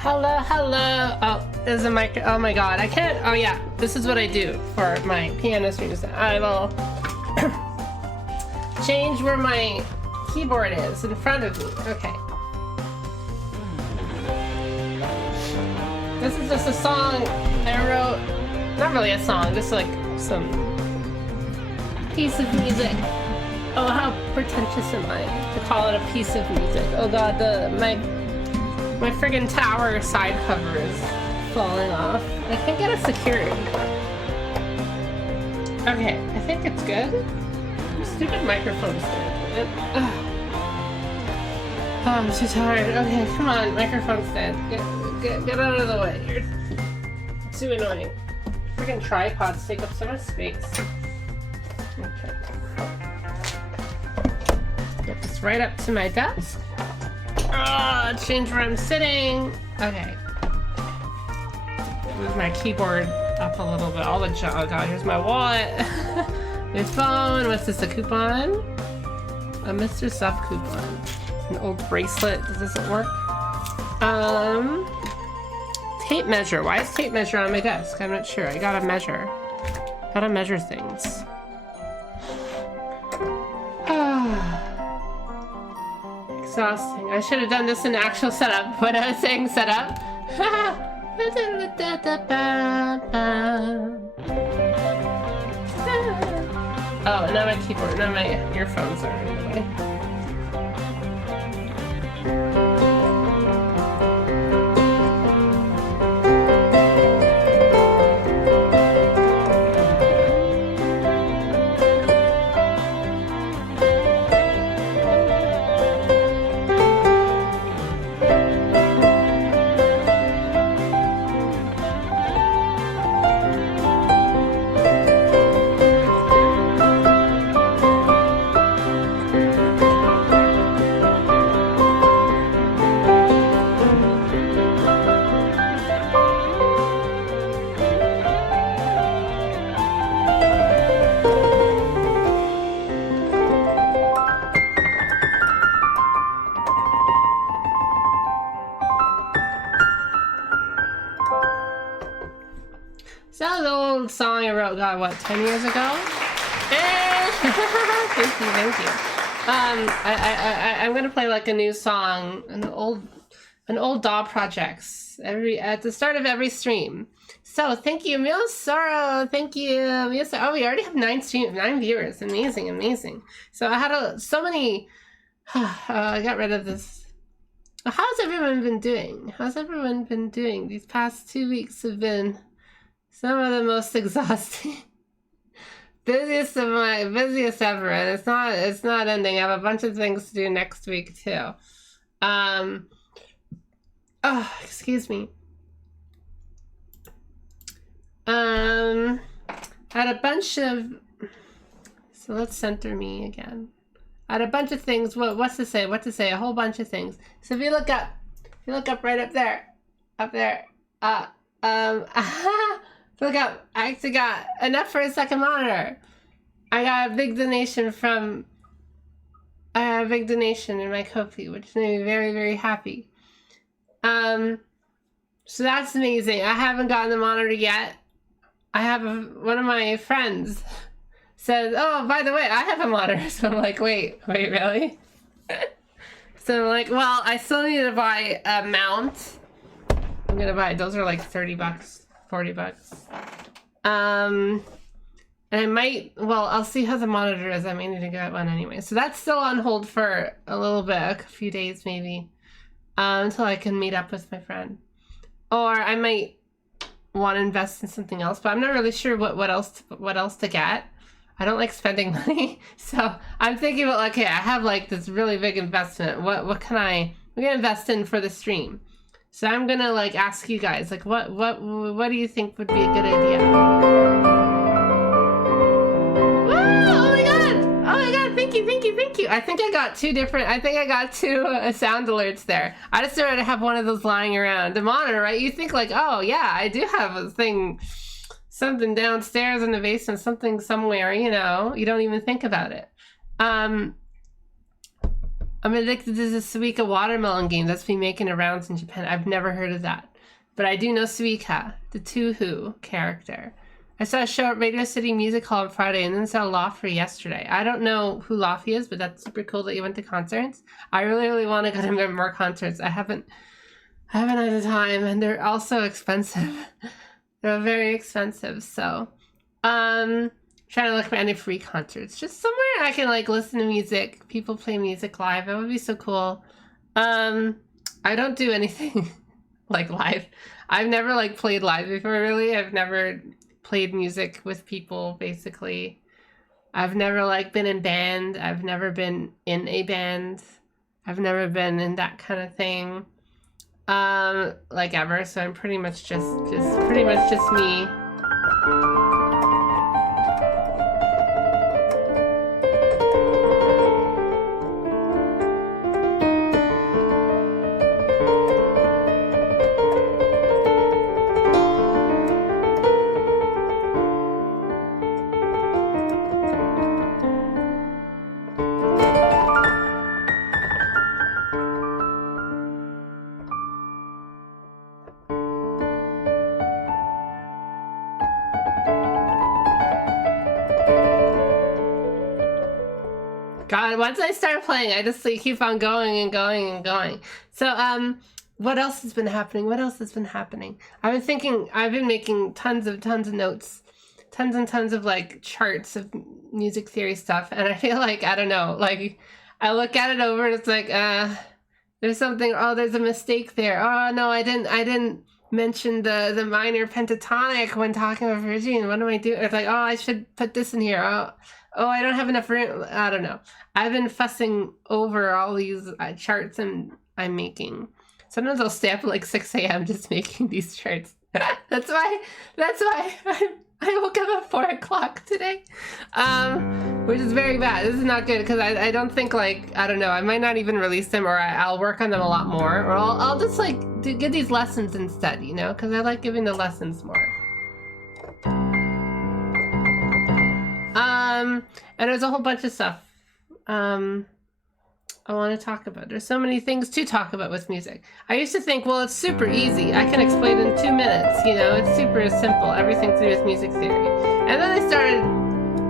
Hello, hello. Oh, there's a mic. Oh my god, I can't. Oh yeah, this is what I do for my piano streams. I will change where my keyboard is in front of me. Okay. This is just a song I wrote. Not really a song, just like some piece of music. Oh, how pretentious am I to call it a piece of music? Oh god, my friggin' tower side cover is falling off. I can't get it secured. Okay, I think it's good. Stupid microphone stand. Oh, I'm too tired. Okay, come on, microphone stand. Get out of the way. You're too annoying. Friggin' tripods take up so much space. Okay. Get this right up to my desk. Change where I'm sitting. Okay. Move my keyboard up a little bit. All the junk. Oh god, here's my wallet. My phone. What's this? A coupon? A Mr. Stuff coupon. An old bracelet. Does this work? Tape measure. Why is tape measure on my desk? I'm not sure. I gotta measure. Gotta measure things. Exhausting. I should have done this in actual setup. When I was saying setup. Oh, and now my keyboard, now my earphones are in the way. So that was an old song I wrote, God, what, 10 years ago? Thank you. I'm gonna play like a new song, an old DAW projects at the start of every stream. So thank you, Miosoro. Thank you, Miosoro. Oh, we already have 9 viewers. Amazing. So I had so many. I got rid of this. How's everyone been doing? These past 2 weeks have been some of the most exhausting, busiest ever, and it's not ending. I have a bunch of things to do next week too. Oh, excuse me. Had a bunch of. So let's center me again. I had a bunch of things. What to say? A whole bunch of things. So if you look up right up there. Look up, I actually got enough for a second monitor. I got a big donation in my Ko-fi, which made me very, very happy. So that's amazing. I haven't gotten the monitor yet. I have one of my friends says, oh, by the way, I have a monitor. So I'm like, wait, really? So I'm like, well, I still need to buy a mount. I'm gonna buy, those are like 30 bucks. 40 bucks. And I might, well, I'll see how the monitor is. I may need to get one anyway. So that's still on hold for a little bit, a few days maybe, until I can meet up with my friend. Or I might want to invest in something else, but I'm not really sure what else to get. I don't like spending money. So I'm thinking about, okay, I have like this really big investment. What can I'm gonna invest in for the stream? So I'm gonna like ask you guys, like, what do you think would be a good idea? Wow! Oh my god! Thank you! I think I got two sound alerts there. I just started to have one of those lying around. The monitor, right? You think like, oh yeah, I do have a thing, something downstairs in the basement, something somewhere. You know, you don't even think about it. A I'm addicted to the Suika watermelon game that's been making the rounds in Japan. I've never heard of that. But I do know Suika, the Tuhu character. I saw a show at Radio City Music Hall on Friday and then saw Lofty yesterday. I don't know who Lofty is, but that's super cool that you went to concerts. I really want to go to more concerts. I haven't had the time, and they're also expensive. They're very expensive, so trying to look for any free concerts. Just somewhere I can like listen to music, people play music live. That would be so cool. I don't do anything like live. I've never like played live before, really. I've never played music with people, basically. I've never like been in band. I've never been in a band. I've never been in that kind of thing. Like ever. So I'm pretty much just me. God, once I start playing, I just keep on going and going and going. So, what else has been happening? What else has been happening? I've been making tons of notes, tons and tons of like charts of music theory stuff, and I feel like, I don't know, like I look at it over and it's like, there's something, oh, there's a mistake there. Oh no, I didn't mention the minor pentatonic when talking about Phrygian. What am I doing? It's like, oh, I should put this in here. Oh, I don't have enough room. I don't know. I've been fussing over all these charts I'm making. Sometimes I'll stay up at like 6 a.m. just making these charts. That's why I woke up at 4 o'clock today, which is very bad. This is not good because I don't think, like, I don't know, I might not even release them, or I'll work on them a lot more, or I'll just like get these lessons instead, you know, because I like giving the lessons more. And there's a whole bunch of stuff I want to talk about. There's so many things to talk about with music. I used to think, well, it's super easy. I can explain in 2 minutes, you know, it's super simple, everything to do with music theory. And then I started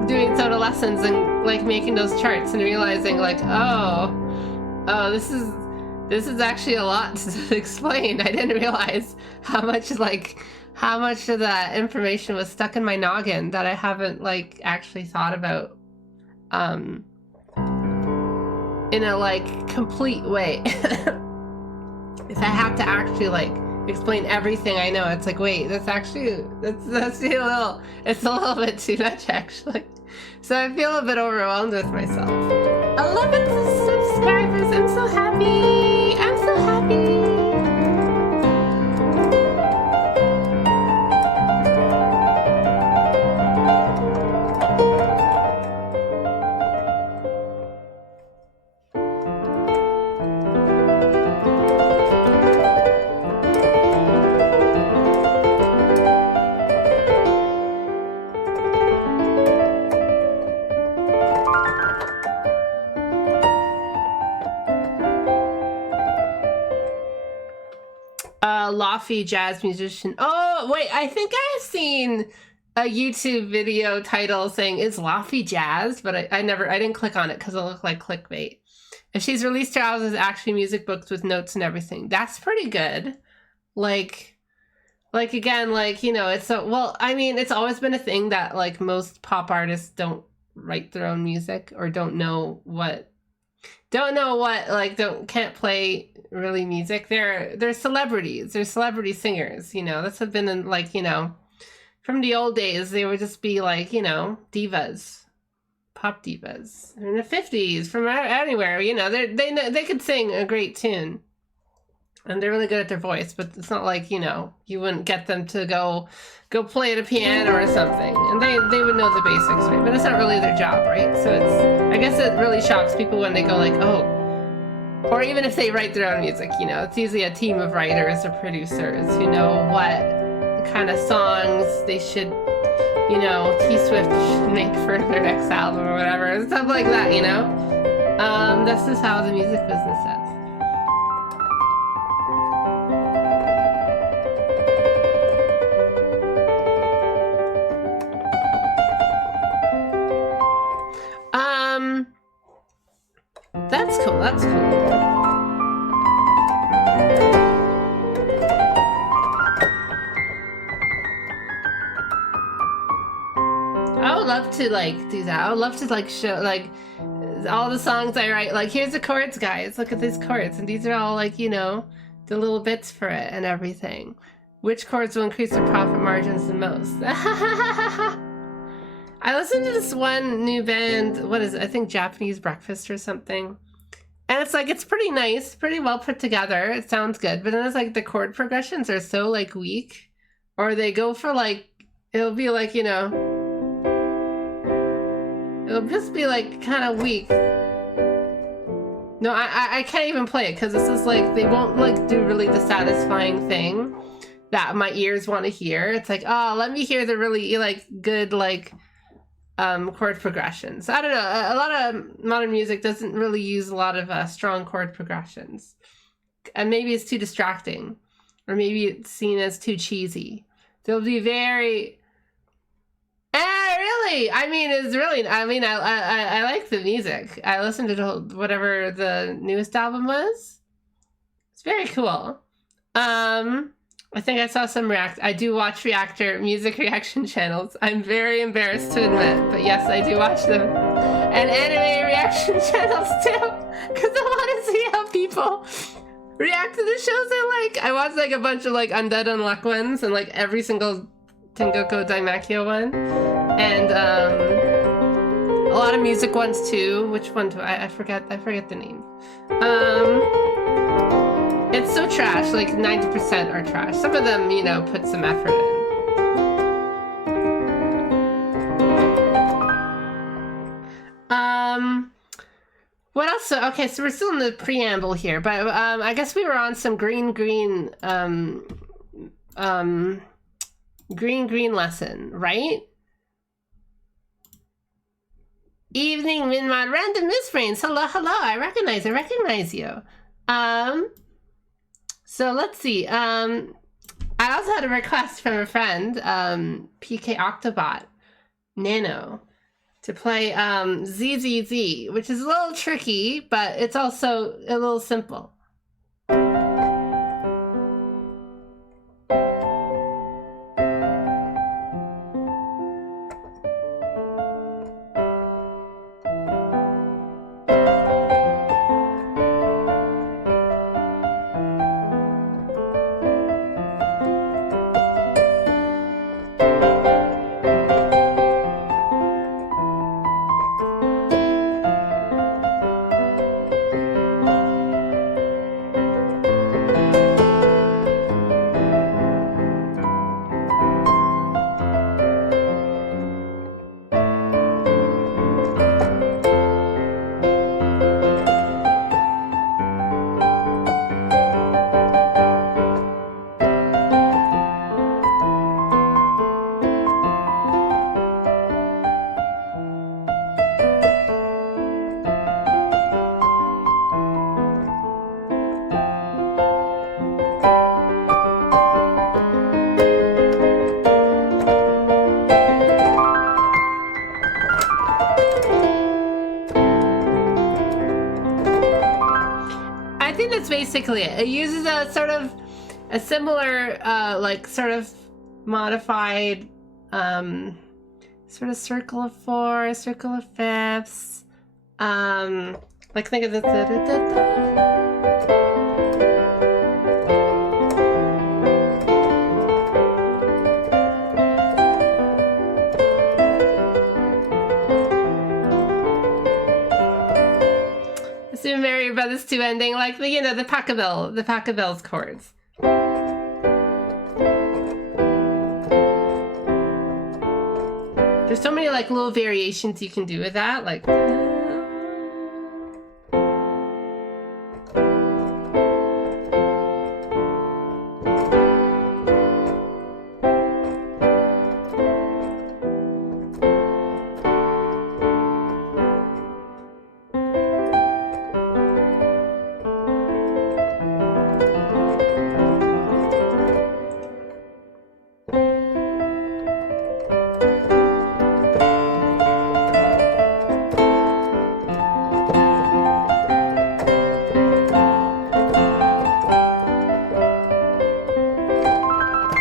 doing some of the lessons and like making those charts and realizing like, oh, this is actually a lot to explain. I didn't realize how much of that information was stuck in my noggin that I haven't like actually thought about in a like complete way. If I have to actually like explain everything I know, it's like, wait, that's a little bit too much actually. So I feel a bit overwhelmed with myself. 11 subscribers, I'm so happy. I'm so happy. Lofi jazz musician. Oh wait, I think I've seen a YouTube video title saying is Lofi jazz, but I didn't click on it because it looked like clickbait. And she's released her albums as actually music books with notes and everything. That's pretty good. Like again, like, you know, it's I mean, it's always been a thing that like most pop artists don't write their own music or can't play really music. They're celebrities. They're celebrity singers, you know. That's been in, like, you know, from the old days, they would just be like, you know, divas, pop divas. In the 50s, from anywhere, you know, they could sing a great tune. And they're really good at their voice, but it's not like, you know, you wouldn't get them to go play the piano or something. And they would know the basics, right? But it's not really their job, right? So I guess it really shocks people when they go like, oh, or even if they write their own music, you know, it's usually a team of writers or producers who know what kind of songs they should, you know, T Swift should make for their next album or whatever, stuff like that, you know? This is how the music business says. That's cool, that's cool. I would love to like do that. I would love to like show like all the songs I write. Like, here's the chords, guys. Look at these chords, and these are all like, you know, the little bits for it and everything. Which chords will increase the profit margins the most? I listened to this one new band. What is it? I think Japanese Breakfast or something. And it's like, it's pretty nice, pretty well put together. It sounds good. But then it's like the chord progressions are so like weak, or they go for like, it'll be like, you know, it'll just be like kind of weak. No, I can't even play it because this is like, they won't like do really the satisfying thing that my ears want to hear. It's like, oh, let me hear the really like good like chord progressions. I don't know. A lot of modern music doesn't really use a lot of strong chord progressions, and maybe it's too distracting, or maybe it's seen as too cheesy. They'll be very. Really? I mean, it's really. I mean, I like the music. I listened to whatever the newest album was. It's very cool. I think I saw some I do watch music reaction channels. I'm very embarrassed to admit, but yes, I do watch them. And anime reaction channels too, because I want to see how people react to the shows I like. I watched like a bunch of like Undead Unluck ones, and like every single Tengoku Daimakyo one, and a lot of music ones too. Which one do I forget the name. It's so trash, like 90% are trash. Some of them, you know, put some effort in. What else? Okay, so we're still in the preamble here, but I guess we were on some green lesson, right? Evening, minmod, random misbrains. Hello, I recognize you. So let's see. I also had a request from a friend, PK Octobot Nano, to play ZZZ, which is a little tricky, but it's also a little simple. Basically it uses a sort of a similar like sort of modified sort of circle of fourths, circle of fifths, like think of this. Super Mario Brothers 2 ending, like the, you know, the Pachelbel's chords. There's so many like little variations you can do with that, like.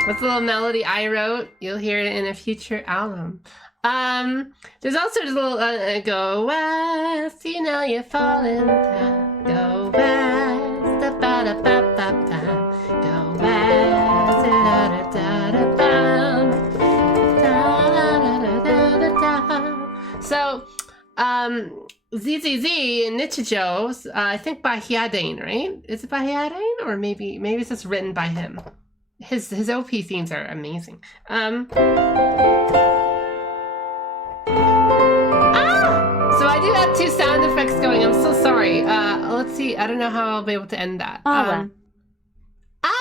What's the little melody I wrote? You'll hear it in a future album. There's also this little go west, you know you're falling down. Go west, da ba da ba ba ba. Go west, da da da da da da da da da. So, ZZZ and Nichijou, I think by Hyadane, right? Is it by Hyadane, or maybe it's just written by him? His OP themes are amazing. So I do have 2 sound effects going. I'm so sorry. Let's see. I don't know how I'll be able to end that. Awa. Awa!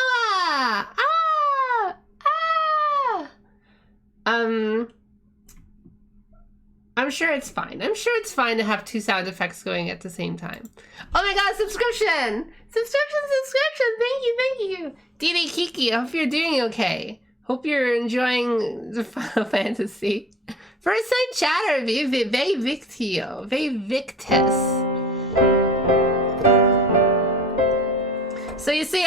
I'm sure it's fine. I'm sure it's fine to have 2 sound effects going at the same time. Oh my god, subscription! Subscription! Thank you! Didi Kiki, I hope you're doing okay. Hope you're enjoying the Final Fantasy. First time chatter, ve victus. So you see,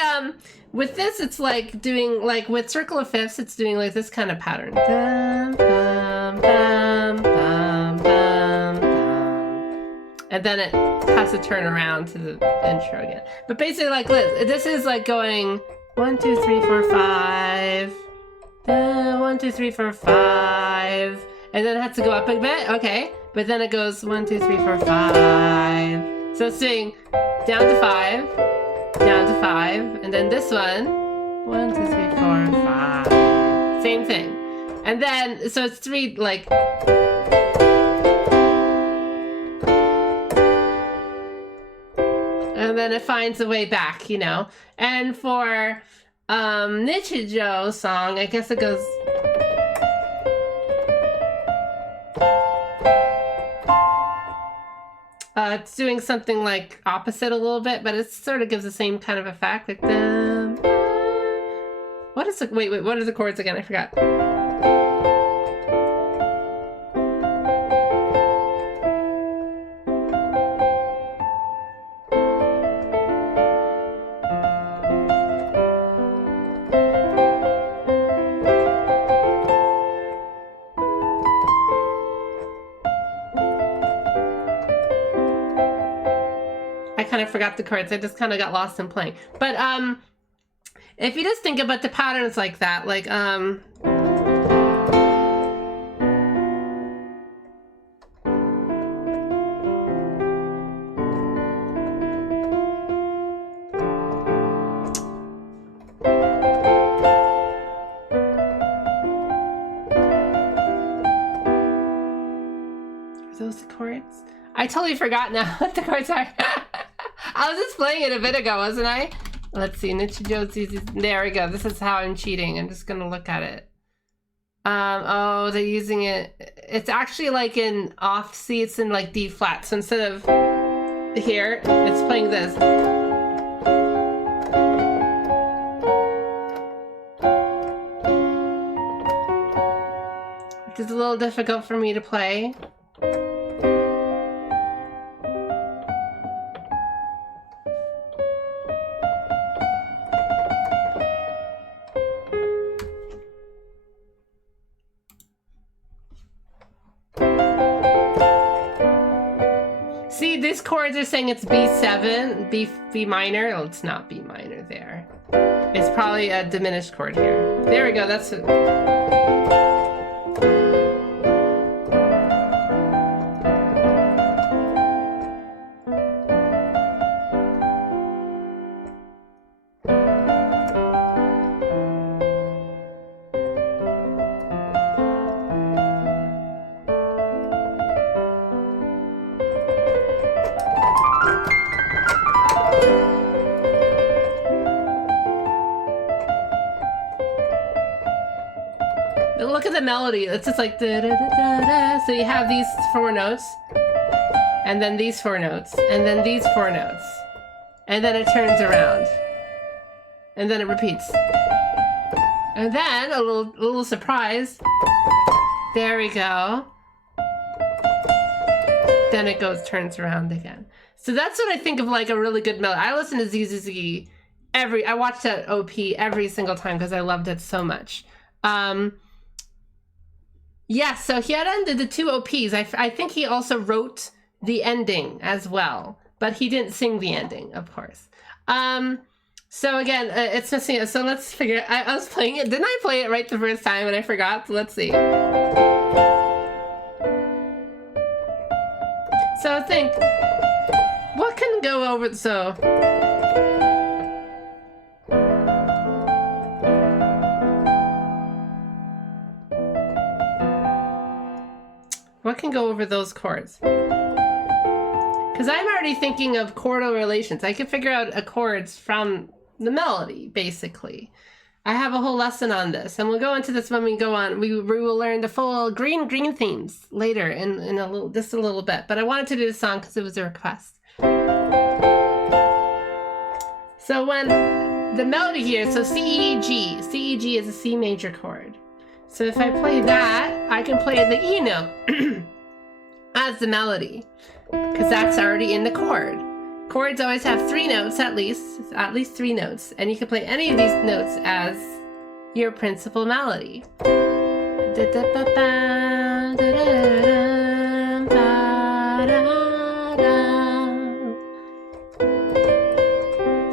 with this, it's like doing, like with Circle of Fifths, it's doing like this kind of pattern. Dum, bum, bum, bum, bum, bum. And then it has to turn around to the intro again. But basically like this is like going 1, 2, 3, 4, 5. 1, 2, 3, 4, 5. And then it has to go up a bit, okay. But then it goes 1, 2, 3, 4, 5. So it's doing down to 5, down to 5, and then this one, 1, 2, 3, 4, 5. Same thing. And then, so it's 3, like, and then it finds a way back, you know. And for Nichijou song, I guess it goes. It's doing something like opposite a little bit, but it sort of gives the same kind of effect. Like what is the wait, what are the chords again? I forgot. I forgot the chords. I just kind of got lost in playing. But if you just think about the patterns like that, like are those the chords? I totally forgot now what the chords are. I was just playing it a bit ago, wasn't I? Let's see, Nichijou, there we go. This is how I'm cheating. I'm just gonna look at it. Oh, they're using it. It's actually like in off C, it's in like D flat. So instead of here, it's playing this. Which is a little difficult for me to play. See, these chords are saying it's B7, B minor. Oh, it's not B minor there. It's probably a diminished chord here. There we go, that's it. Look at the melody. It's just like da, da, da, da, da. So you have these 4 notes, and then these 4 notes, and then these 4 notes, and then it turns around, and then it repeats, and then a little surprise. There we go. Then it turns around again. So that's what I think of like a really good melody. I listen to ZZZ I watched that OP every single time because I loved it so much. Yeah, so he had ended the 2 OPs. I think he also wrote the ending as well, but he didn't sing the ending, of course. So again, it's missing. So let's figure. I was playing it. Didn't I play it right the first time and I forgot? So let's see. So think, what can go over? So. What can go over those chords? Because I'm already thinking of chordal relations. I can figure out chords from the melody, basically. I have a whole lesson on this, and we'll go into this when we go on. We will learn the full green themes later in just a little bit. But I wanted to do this song because it was a request. So when the melody here, so C, E, G. C, E, G is a C major chord. So if I play that, I can play the E note as the melody, because that's already in the chord. Chords always have 3 notes at least 3 notes, and you can play any of these notes as your principal melody.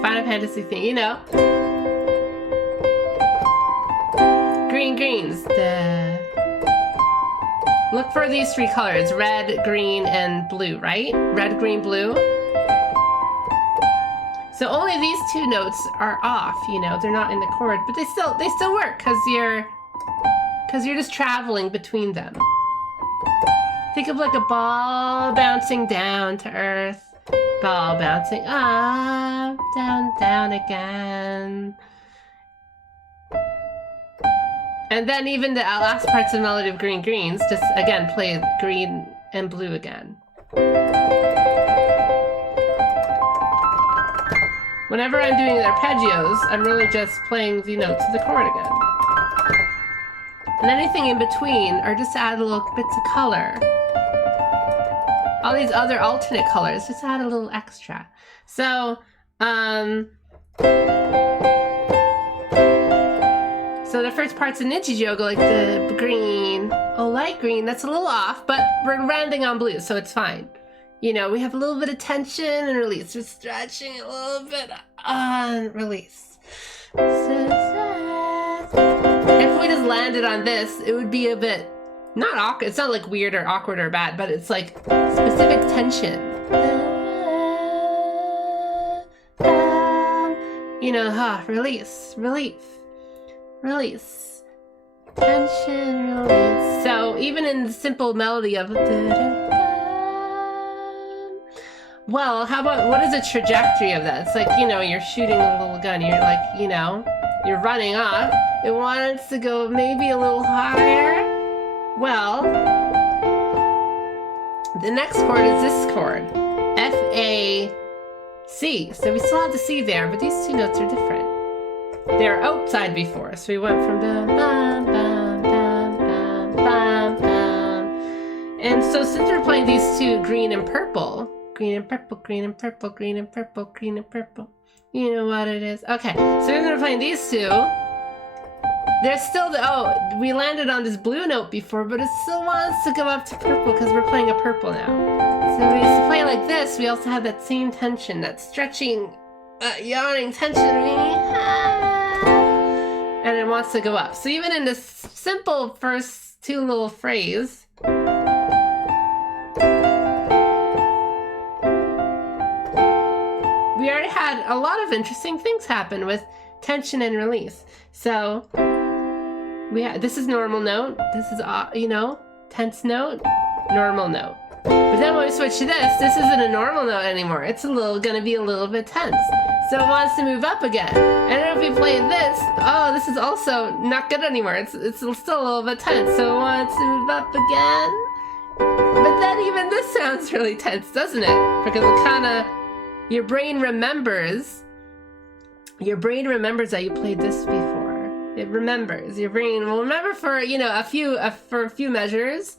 Final Fantasy thing, you know. Greens. Look for these 3 colors, red, green, and blue, right? Red, green, blue. So only these 2 notes are off, you know, they're not in the chord, but they still work because you're just traveling between them. Think of like a ball bouncing down to earth, ball bouncing up, down, down again. And then even the last parts of the melody of greens, just again play green and blue again. Whenever I'm doing arpeggios, I'm really just playing the notes of the chord again. And anything in between, or just add little bits of color. All these other alternate colors, just add a little extra. So, so the first part's a Nichijou, like the green, light green, that's a little off, but we're rounding on blue, so it's fine. You know, we have a little bit of tension and release. We're stretching a little bit on release. If we just landed on this, it would be a bit, not awkward, it's not like weird or awkward or bad, but it's like specific tension. You know, release, relief. Release, tension, release. So even in the simple melody of well, how about, what is the trajectory of that? It's like, you know, you're shooting a little gun, you're like, you know, you're running off. It wants to go maybe a little higher. Well, the next chord is this chord, F, A, C. So we still have the C there, but these 2 notes are different. They were outside before, so we went from bum, bum, bum, bum, bum, bum, bum. And so since we're playing these 2, green and purple, green and purple, green and purple, green and purple, green and purple, you know what it is. Okay, so we're playing these 2. There's still we landed on this blue note before, but it still wants to go up to purple because we're playing a purple now. So we used to play like this, we also have that same tension, that stretching, yawning tension. And it wants to go up. So even in this simple first 2 little phrase, we already had a lot of interesting things happen with tension and release. So this is normal note. This is, you know, tense note, normal note. But then when we switch to this isn't a normal note anymore. It's gonna be a little bit tense. So it wants to move up again. And then if we play this, this is also not good anymore. It's still a little bit tense. So it wants to move up again. But then even this sounds really tense, doesn't it? Because it kinda, your brain remembers that you played this before. It remembers. Your brain will remember for, you know, for a few measures.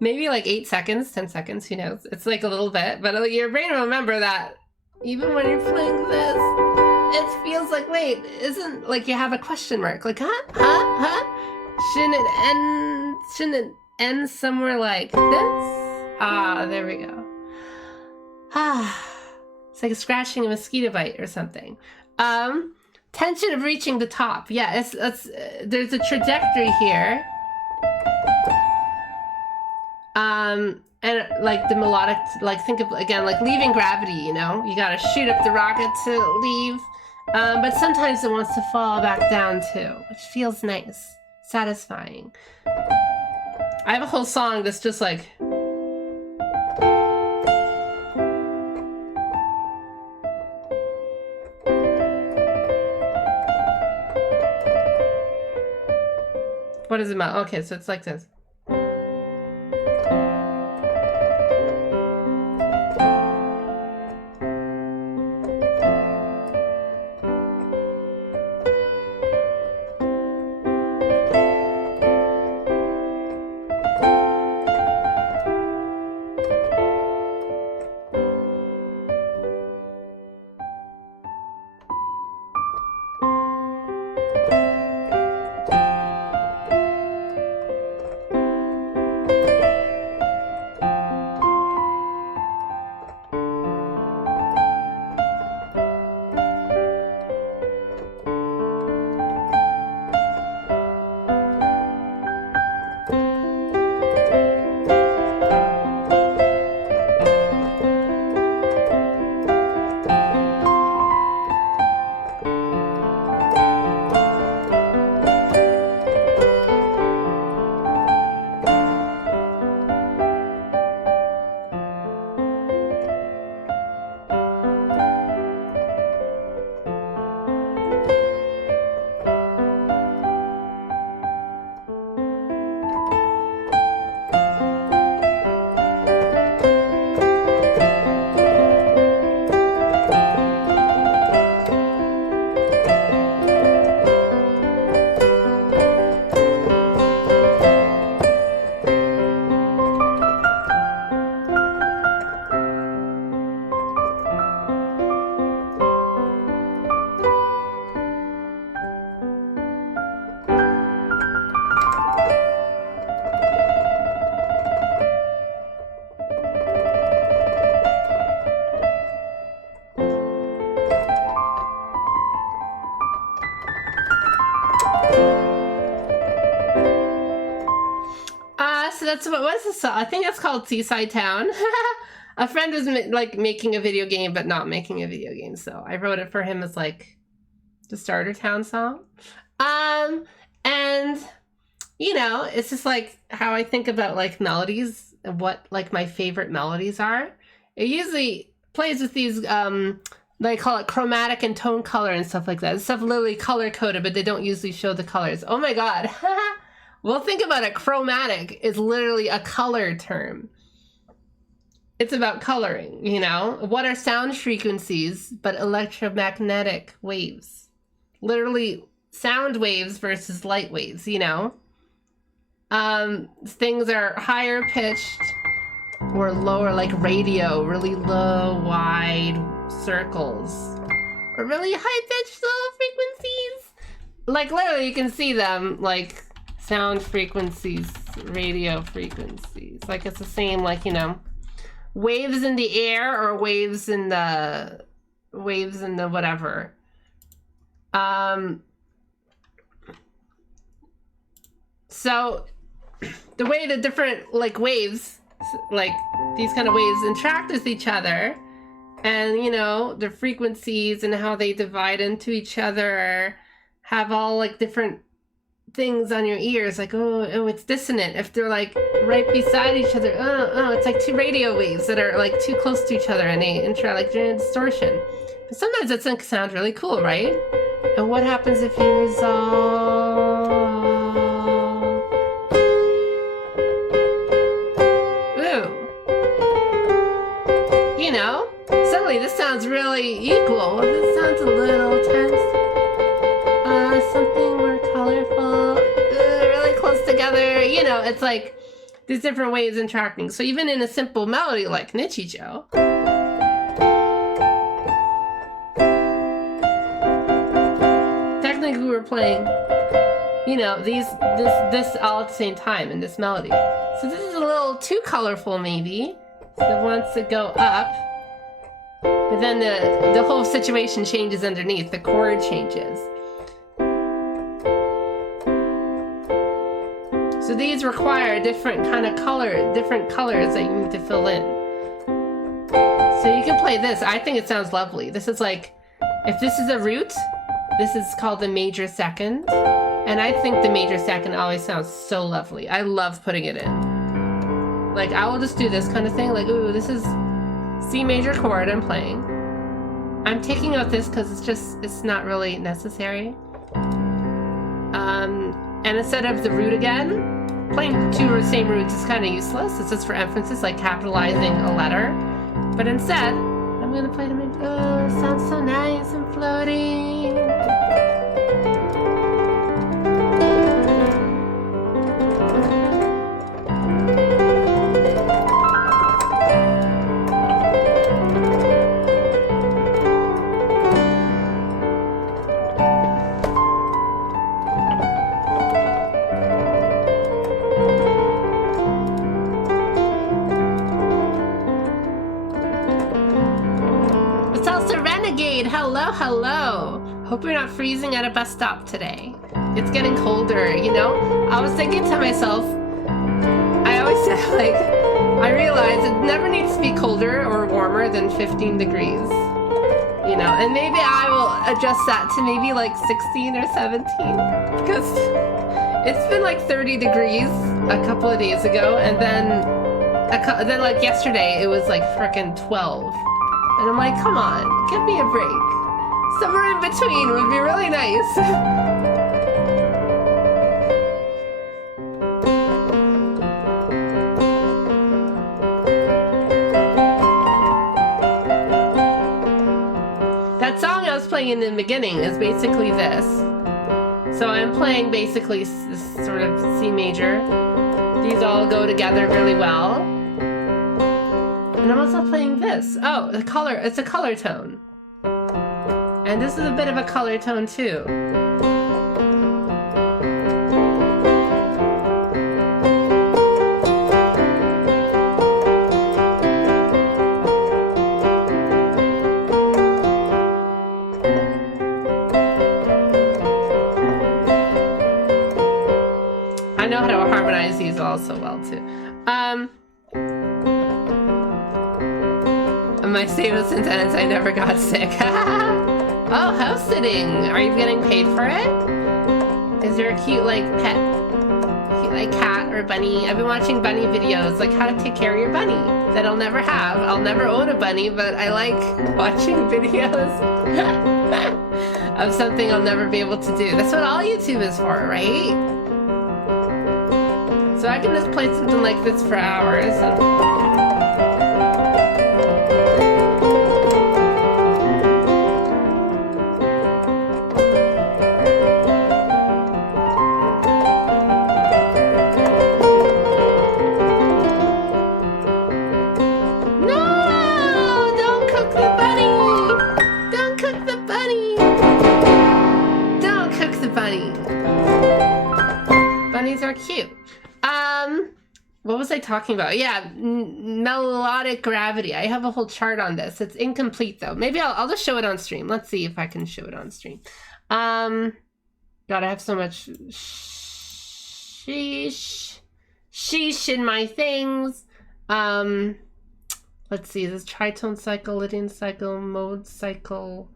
Maybe like 8 seconds, 10 seconds, who knows? It's like a little bit, but your brain will remember that even when you're playing this. It feels like, wait, isn't like you have a question mark? Like, Shouldn't it end somewhere like this? Ah, there we go. It's like scratching a mosquito bite or something. Tension of reaching the top. Yeah, there's a trajectory here. And like the melodic, like think of, again, like leaving gravity, you know? You gotta shoot up the rocket to leave. But sometimes it wants to fall back down too, which feels nice, satisfying. I have a whole song that's just like... What is it about? Okay, so it's like this. So that's what is this song? I think it's called Seaside Town. A friend was like making a video game, but not making a video game. So I wrote it for him as like the starter town song. And you know, it's just like how I think about like melodies and what like my favorite melodies are. It usually plays with these, they call it chromatic and tone color and stuff like that. It's stuff literally color coded, but they don't usually show the colors. Oh my God. Well, think about it. Chromatic is literally a color term. It's about coloring, you know? What are sound frequencies but electromagnetic waves? Literally sound waves versus light waves, you know? Things are higher pitched or lower, like radio, really low, wide circles. Or really high pitched low frequencies. Like literally you can see them, like sound frequencies, radio frequencies. Like it's the same, like, you know, waves in the air or waves in the whatever. So the way the different like waves, like these kind of waves interact with each other, and you know, the frequencies and how they divide into each other have all like different things on your ears, like oh it's dissonant if they're like right beside each other. Oh it's like two radio waves that are like too close to each other and they interact like during distortion. But sometimes it can sound really cool, right? And what happens if you resolve? Ooh, you know, suddenly this sounds really equal. This sounds a little tense. Something more colorful, really close together. You know, it's like there's different ways interacting. So even in a simple melody like Nichijo, we're playing, you know, this all at the same time in this melody. So this is a little too colorful maybe. So it wants to go up, but then the whole situation changes underneath. The chord changes. So these require a different kind of color, different colors that you need to fill in. So you can play this. I think it sounds lovely. This is like, if this is a root, this is called the major second. And I think the major second always sounds so lovely. I love putting it in. Like, I will just do this kind of thing. Like, ooh, this is C major chord I'm playing. I'm taking out this because it's not really necessary. And instead of the root again, playing two or the same roots is kind of useless. It's just for emphasis, like capitalizing a letter. But instead, I'm gonna play them in. Oh, it sounds so nice and floating. Hello, hello. Hope you're not freezing at a bus stop today. It's getting colder, you know? I was thinking to myself, I always say, like, I realize it never needs to be colder or warmer than 15 degrees. You know, and maybe I will adjust that to maybe like 16 or 17. Because it's been like 30 degrees a couple of days ago, and then like yesterday it was like frickin' 12. And I'm like, come on, give me a break. Somewhere in between would be really nice. That song I was playing in the beginning is basically this. So I'm playing basically this sort of C major. These all go together really well. And I'm also playing this. Oh, the color, it's a color tone. And this is a bit of a color tone too. I know how to harmonize these also well too. My statement sentence, I never got sick. Oh, house sitting. Are you getting paid for it? Is there a cute like pet, cute like cat or bunny? I've been watching bunny videos, like how to take care of your bunny that I'll never have. I'll never own a bunny, but I like watching videos of something I'll never be able to do. That's what all YouTube is for, right? So I can just play something like this for hours. Bunnies are cute. What was I talking about? Yeah, melodic gravity. I have a whole chart on this. It's incomplete though. Maybe I'll just show it on stream. Let's see if I can show it on stream. God, I have so much sheesh in my things. Let's see. This tritone cycle, Lydian cycle, mode cycle,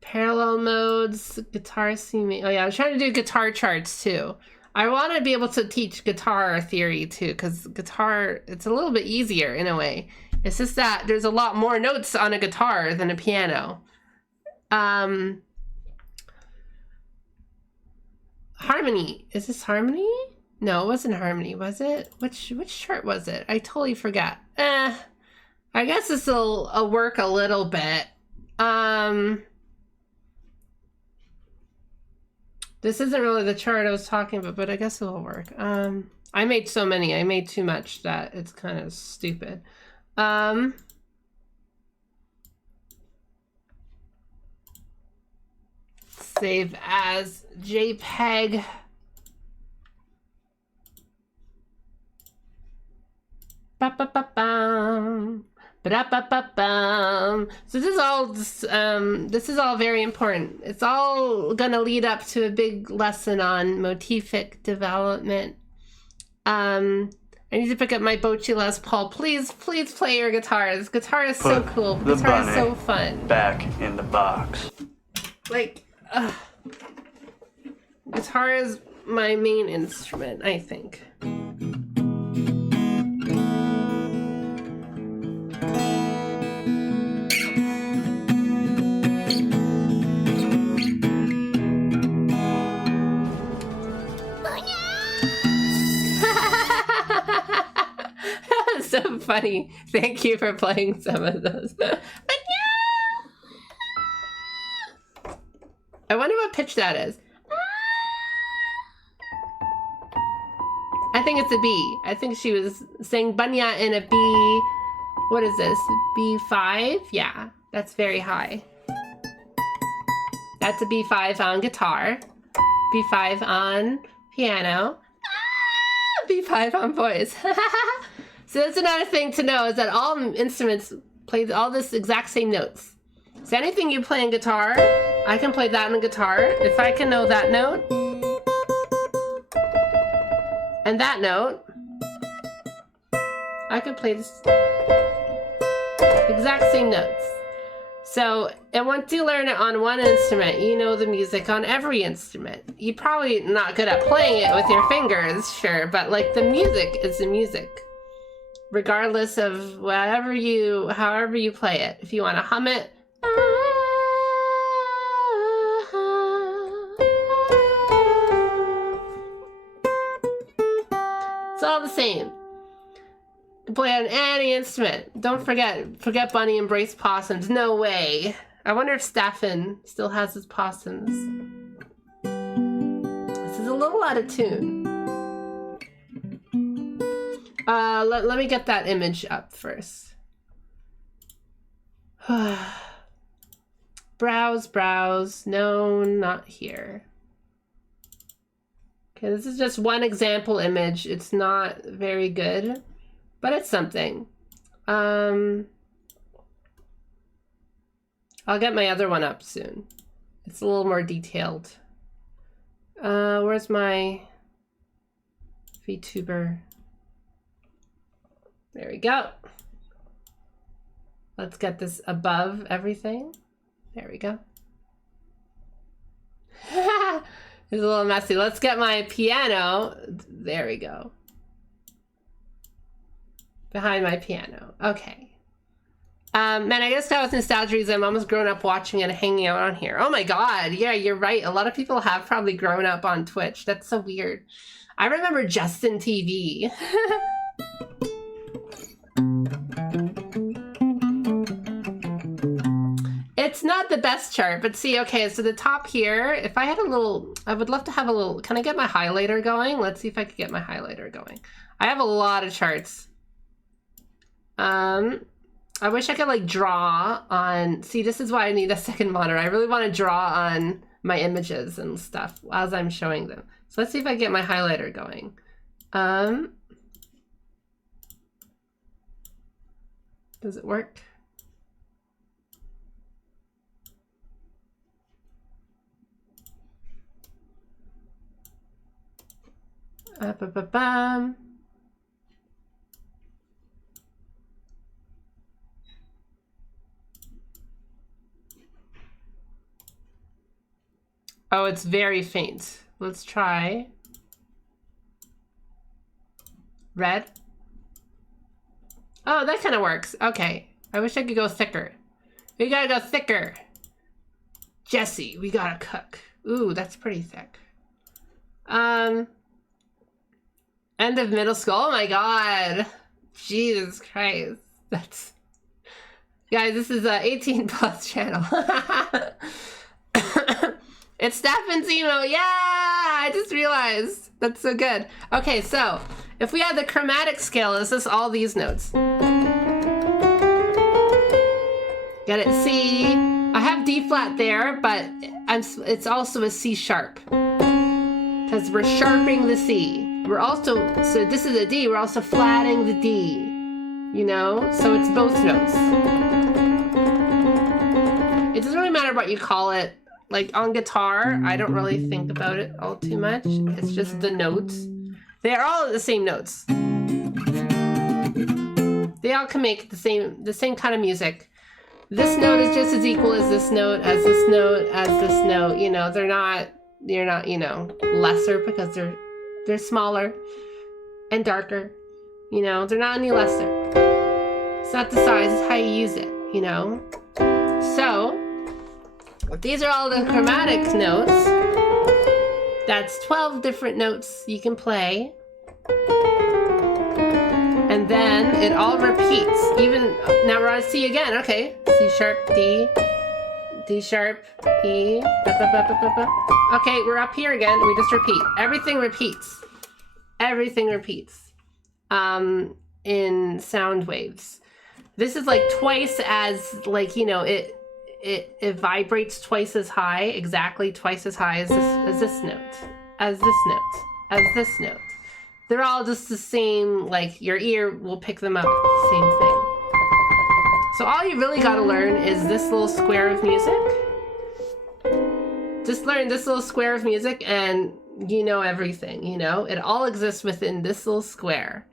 parallel modes, guitar C. Oh yeah, I'm trying to do guitar charts too. I want to be able to teach guitar theory too, because guitar, it's a little bit easier in a way. It's just that there's a lot more notes on a guitar than a piano. Harmony. Is this harmony? No, it wasn't harmony, was it? Which chart was it? I totally forgot. I guess this will work a little bit. This isn't really the chart I was talking about, but I guess it'll work. I made so many. I made too much that it's kind of stupid. Let's Save as JPEG. Ba-ba-ba-bum. Ba-da-ba-ba-bum. So this is all very important. It's all gonna lead up to a big lesson on motific development. I need to pick up my Bochi Les Paul. Please play your guitars. Guitar is so cool. Guitar is so fun. Back in the box. Like, guitar is my main instrument, I think. So funny. Thank you for playing some of those. I wonder what pitch that is. I think it's a B. I think she was saying Banya in a B. What is this? B5? Yeah, that's very high. That's a B5 on guitar. B5 on piano. B5 on voice. So that's another thing to know, is that all instruments play all this exact same notes. So anything you play in guitar, I can play that on guitar. If I can know that note, and that note, I can play this exact same notes. So, and once you learn it on one instrument, you know the music on every instrument. You're probably not good at playing it with your fingers, sure, but like the music is the music. Regardless of however you play it. If you want to hum it. It's all the same. You play on any instrument. Don't forget Bunny embraced possums. No way. I wonder if Staffen still has his possums. This is a little out of tune. Let me get that image up first. Browse. No, not here. Okay, this is just one example image. It's not very good, but it's something. I'll get my other one up soon. It's a little more detailed. Where's my VTuber? There we go. Let's get this above everything. There we go. It's a little messy. Let's get my piano. There we go. Behind my piano. Okay. Man, I guess that was nostalgia reason. I'm almost grown up watching and hanging out on here. Oh my god. Yeah, you're right. A lot of people have probably grown up on Twitch. That's so weird. I remember Justin TV. It's not the best chart, but see, okay, so the top here, if I had a little, I would love to have a little, can I get my highlighter going? Let's see if I could get my highlighter going. I have a lot of charts. I wish I could like draw on, see, this is why I need a second monitor. I really want to draw on my images and stuff as I'm showing them. So let's see if I can get my highlighter going. Does it work? Ba-ba-bum. Oh, it's very faint. Let's try red. Oh, that kind of works. Okay. I wish I could go thicker. We gotta go thicker. Jesse, we gotta cook. Ooh, that's pretty thick. End of middle school. Oh my god. Jesus Christ. That's... Guys, this is a 18 plus channel. It's Staffen's emo. Yeah, I just realized. That's so good. Okay, so if we had the chromatic scale, is this all these notes? Get it? C, I have D flat there, but it's also a C sharp because we're sharpening the C. We're also, so this is a D, we're also flatting the D, you know? So it's both notes. It doesn't really matter what you call it. Like on guitar, I don't really think about it all too much. It's just the notes. They are all the same notes. They all can make the same kind of music. This note is just as equal as this note, as this note, as this note. You know, they're not, you know, lesser because they're smaller and darker. You know, they're not any lesser. It's not the size, it's how you use it, you know? So, these are all the chromatic notes. That's 12 different notes you can play. And then it all repeats. Even, now we're on C again, okay. C sharp, D, D sharp, E, okay, we're up here again, we just repeat. Everything repeats. Everything repeats in sound waves. This is like twice as, like, you know, it vibrates twice as high, exactly twice as high as this note, as this note, as this note. They're all just the same, like your ear will pick them up, same thing. So all you really got to learn is this little square of music. Just learn this little square of music and you know everything, you know? It all exists within this little square.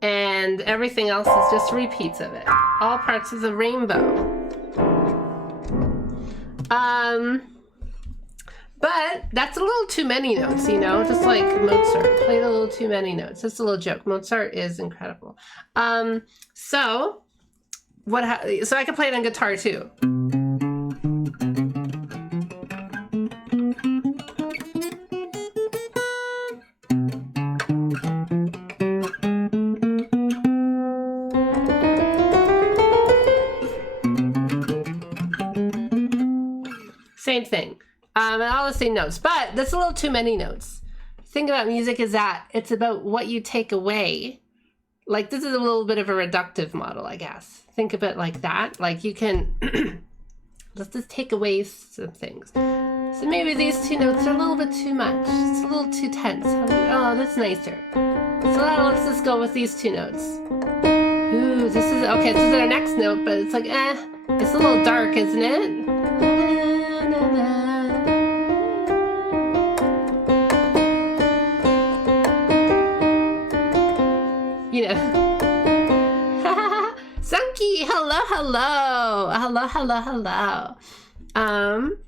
And everything else is just repeats of it. All parts of the rainbow. But that's a little too many notes, you know, just like Mozart played a little too many notes. That's a little joke. Mozart is incredible. So I can play it on guitar too. Same thing. And all the same notes, but that's a little too many notes. The thing about music is that it's about what you take away. Like this is a little bit of a reductive model, I guess. Think of it like that. Like you can, let's just take away some things. So maybe these two notes are a little bit too much. It's a little too tense. Oh, that's nicer. So let's just go with these two notes. Ooh, this is, okay, this is our next note, but it's like, it's a little dark, isn't it? You know, Sunky, hello, hello, hello, hello, hello. I'm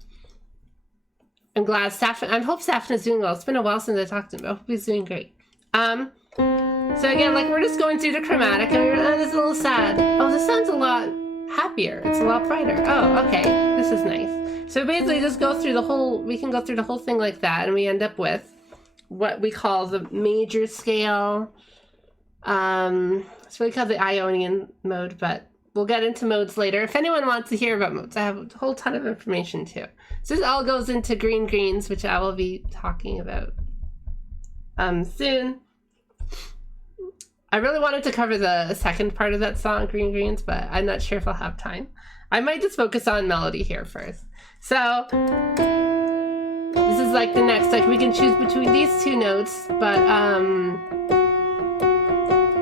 glad I hope Safin is doing well. It's been a while since I talked to him. I hope he's doing great. So again, like we're just going through the chromatic and we're, this is a little sad. Oh, this sounds a lot happier. It's a lot brighter. Oh, okay, this is nice. So basically just go through the whole, we can go through the whole thing like that and we end up with what we call the major scale. It's really called the Ionian mode, but we'll get into modes later. If anyone wants to hear about modes, I have a whole ton of information too. So this all goes into green greens, which I will be talking about soon. I really wanted to cover the second part of that song, Green Greens, but I'm not sure if I'll have time. I might just focus on melody here first. So this is like the next, like we can choose between these two notes, but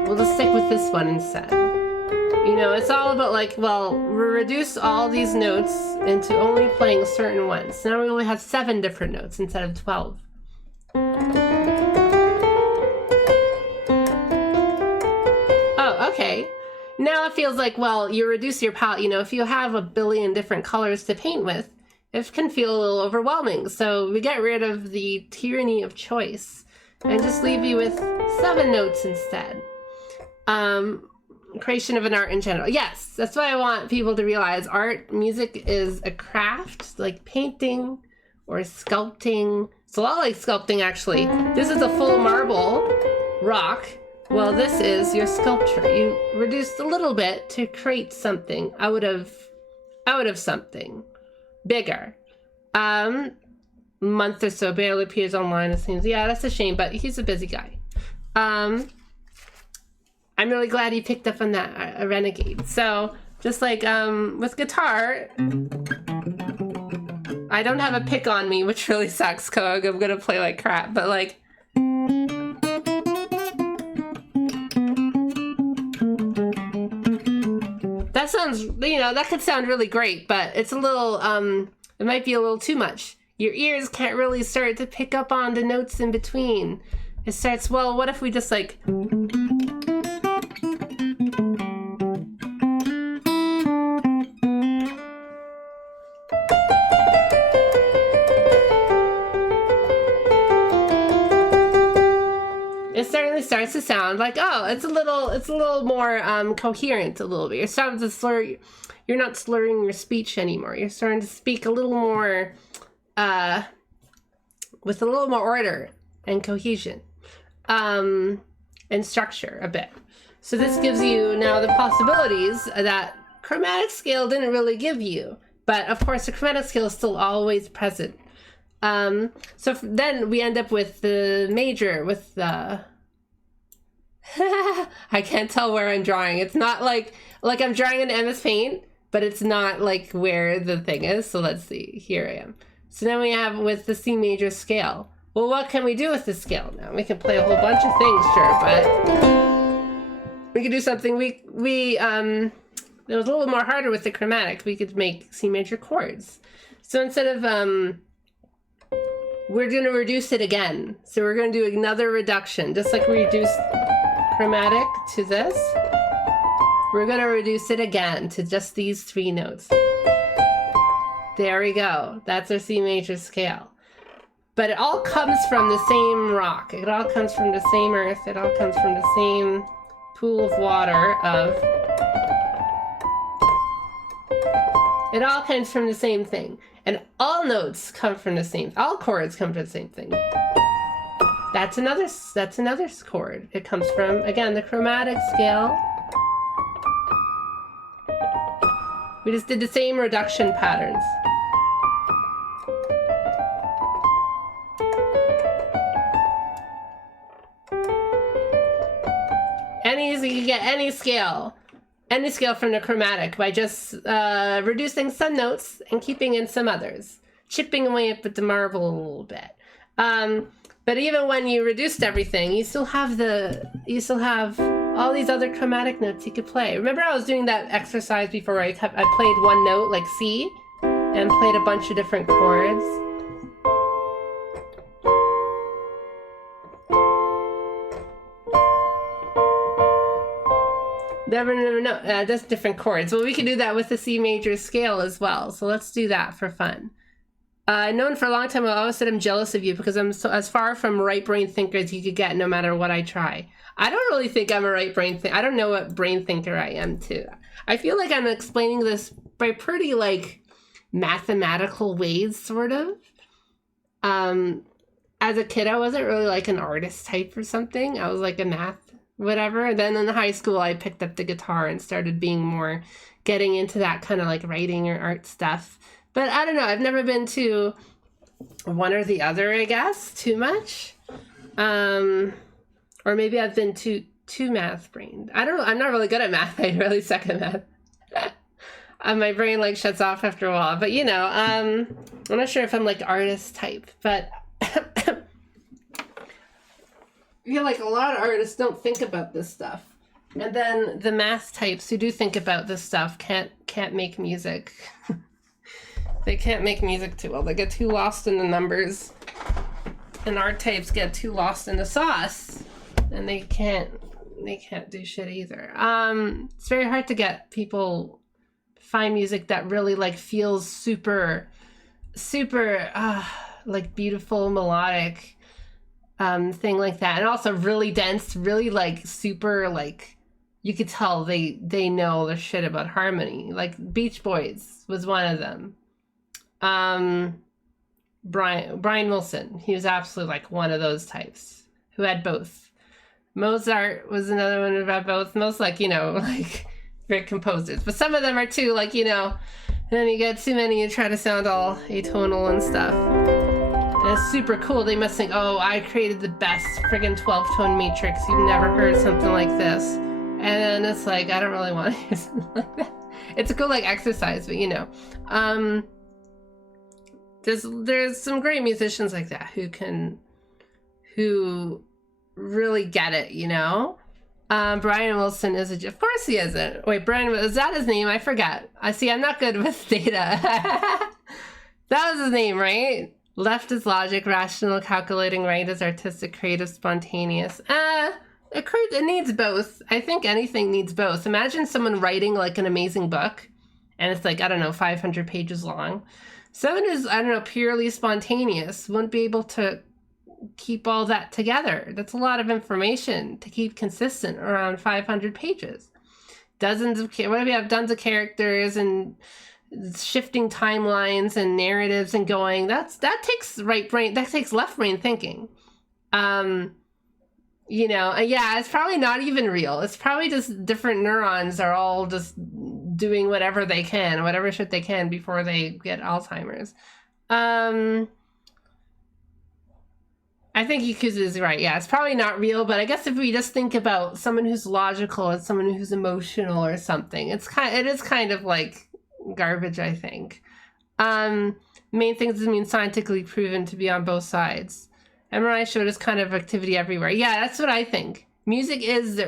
we'll just stick with this one instead. You know, it's all about like, well, we reduce all these notes into only playing certain ones. So now we only have 7 different notes instead of 12. Oh, okay. Now it feels like, well, you reduce your palette. You know, if you have a billion different colors to paint with, it can feel a little overwhelming. So we get rid of the tyranny of choice and just leave you with 7 notes instead. Creation of an art in general. Yes, that's what I want people to realize. Art, music is a craft, like painting or sculpting. It's a lot like sculpting, actually. This is a full marble rock. Well, this is your sculpture. You reduced a little bit to create something out of something bigger. Month or so, barely appears online. It seems, yeah, that's a shame, but he's a busy guy. I'm really glad he picked up on that, a renegade. So Just like with guitar, I don't have a pick on me, which really sucks, because I'm gonna play like crap, but like, that sounds, you know, that could sound really great, but it's a little, it might be a little too much. Your ears can't really start to pick up on the notes in between. It starts, well, what if we just like... It certainly starts to sound like, oh, it's a little more coherent a little bit. You're starting to slur, you're not slurring your speech anymore. You're starting to speak a little more, with a little more order and cohesion, and structure a bit. So this gives you now the possibilities that chromatic scale didn't really give you. But of course, the chromatic scale is still always present. So then we end up with the major, with the... I can't tell where I'm drawing. It's not like I'm drawing in MS Paint, but it's not like where the thing is. So let's see, here I am. So then we have with the C major scale. Well, what can we do with the scale now? We can play a whole bunch of things, sure, but we could do something, it was a little more harder with the chromatic. We could make C major chords. So instead of, we're going to reduce it again. So we're going to do another reduction, just like we reduced chromatic to this. We're going to reduce it again to just these 3 notes. There we go. That's our C major scale. But it all comes from the same rock. It all comes from the same earth. It all comes from the same pool of water of... It all comes from the same thing. And all notes come from the same, all chords come from the same thing. That's another chord. It comes from, again, the chromatic scale. We just did the same reduction patterns. So you can get any scale from the chromatic by just reducing some notes and keeping in some others, chipping away at the marble a little bit. But even when you reduced everything, you still have all these other chromatic notes you could play. Remember I was doing that exercise before I played one note like C and played a bunch of different chords. No, that's different chords. Well, we can do that with the C major scale as well. So let's do that for fun. I've known for a long time, I always said I'm jealous of you because I'm so as far from right brain thinker as you could get no matter what I try. I don't really think I'm a right brain thinker. I don't know what brain thinker I am too. I feel like I'm explaining this by pretty like mathematical ways, sort of. As a kid, I wasn't really like an artist type or something. I was like a math whatever. And then in high school, I picked up the guitar and started being more getting into that kind of like writing or art stuff. But I don't know. I've never been to one or the other, I guess, too much. Or maybe I've been too math brained. I don't know. I'm not really good at math. I really suck at math. My brain like shuts off after a while. But you know, I'm not sure if I'm like artist type, but I feel like a lot of artists don't think about this stuff. And then the math types who do think about this stuff can't make music. They can't make music too well. They get too lost in the numbers. And art types get too lost in the sauce. And they can't do shit either. It's very hard to get people find music that really like feels super like beautiful, melodic, thing like that. And also really dense, really like super like you could tell they know their shit about harmony. Like Beach Boys was one of them. Brian Wilson, he was absolutely like one of those types who had both. Mozart was another one who had both. Most like, you know, like great composers. But some of them are too like, you know, and then you get too many, you try to sound all atonal and stuff. And it's super cool. They must think, oh, I created the best friggin' 12-tone matrix. You've never heard something like this. And then it's like, I don't really want to hear something like that. It's a cool like exercise, but you know, there's some great musicians like that who really get it, you know. Brian Wilson is of course he isn't. Wait, Brian, is that his name? I forget. I see. I'm not good with data. That was his name, right? Left is logic, rational, calculating. Right is artistic, creative, spontaneous. It needs both. I think anything needs both. Imagine someone writing like an amazing book, and it's like, I don't know, 500 pages long. Someone who's, I don't know, purely spontaneous wouldn't be able to keep all that together. That's a lot of information to keep consistent around 500 pages. What if you have tons of characters and shifting timelines and narratives and going, that takes left brain thinking. You know, yeah, it's probably not even real. It's probably just different neurons are all just doing whatever they can, whatever shit they can before they get Alzheimer's. I think Yakuza is right. Yeah, it's probably not real, but I guess if we just think about someone who's logical and someone who's emotional or something, it is kind of like garbage, I think. Main things mean scientifically proven to be on both sides. MRI showed us kind of activity everywhere. Yeah, that's what I think. Music is the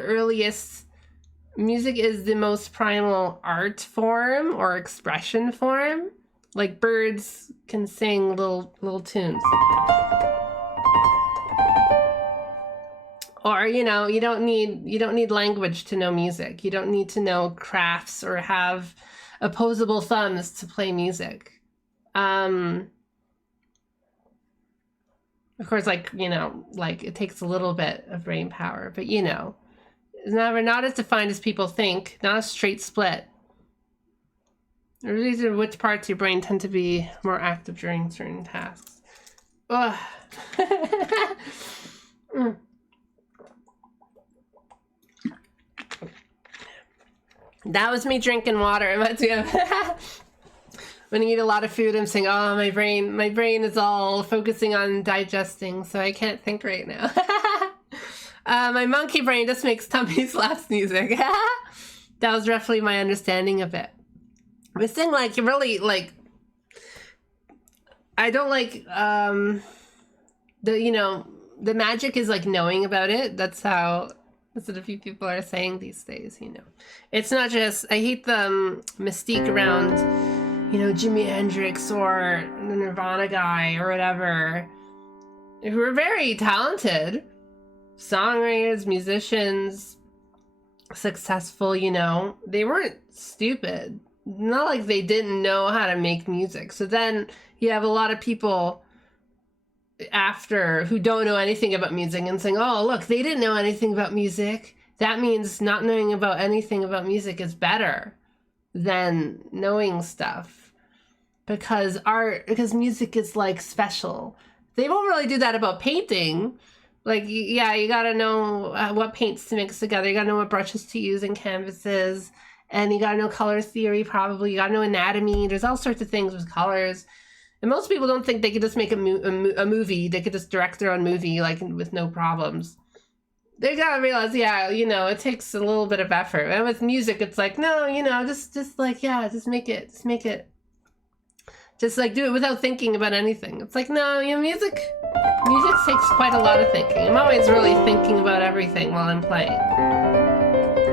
most primal art form or expression form. Like birds can sing little tunes. Or, you know, you don't need language to know music. You don't need to know crafts or have opposable thumbs to play music. Of course, like, you know, like it takes a little bit of brain power, but you know, we're not as defined as people think, not a straight split. These are which parts of your brain tend to be more active during certain tasks. Ugh. That was me drinking water. It reminds me of when you eat a lot of food, I'm saying, oh, my brain is all focusing on digesting, so I can't think right now. My monkey brain just makes tummy slaps music. That was roughly my understanding of it. I was saying, like, really, like, I don't like, the magic is, like, knowing about it. That's what a few people are saying these days, you know. It's not just, I hate the mystique around, you know, Jimi Hendrix or the Nirvana guy or whatever, who are very talented songwriters, musicians, successful, you know. They weren't stupid. Not like they didn't know how to make music. So then you have a lot of people after who don't know anything about music and saying, oh, look, they didn't know anything about music. That means not knowing about anything about music is better than knowing stuff. Because music is like special. They won't really do that about painting. Like, yeah, you gotta know what paints to mix together. You gotta know what brushes to use in canvases. And you gotta know color theory, probably. You gotta know anatomy. There's all sorts of things with colors. And most people don't think they could just make a movie. They could just direct their own movie, like, with no problems. They gotta realize, yeah, you know, it takes a little bit of effort. And with music, it's like, no, you know, just like, yeah, just make it. Just, like, do it without thinking about anything. It's like, no, you know, music takes quite a lot of thinking. I'm always really thinking about everything while I'm playing.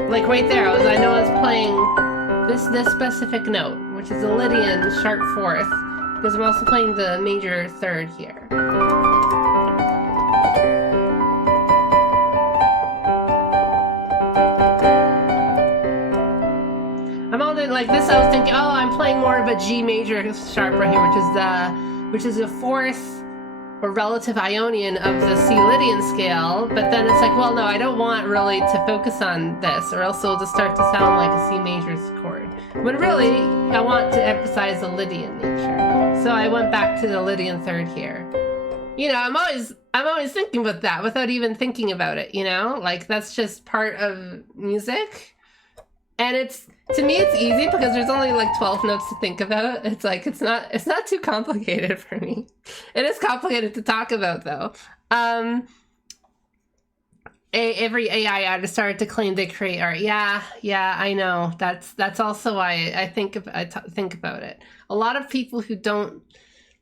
Like, right there, I know I was playing this specific note, which is a Lydian sharp fourth, because I'm also playing the major third here. I'm all like this. I was thinking, oh, I'm playing more of a G major sharp right here, which is a fourth or relative Ionian of the C Lydian scale. But then it's like, well, no, I don't want really to focus on this, or else it'll just start to sound like a C major chord. But really, I want to emphasize the Lydian nature. So I went back to the Lydian third here. You know, I'm always thinking about that without even thinking about it, you know? Like, that's just part of music. And to me, it's easy because there's only like 12 notes to think about. It's like, it's not too complicated for me. It is complicated to talk about though. every AI artist started to claim they create art. Yeah, I know. That's also why I think about it. A lot of people who don't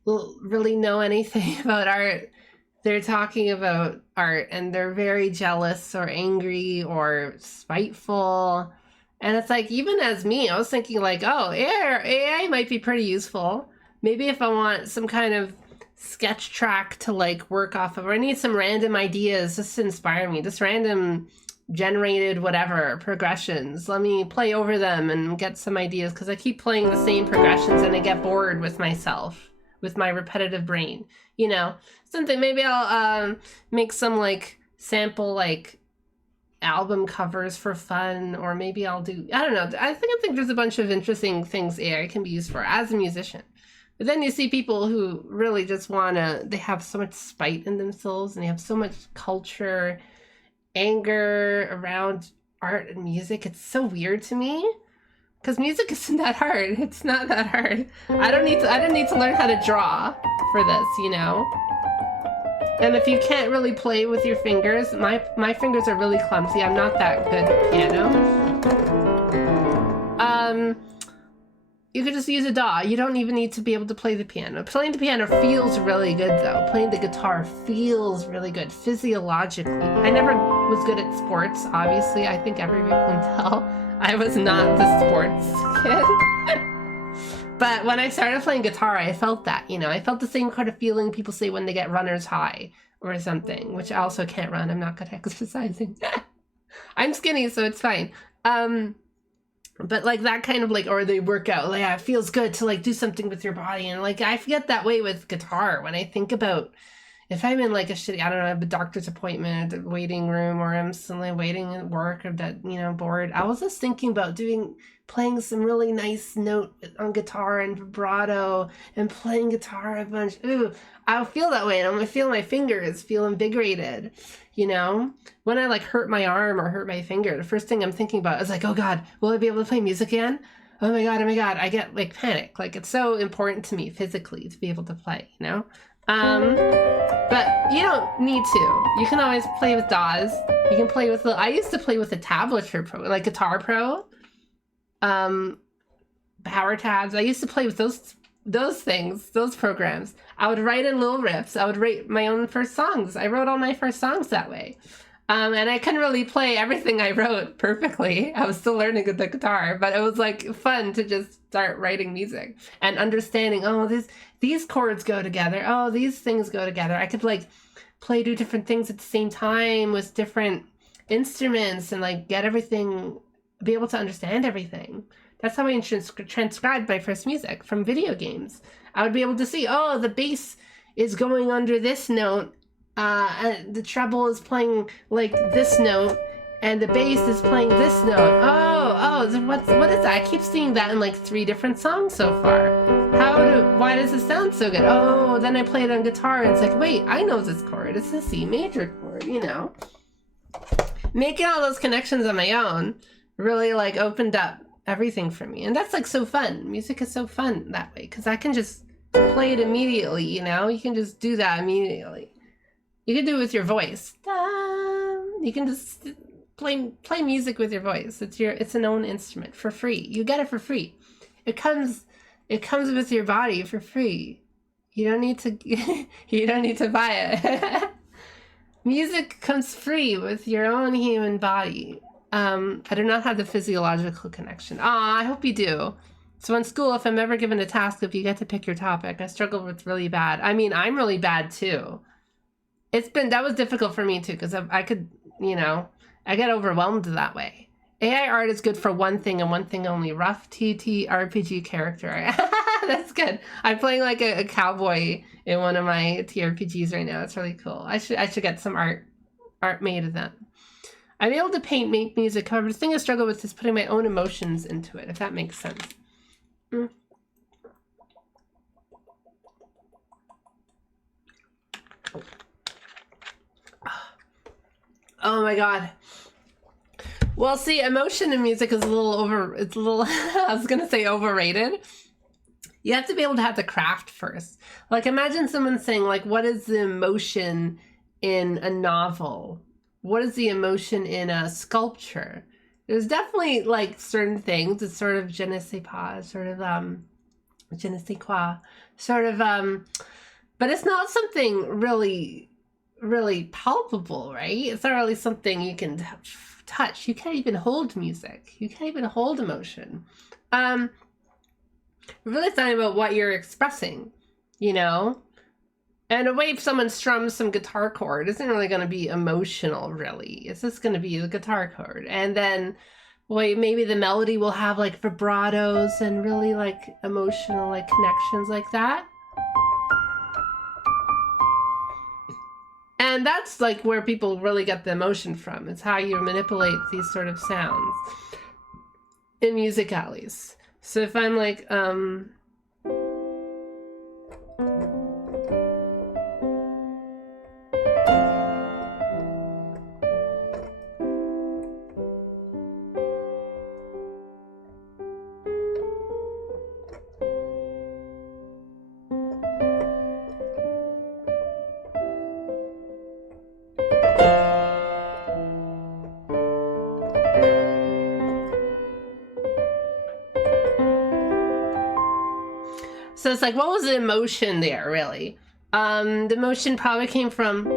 really know anything about art, they're talking about art and they're very jealous or angry or spiteful. And it's like, even as me, I was thinking like, oh, AI might be pretty useful. Maybe if I want some kind of sketch track to like work off of, or I need some random ideas just to inspire me, just random generated whatever progressions. Let me play over them and get some ideas, because I keep playing the same progressions and I get bored with myself, with my repetitive brain. You know, something, maybe I'll make some like sample like album covers for fun, or maybe I'll do, I don't know. I think there's a bunch of interesting things AI can be used for as a musician. But then you see people who really just they have so much spite in themselves and they have so much culture, anger around art and music. It's so weird to me, because music isn't that hard. It's not that hard. I don't need to learn how to draw for this, you know? And if you can't really play with your fingers, my fingers are really clumsy. I'm not that good at piano. You could just use a DAW. You don't even need to be able to play the piano. Playing the piano feels really good, though. Playing the guitar feels really good, physiologically. I never was good at sports, obviously. I think everyone can tell. I was not the sports kid. But when I started playing guitar, I felt that, you know. I felt the same kind of feeling people say when they get runner's high or something, which I also can't run. I'm not good at exercising. I'm skinny, so it's fine. But like that kind of like, or they work out, like, yeah, it feels good to like do something with your body. And like, I get that way with guitar when I think about, if I'm in like a shitty, I don't know, I have a doctor's appointment, a waiting room, or I'm suddenly waiting at work, or that, you know, bored. I was just thinking about playing some really nice note on guitar and vibrato and playing guitar a bunch. Ooh, I'll feel that way. And I'm gonna feel my fingers feel invigorated. You know, when I like hurt my arm or hurt my finger, the first thing I'm thinking about is like, oh God, will I be able to play music again? Oh my God. I get like panic. Like, it's so important to me physically to be able to play, you know? But you don't need to. You can always play with DAWs. You can play with I used to play with a Tablature Pro, like Guitar Pro, Power Tabs. I used to play with those things, those programs. I would write in little riffs. I would write my own first songs. I wrote all my first songs that way. And I couldn't really play everything I wrote perfectly. I was still learning the guitar, but it was like fun to just start writing music and understanding, oh, these chords go together. Oh, these things go together. I could like do different things at the same time with different instruments and like get everything, be able to understand everything. That's how I transcribed my first music from video games. I would be able to see, oh, the bass is going under this note, and the treble is playing like this note, and the bass is playing this note. What is that? I keep seeing that in like 3 different songs so far. Why does it sound so good? Oh, then I play it on guitar, and it's like, wait, I know this chord. It's a C major chord, you know. Making all those connections on my own really like opened up everything for me, and that's like so fun. Music is so fun that way, because I can just play it immediately, you know. You can just do that immediately. You can do it with your voice. You can just play music with your voice. It's an own instrument for free. You get it for free. It comes with your body for free. You don't need to buy it. Music comes free with your own human body. I do not have the physiological connection. I hope you do. So in school, if I'm ever given a task, if you get to pick your topic, I struggle with really bad. I mean, I'm really bad too. That was difficult for me too, because I could, you know, I get overwhelmed that way. AI art is good for one thing and one thing only: rough TTRPG character. That's good. I'm playing like a cowboy in one of my TRPGs right now. It's really cool. I should get some art made of that. I'm able to make music. However, the thing I struggle with is putting my own emotions into it, if that makes sense. Oh my God. Well, see, emotion in music is I was going to say overrated. You have to be able to have the craft first. Like, imagine someone saying, like, what is the emotion in a novel? what is the emotion in a sculpture? There's definitely like certain things. It's sort of je ne sais pas, sort of je ne sais quoi, sort of but it's not something really, really palpable, right? It's not really something you can touch. You can't even hold music. You can't even hold emotion. Really, it's not about what you're expressing, you know. And a way if someone strums some guitar chord isn't really going to be emotional, really. It's just going to be the guitar chord. And then, well, maybe the melody will have like vibratos and really like emotional like connections like that. And that's like where people really get the emotion from. It's how you manipulate these sort of sounds in music alleys. So if I'm like, so it's like, what was the emotion there, really? The emotion probably came from,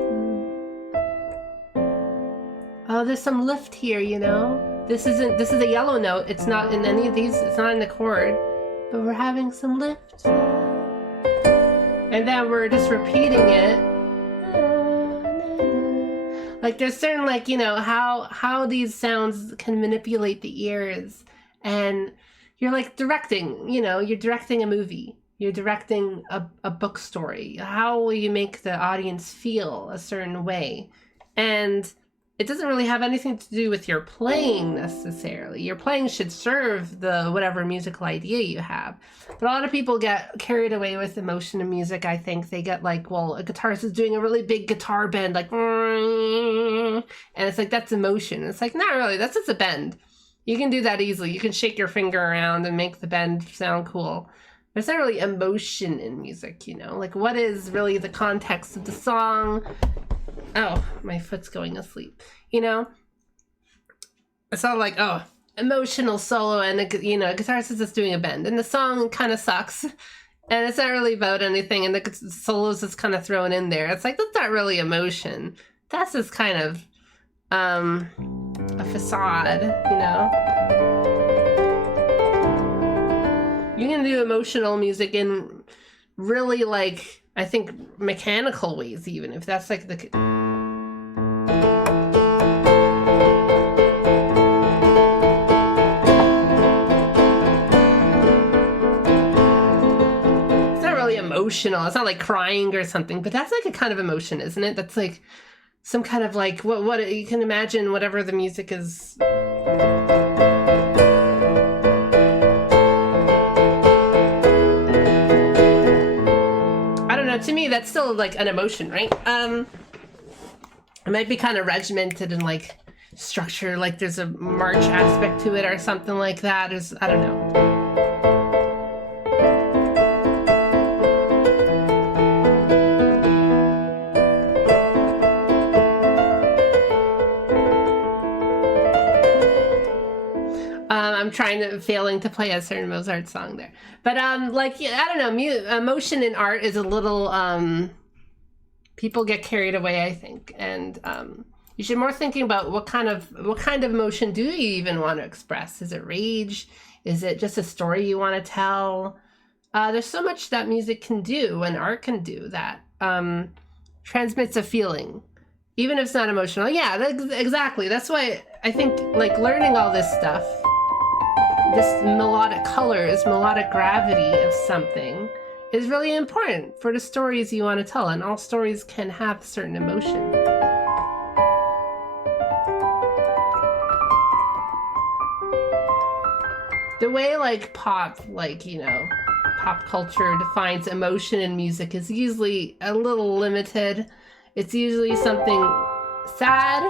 oh, there's some lift here, you know? This is a yellow note. It's not in any of these, it's not in the chord, but we're having some lift. And then we're just repeating it. Like there's certain, like, you know, how these sounds can manipulate the ears. And you're like directing, you know, you're directing a movie. You're directing a book story. How will you make the audience feel a certain way? And it doesn't really have anything to do with your playing necessarily. Your playing should serve the whatever musical idea you have. But a lot of people get carried away with emotion in music, I think. They get like, well, a guitarist is doing a really big guitar bend, like, and it's like, that's emotion. It's like, not really, that's just a bend. You can do that easily. You can shake your finger around and make the bend sound cool. There's not really emotion in music, you know? Like, what is really the context of the song? Oh, my foot's going asleep. You know? It's all like, oh, emotional solo and, a guitarist is just doing a bend. And the song kind of sucks. And it's not really about anything. And the solo's just kind of thrown in there. It's like, that's not really emotion. That's just kind of a facade, you know? You can do emotional music in really, like, I think mechanical ways, even if that's like the. It's not really emotional. It's not like crying or something, but that's like a kind of emotion, isn't it? That's like some kind of like what you can imagine, whatever the music is. To me, that's still like an emotion, right? It might be kind of regimented and like structured, like there's a march aspect to it or something like that. I don't know. I'm failing to play a certain Mozart song there. But like, I don't know, emotion in art is a little, people get carried away, I think. And you should more thinking about what kind of emotion do you even want to express? Is it rage? Is it just a story you want to tell? There's so much that music can do and art can do that transmits a feeling, even if it's not emotional. Yeah, exactly. That's why I think like learning all this stuff, this melodic colors, melodic gravity of something is really important for the stories you want to tell. And all stories can have a certain emotion. The way like pop, like, you know, pop culture defines emotion in music is usually a little limited. It's usually something sad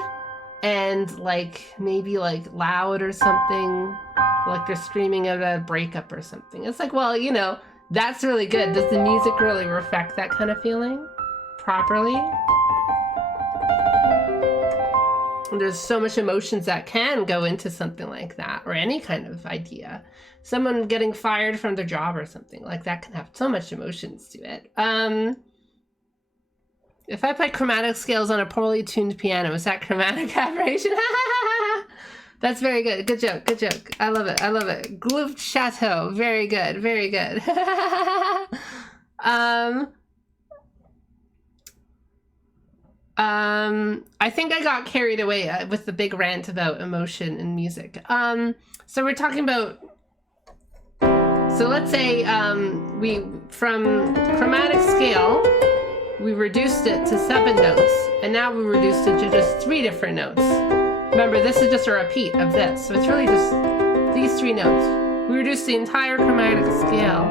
and like maybe like loud or something. Like they're screaming at a breakup or something. It's like, well, you know, that's really good. Does the music really reflect that kind of feeling properly? there's so much emotions that can go into something like that, or any kind of idea. Someone getting fired from their job or something like that can have so much emotions to it. If I play chromatic scales on a poorly tuned piano, is that chromatic aberration? That's very good. Good joke. Good joke. I love it. I love it. Gloop Chateau. Very good. Very good. I think I got carried away with the big rant about emotion in music. So we're talking about, so let's say we, from chromatic scale, we reduced it to 7 notes, and now we reduced it to just 3 different notes. Remember, this is just a repeat of this, so it's really just these 3 notes. We reduced the entire chromatic scale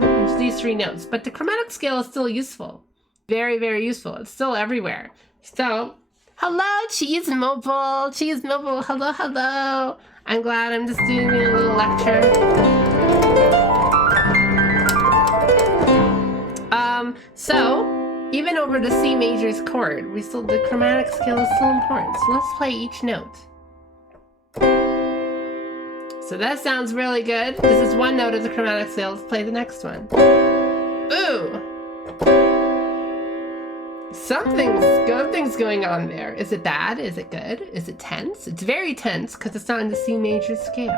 into these 3 notes, but the chromatic scale is still useful. Very, very useful. It's still everywhere. So, hello, Cheese Mobile. Cheese Mobile, hello, hello. I'm glad I'm just doing a little lecture. So, even over the C major's chord, the chromatic scale is still important. So let's play each note. So that sounds really good. This is 1 note of the chromatic scale. Let's play the next one. Ooh. Something's going on there. Is it bad? Is it good? Is it tense? It's very tense because it's not in the C major scale.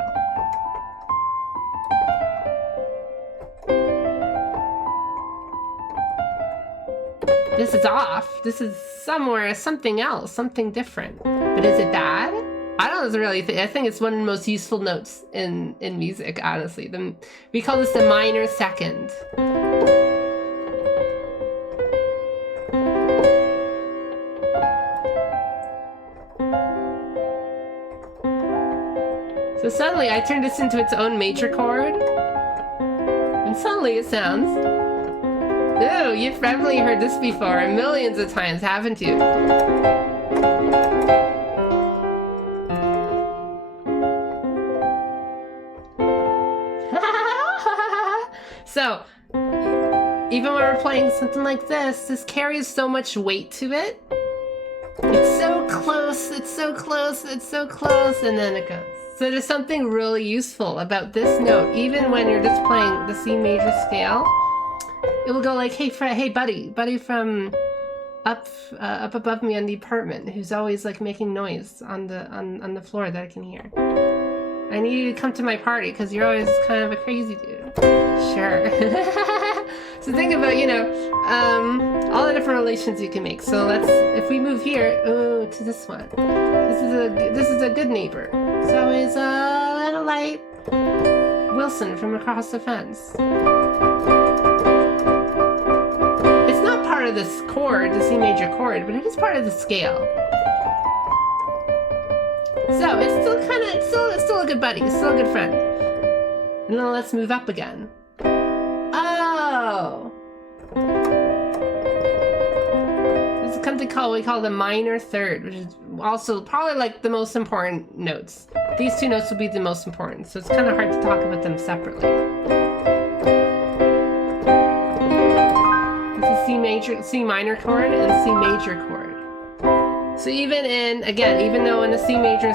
This is off. This is something else, something different. But is it bad? I don't really think. I think it's one of the most useful notes in music, honestly. We call this the minor second. So suddenly I turned this into its own major chord, and suddenly it sounds... Ooh, you've probably heard this before millions of times, haven't you? So, even when we're playing something like this carries so much weight to it. It's so close, it's so close, it's so close, and then it goes. So there's something really useful about this note, even when you're just playing the C major scale. It will go like, hey, hey, buddy from up above me on the apartment, who's always like making noise on the floor that I can hear. I need you to come to my party because you're always kind of a crazy dude. Sure. So think about, you know, all the different relations you can make. So if we move here, ooh, to this one. This is a good neighbor. It's always a little light. Wilson from across the fence. Part of this chord, the C major chord, but it is part of the scale. So it's still it's still a good buddy, it's still a good friend. And then let's move up again. Oh, this is something we call the minor third, which is also probably like the most important notes. These 2 notes will be the most important, so it's kind of hard to talk about them separately. C minor chord and C major chord. So even though in the C major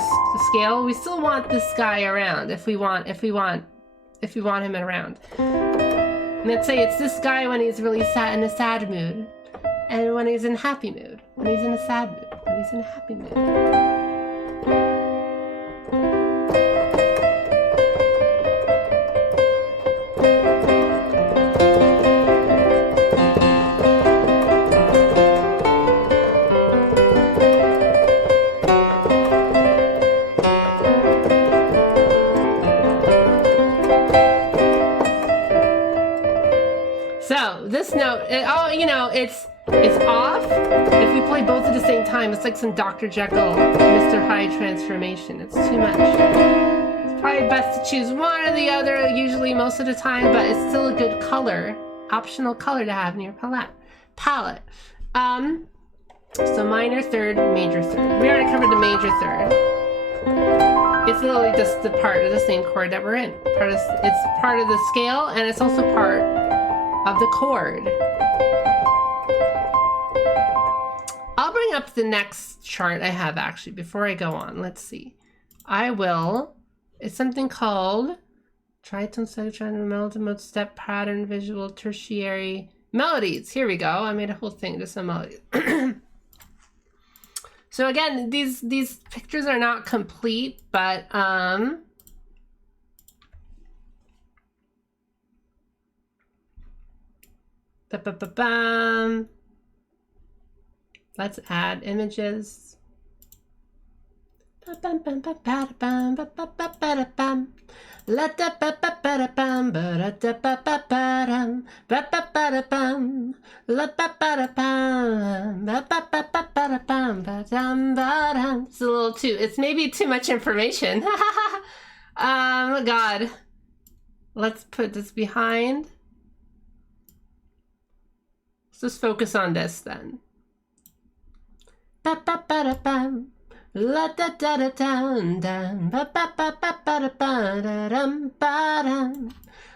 scale, we still want this guy around if we want him around. And let's say it's this guy when he's really in a sad mood, and when he's in a happy mood, when he's in a sad mood, when he's in a happy mood. This note, it's off. If we play both at the same time, it's like some Dr. Jekyll, Mr. Hyde transformation. It's too much. It's probably best to choose one or the other, usually most of the time, but it's still a good color, optional color to have in your palette. So minor third, major third. We already covered the major third. It's literally just the part of the same chord that we're in. It's part of the scale, and it's also part of the chord. I'll bring up the next chart I have actually before I go on. Let's see. I will. It's something called tritone, sectritone, melody, mode, step, pattern, visual, tertiary, melodies. Here we go. I made a whole thing just on melodies. So again, these pictures are not complete, but let's add images. It's a little too, it's maybe too much information. God. Let's put this behind. Let's just focus on this then. La da da da down down ba ba ba ba ba da ba da dum ba dum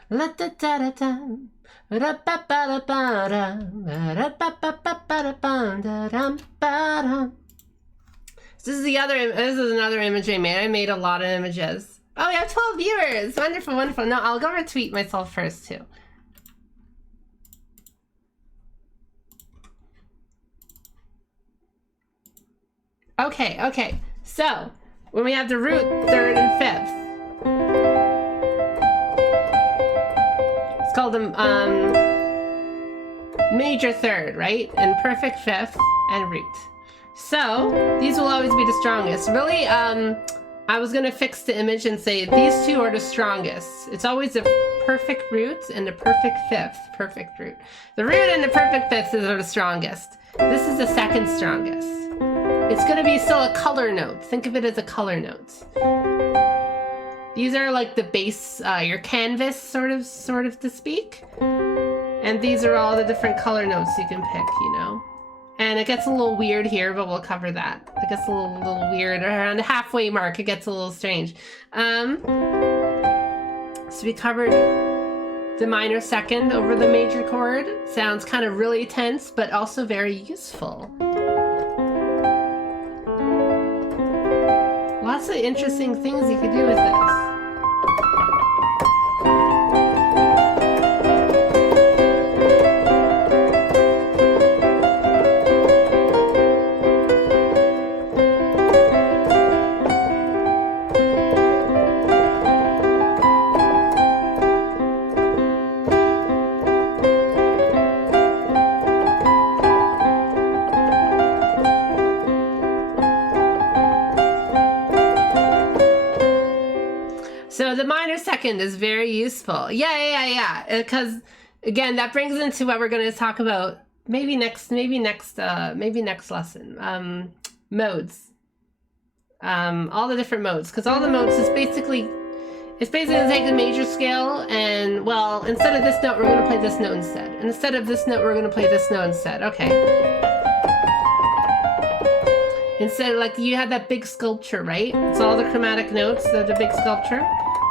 la da da da down ra ba ba da ba da ra ba ba ba ba da ba da dum ba dum. This is another image I made. I made a lot of images. Oh, we have 12 viewers. Wonderful, wonderful. No, I'll go retweet myself first too. Okay, okay. So, when we have the root, third, and fifth. It's called the major third, right? And perfect fifth, and root. So, these will always be the strongest. Really, I was gonna fix the image and say these two are the strongest. It's always the perfect root and the perfect fifth, perfect root. The root and the perfect fifth are the strongest. This is the second strongest. It's gonna be still a color note. Think of it as a color note. These are like the base, your canvas, sort of to speak. And these are all the different color notes you can pick, you know. And it gets a little weird here, but we'll cover that. It gets a little weird around the halfway mark. It gets a little strange. So we covered the minor second over the major chord. Sounds kind of really tense, but also very useful. Lots of interesting things you could do with this. So the minor second is very useful. Yeah. Because again, that brings into what we're going to talk about maybe next lesson. Modes. All the different modes. Because all the modes is basically going to take the major scale and, well, instead of this note, we're going to play this note instead. And instead of this note, we're going to play this note instead. Okay. Instead, like, you had that big sculpture, right? It's all the chromatic notes, the big sculpture.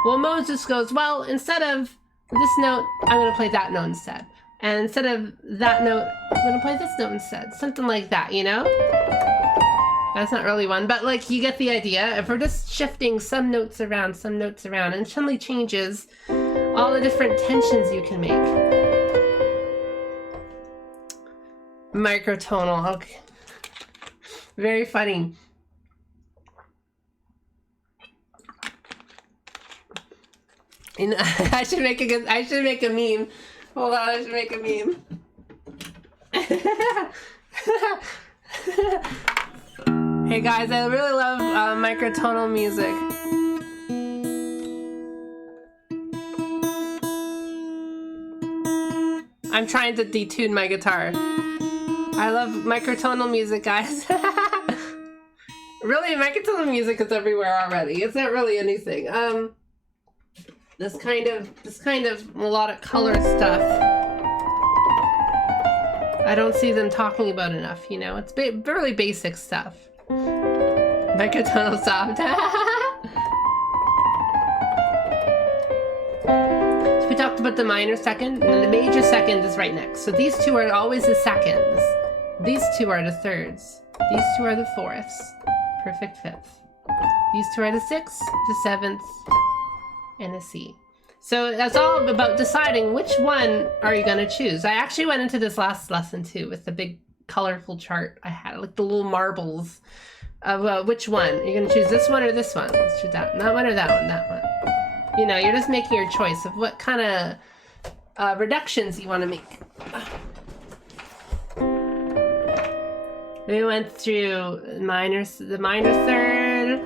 Well, Mode just goes, well, instead of this note, I'm going to play that note instead. And instead of that note, I'm going to play this note instead. Something like that, you know? That's not really one, but, like, you get the idea. If we're just shifting some notes around, and it suddenly changes all the different tensions you can make. Microtonal, okay. Very funny. And I should make a meme. Hold on, I should make a meme. Hey guys, I really love microtonal music. I'm trying to detune my guitar. I love microtonal music, guys. Really, microtonal music is everywhere already. It's not really anything. This kind of melodic color stuff, I don't see them talking about enough, you know? It's really basic stuff. Microtonal soft. So we talked about the minor second, and the major second is right next. So these two are always the seconds. These two are the thirds. These two are the fourths. Perfect fifth. These two are the sixths, the sevenths, and a C. So that's all about deciding which one are you going to choose. I actually went into this last lesson too with the big colorful chart I had, like the little marbles of which one. You're going to choose this one or this one. Let's choose that one or that one, that one. You know, you're just making your choice of what kind of reductions you want to make. We went through the minor third,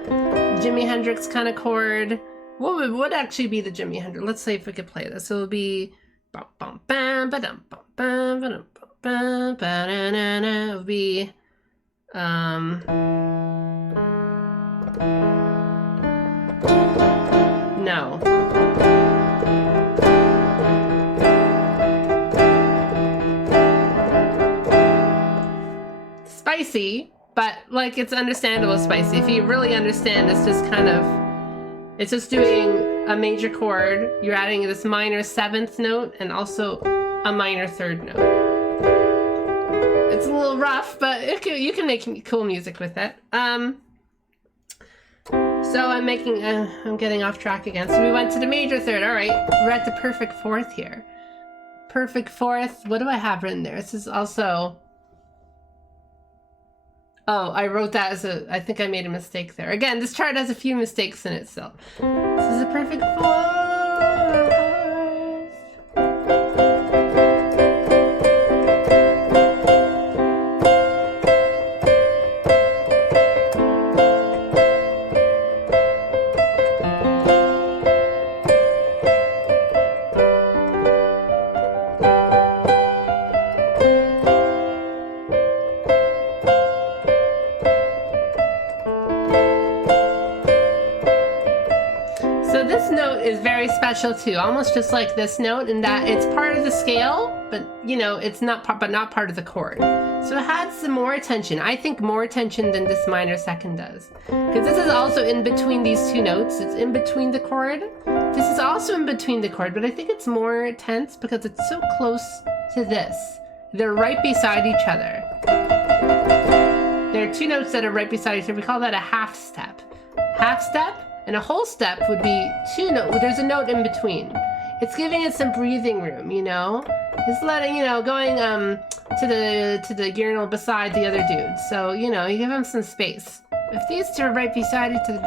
Jimi Hendrix kind of chord. What would actually be the Jimi Hendrix? Let's see if we could play this. So it would be bum bum bam ba-dum bum bam ba-dum bum bam ba-da-na-na. It would be no. Spicy, but like it's understandable spicy. If you really understand, it's just kind of, it's just doing a major chord. You're adding this minor seventh note and also a minor third note. It's a little rough, but you can make cool music with it. So I'm getting off track again. So we went to the major third. All right, we're at the perfect fourth here. Perfect fourth. What do I have written there? This is also. Oh, I wrote that as I think I made a mistake there. Again, this chart has a few mistakes in it still. This is a perfect fourth. Special too, almost just like this note in that it's part of the scale, but you know it's not part of the chord. So it had some more attention. I think more attention than this minor second does, because this is also in between these two notes. It's in between the chord. This is also in between the chord, but I think it's more tense because it's so close to this. They're right beside each other. There are two notes that are right beside each other. We call that a half step. Half step. And a whole step would be two notes. There's a note in between. It's giving it some breathing room, you know? It's letting, you know, going to the urinal beside the other dude. So, you know, you give them some space. If these two are right beside each other,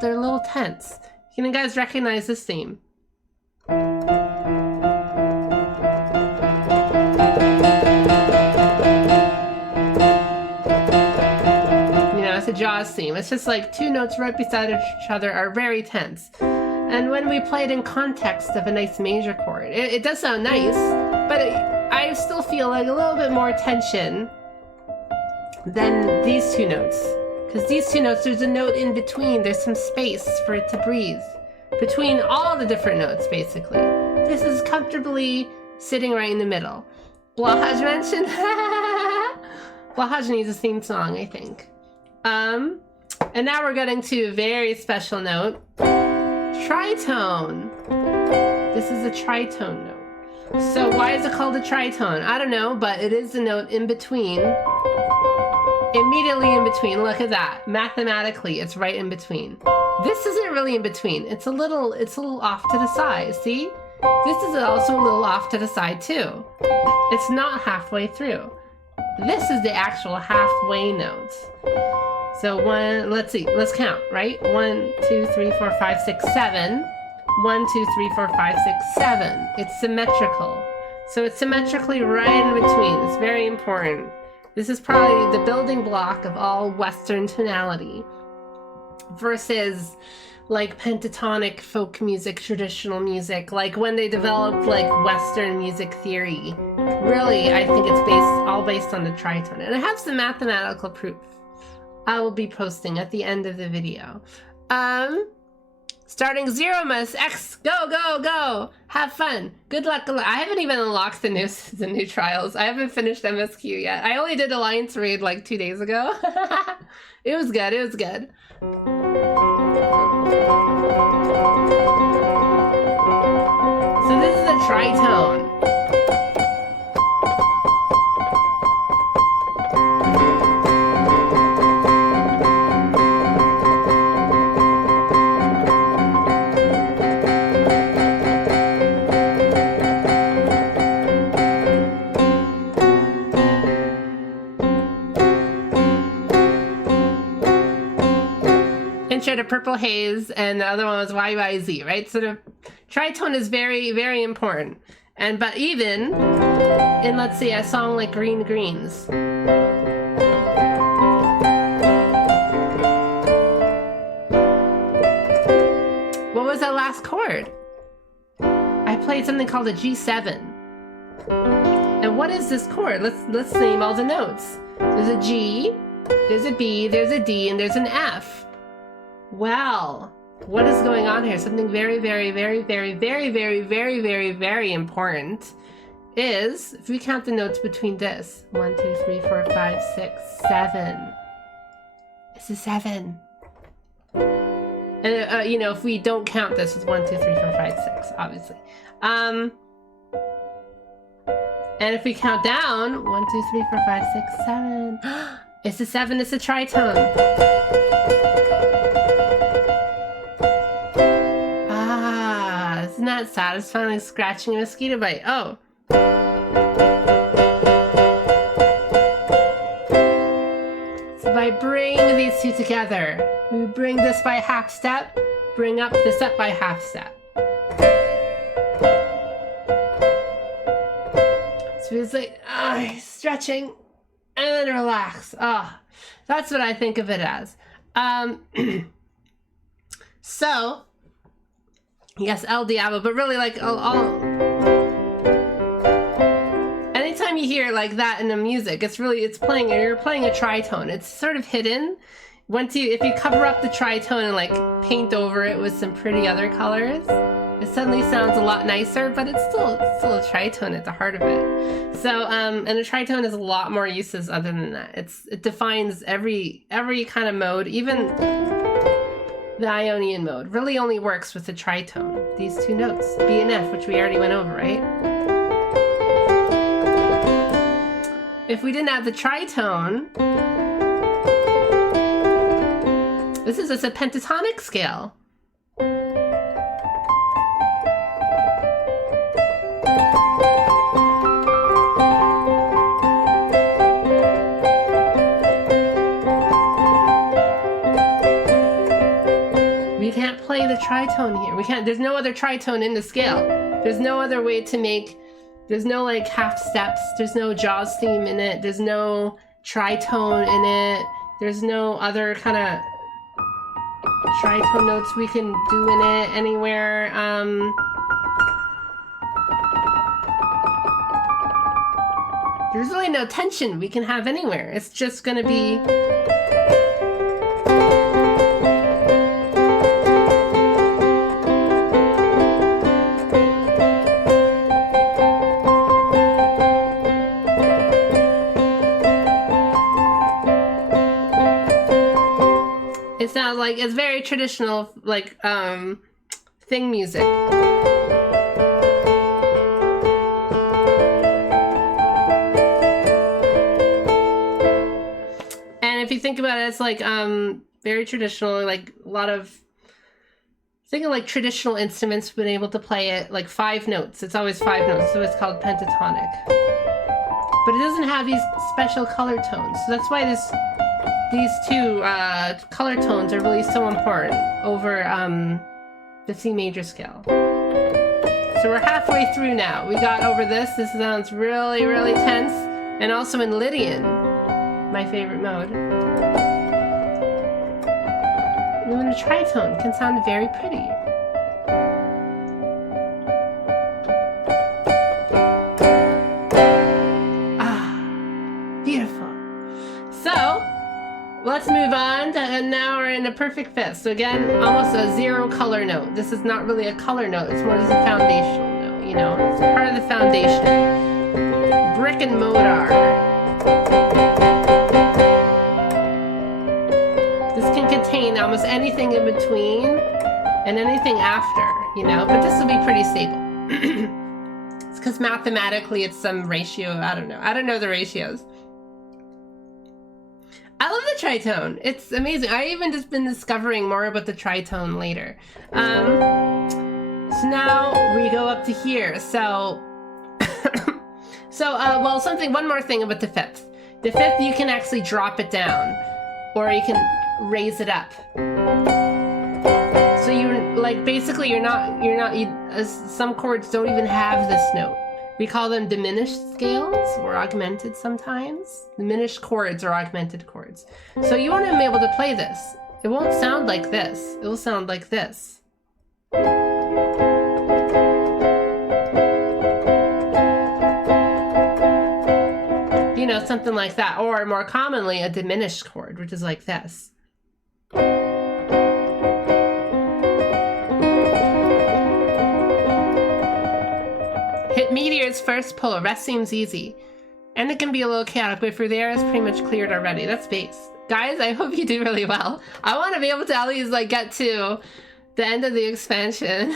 they're a little tense. Can you guys recognize this theme? It's a Jaws theme. It's just like two notes right beside each other are very tense. And when we play it in context of a nice major chord, it does sound nice, but I still feel like a little bit more tension than these two notes. Because these two notes, there's a note in between. There's some space for it to breathe between all the different notes, basically. This is comfortably sitting right in the middle. Blahaj mentioned, Blahaj needs a theme song, I think. And now we're getting to a very special note. Tritone. This is a tritone note. So why is it called a tritone? I don't know, but it is the note in between. Immediately in between. Look at that. Mathematically, it's right in between. This isn't really in between. It's a little off to the side. See? This is also a little off to the side too. It's not halfway through. This is the actual halfway notes. So let's see, let's count, right? 1, 2, 3, 4, 5, 6, 7. 1, 2, 3, 4, 5, 6, 7. It's symmetrical. So it's symmetrically right in between. It's very important. This is probably the building block of all Western tonality versus like pentatonic folk music, traditional music, like when they developed like Western music theory. Really, I think it's all based on the tritone. And I have some mathematical proof I will be posting at the end of the video. Starting 0 minus X. Go, go, go. Have fun. Good luck. I haven't even unlocked the new trials. I haven't finished MSQ yet. I only did Alliance Raid like 2 days ago. It was good. It was good. So this is a tritone. had a purple haze, and the other one was YYZ, right? So the tritone is very, very important. But even in, let's see, a song like Green Greens. What was that last chord? I played something called a G7. And what is this chord? Let's name all the notes. There's a G, there's a B, there's a D, and there's an F. Well, what is going on here? Something very, very, very, very, very, very, very, very, very important is, if we count the notes between this, 1, 2, 3, 4, 5, 6, 7. It's a 7. And, you know, if we don't count this, it's 1, 2, 3, 4, 5, 6, obviously. And if we count down, 1, 2, 3, 4, 5, 6, 7. It's a 7, it's a tritone. Ah, isn't that satisfying? Like scratching a mosquito bite. Oh. So by bringing these two together, we bring this by half step, bring up this up by half step. So it's like, stretching and then relax. That's what I think of it as. So, yes, El Diablo, but really like anytime you hear like that in the music, it's playing, you're playing a tritone. It's sort of hidden. If you cover up the tritone and like paint over it with some pretty other colors, it suddenly sounds a lot nicer, but it's still a tritone at the heart of it. So, and a tritone has a lot more uses other than that. It defines every kind of mode, even the Ionian mode really only works with the tritone. These two notes, B and F, which we already went over, right? If we didn't have the tritone, this is just a pentatonic scale. We can't play the tritone here. There's no other tritone in the scale. There's no other way to make, there's no like half steps. There's no Jaws theme in it. There's no tritone in it. There's no other kind of tritone notes we can do in it anywhere. There's really no tension we can have anywhere. It's just gonna be it sounds like it's very traditional, like thing music. And if you think about it, it's like very traditional, like a lot of, think of like traditional instruments been able to play it like 5 notes. It's always 5 notes, so it's called pentatonic. But it doesn't have these special color tones, so that's why these two color tones are really so important over the C major scale. So we're halfway through now. We got over this. This sounds really, really tense. And also in Lydian, my favorite mode. Even a tritone can sound very pretty. Let's move on, and now we're in a perfect fifth. So again, almost a 0 color note. This is not really a color note, it's more just a foundational note, you know? It's part of the foundation. Brick and mortar. This can contain almost anything in between and anything after, you know? But this will be pretty stable. It's because mathematically it's some ratio, I don't know the ratios. I love the tritone. It's amazing. I even just been discovering more about the tritone later. So now we go up to here. So, well, one more thing about the fifth. The fifth, you can actually drop it down, or you can raise it up. like basically some chords don't even have this note. We call them diminished scales or augmented sometimes. Diminished chords or augmented chords. So you want to be able to play this. It won't sound like this. It will sound like this. You know, something like that. Or more commonly, a diminished chord, which is like this. Hit meteors first pull. Rest seems easy. And it can be a little chaotic, but if you're there, it's pretty much cleared already. That's bass. Guys, I hope you do really well. I want to be able to at least like get to the end of the expansion.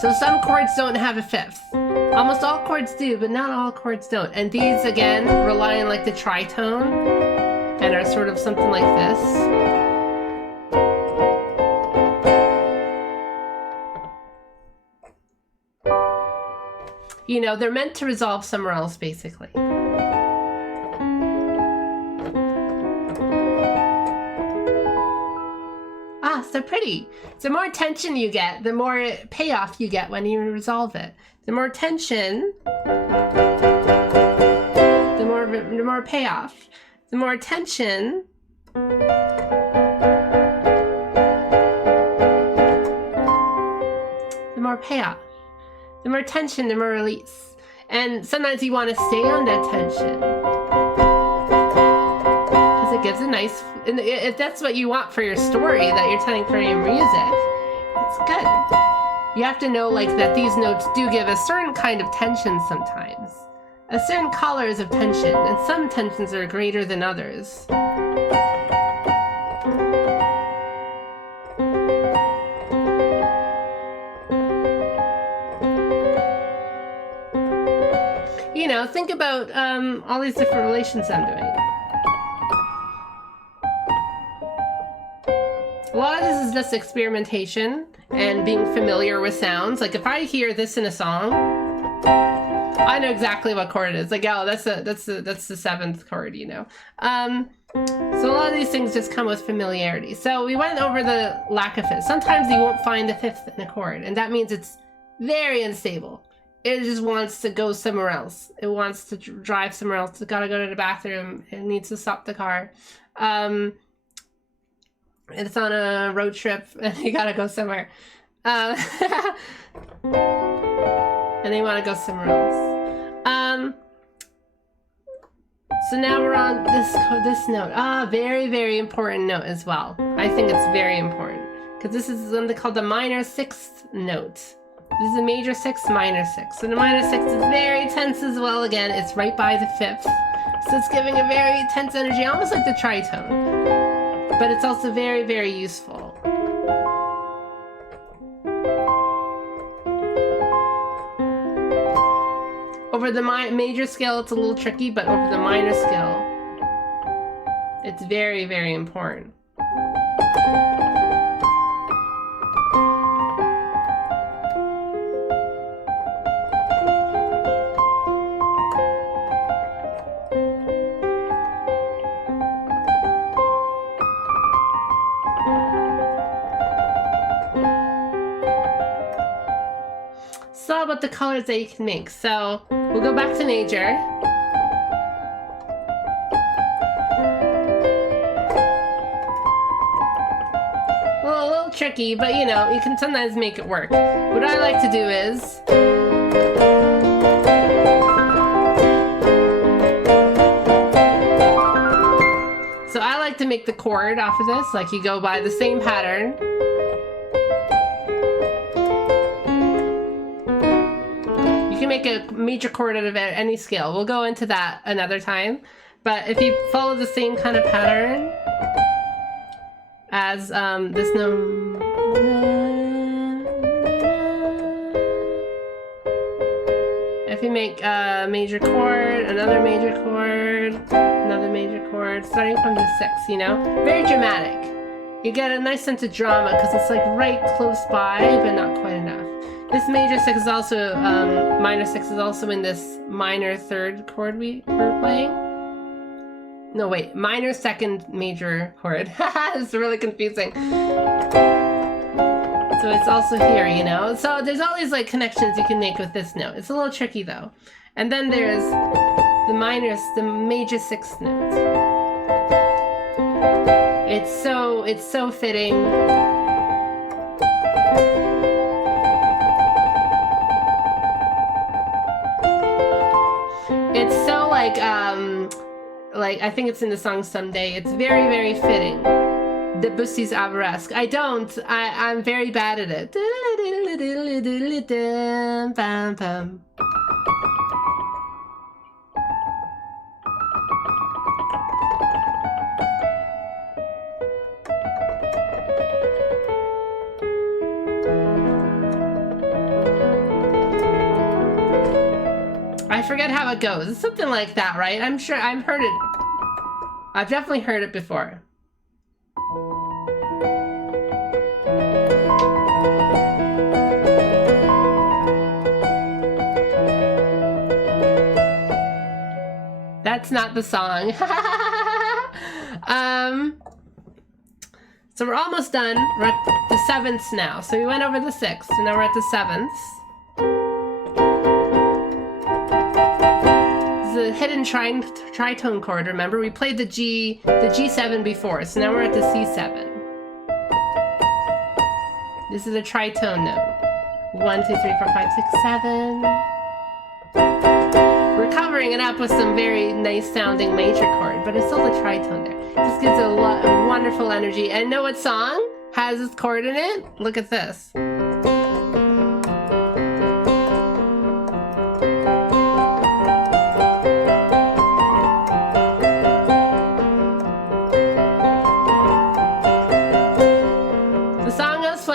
So some chords don't have a fifth. Almost all chords do, but not all chords don't. And these, again, rely on like the tritone and are sort of something like this. You know, they're meant to resolve somewhere else, basically. Ah, so pretty. The more tension you get, the more payoff you get when you resolve it. The more tension, the more payoff. The more tension, the more payoff. The more tension, the more release. And sometimes you want to stay on that tension. Because it gives a nice... If that's what you want for your story that you're telling for your music, it's good. You have to know like that these notes do give a certain kind of tension sometimes. A certain colors of tension, and some tensions are greater than others. You know, think about all these different relations I'm doing. A lot of this is just experimentation and being familiar with sounds. Like if I hear this in a song, I know exactly what chord it is. Like, oh, that's the seventh chord, you know. So a lot of these things just come with familiarity. So we went over the lack of fifth. Sometimes you won't find a fifth in a chord, and that means it's very unstable. It just wants to go somewhere else. It wants to drive somewhere else. It's gotta go to the bathroom. It needs to stop the car. It's on a road trip and you gotta go somewhere. And they wanna go somewhere else. So now we're on this note. Very, very important note as well. I think it's very important because this is something called the minor sixth note. This is a major sixth, minor sixth. So the minor sixth is very tense as well. Again, it's right by the fifth. So it's giving a very tense energy, almost like the tritone. But it's also very, very useful. Over the major scale, it's a little tricky, but over the minor scale, it's very, very important. So about the colors that you can make. So we'll go back to major. Well, a little tricky, but you know, you can sometimes make it work. What I like to do is so I like to make the chord off of this, like you go by the same pattern. Make a major chord out of any scale. We'll go into that another time. But if you follow the same kind of pattern as this note, if you make a major chord, another major chord, another major chord, starting from the sixth, you know, very dramatic. You get a nice sense of drama because it's like right close by, but not quite enough. This major six is also, minor six is also in this minor third chord we're playing. No, wait, minor second major chord. It's really confusing. So it's also here, you know? So there's all these like connections you can make with this note. It's a little tricky though. And then there's the major sixth note. It's so fitting. It's so like I think it's in the song Someday. It's very, very fitting. Debussy's Arabesque. I'm very bad at it. I forget how it goes. It's something like that, right? I'm sure I've heard it. I've definitely heard it before. That's not the song. So we're almost done. We're at the sevenths now. So we went over the sixth, and now we're at the sevenths. The hidden tritone chord. Remember, we played the G7 before, so now we're at the C7. This is a tritone note. 1, 2, 3, 4, 5, 6, 7. We're covering it up with some very nice sounding major chord, but it's still the tritone there. This gives it a lot of wonderful energy. And know what song has this chord in it? Look at this.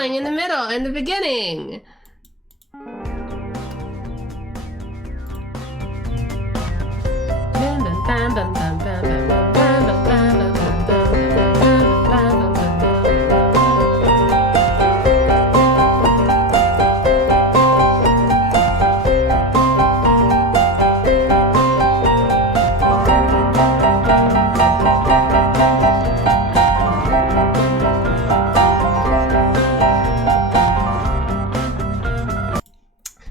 In the middle, in the beginning.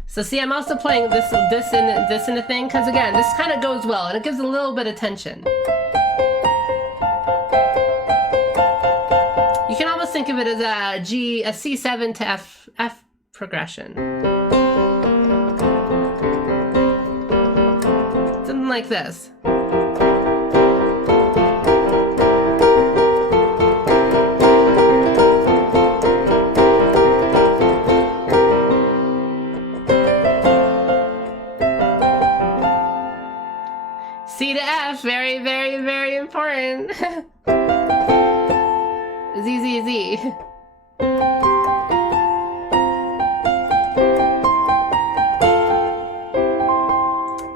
So see, I'm also playing this in the thing, because again, this kind of goes well, and it gives a little bit of tension. You can almost think of it as a C7 to F progression. Something like this. C to F, very, very, very important. Z, Z, Z.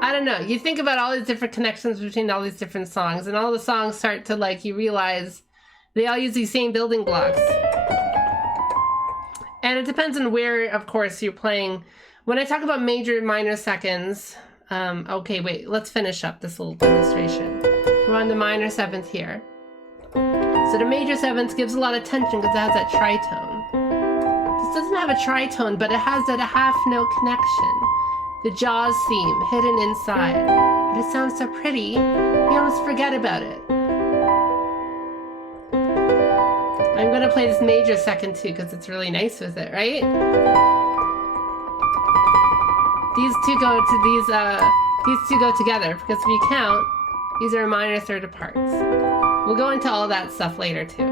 I don't know, you think about all these different connections between all these different songs, and all the songs start to, like, you realize they all use these same building blocks. And it depends on where, of course, you're playing. When I talk about major and minor seconds, okay, wait, let's finish up this little demonstration. We're on the minor seventh here. So the major seventh gives a lot of tension because it has that tritone. This doesn't have a tritone, but it has that half note connection. The Jaws theme hidden inside. But it sounds so pretty, you almost forget about it. I'm gonna play this major second too because it's really nice with it, right? These two go together because if you count, these are minor third parts. We'll go into all that stuff later too.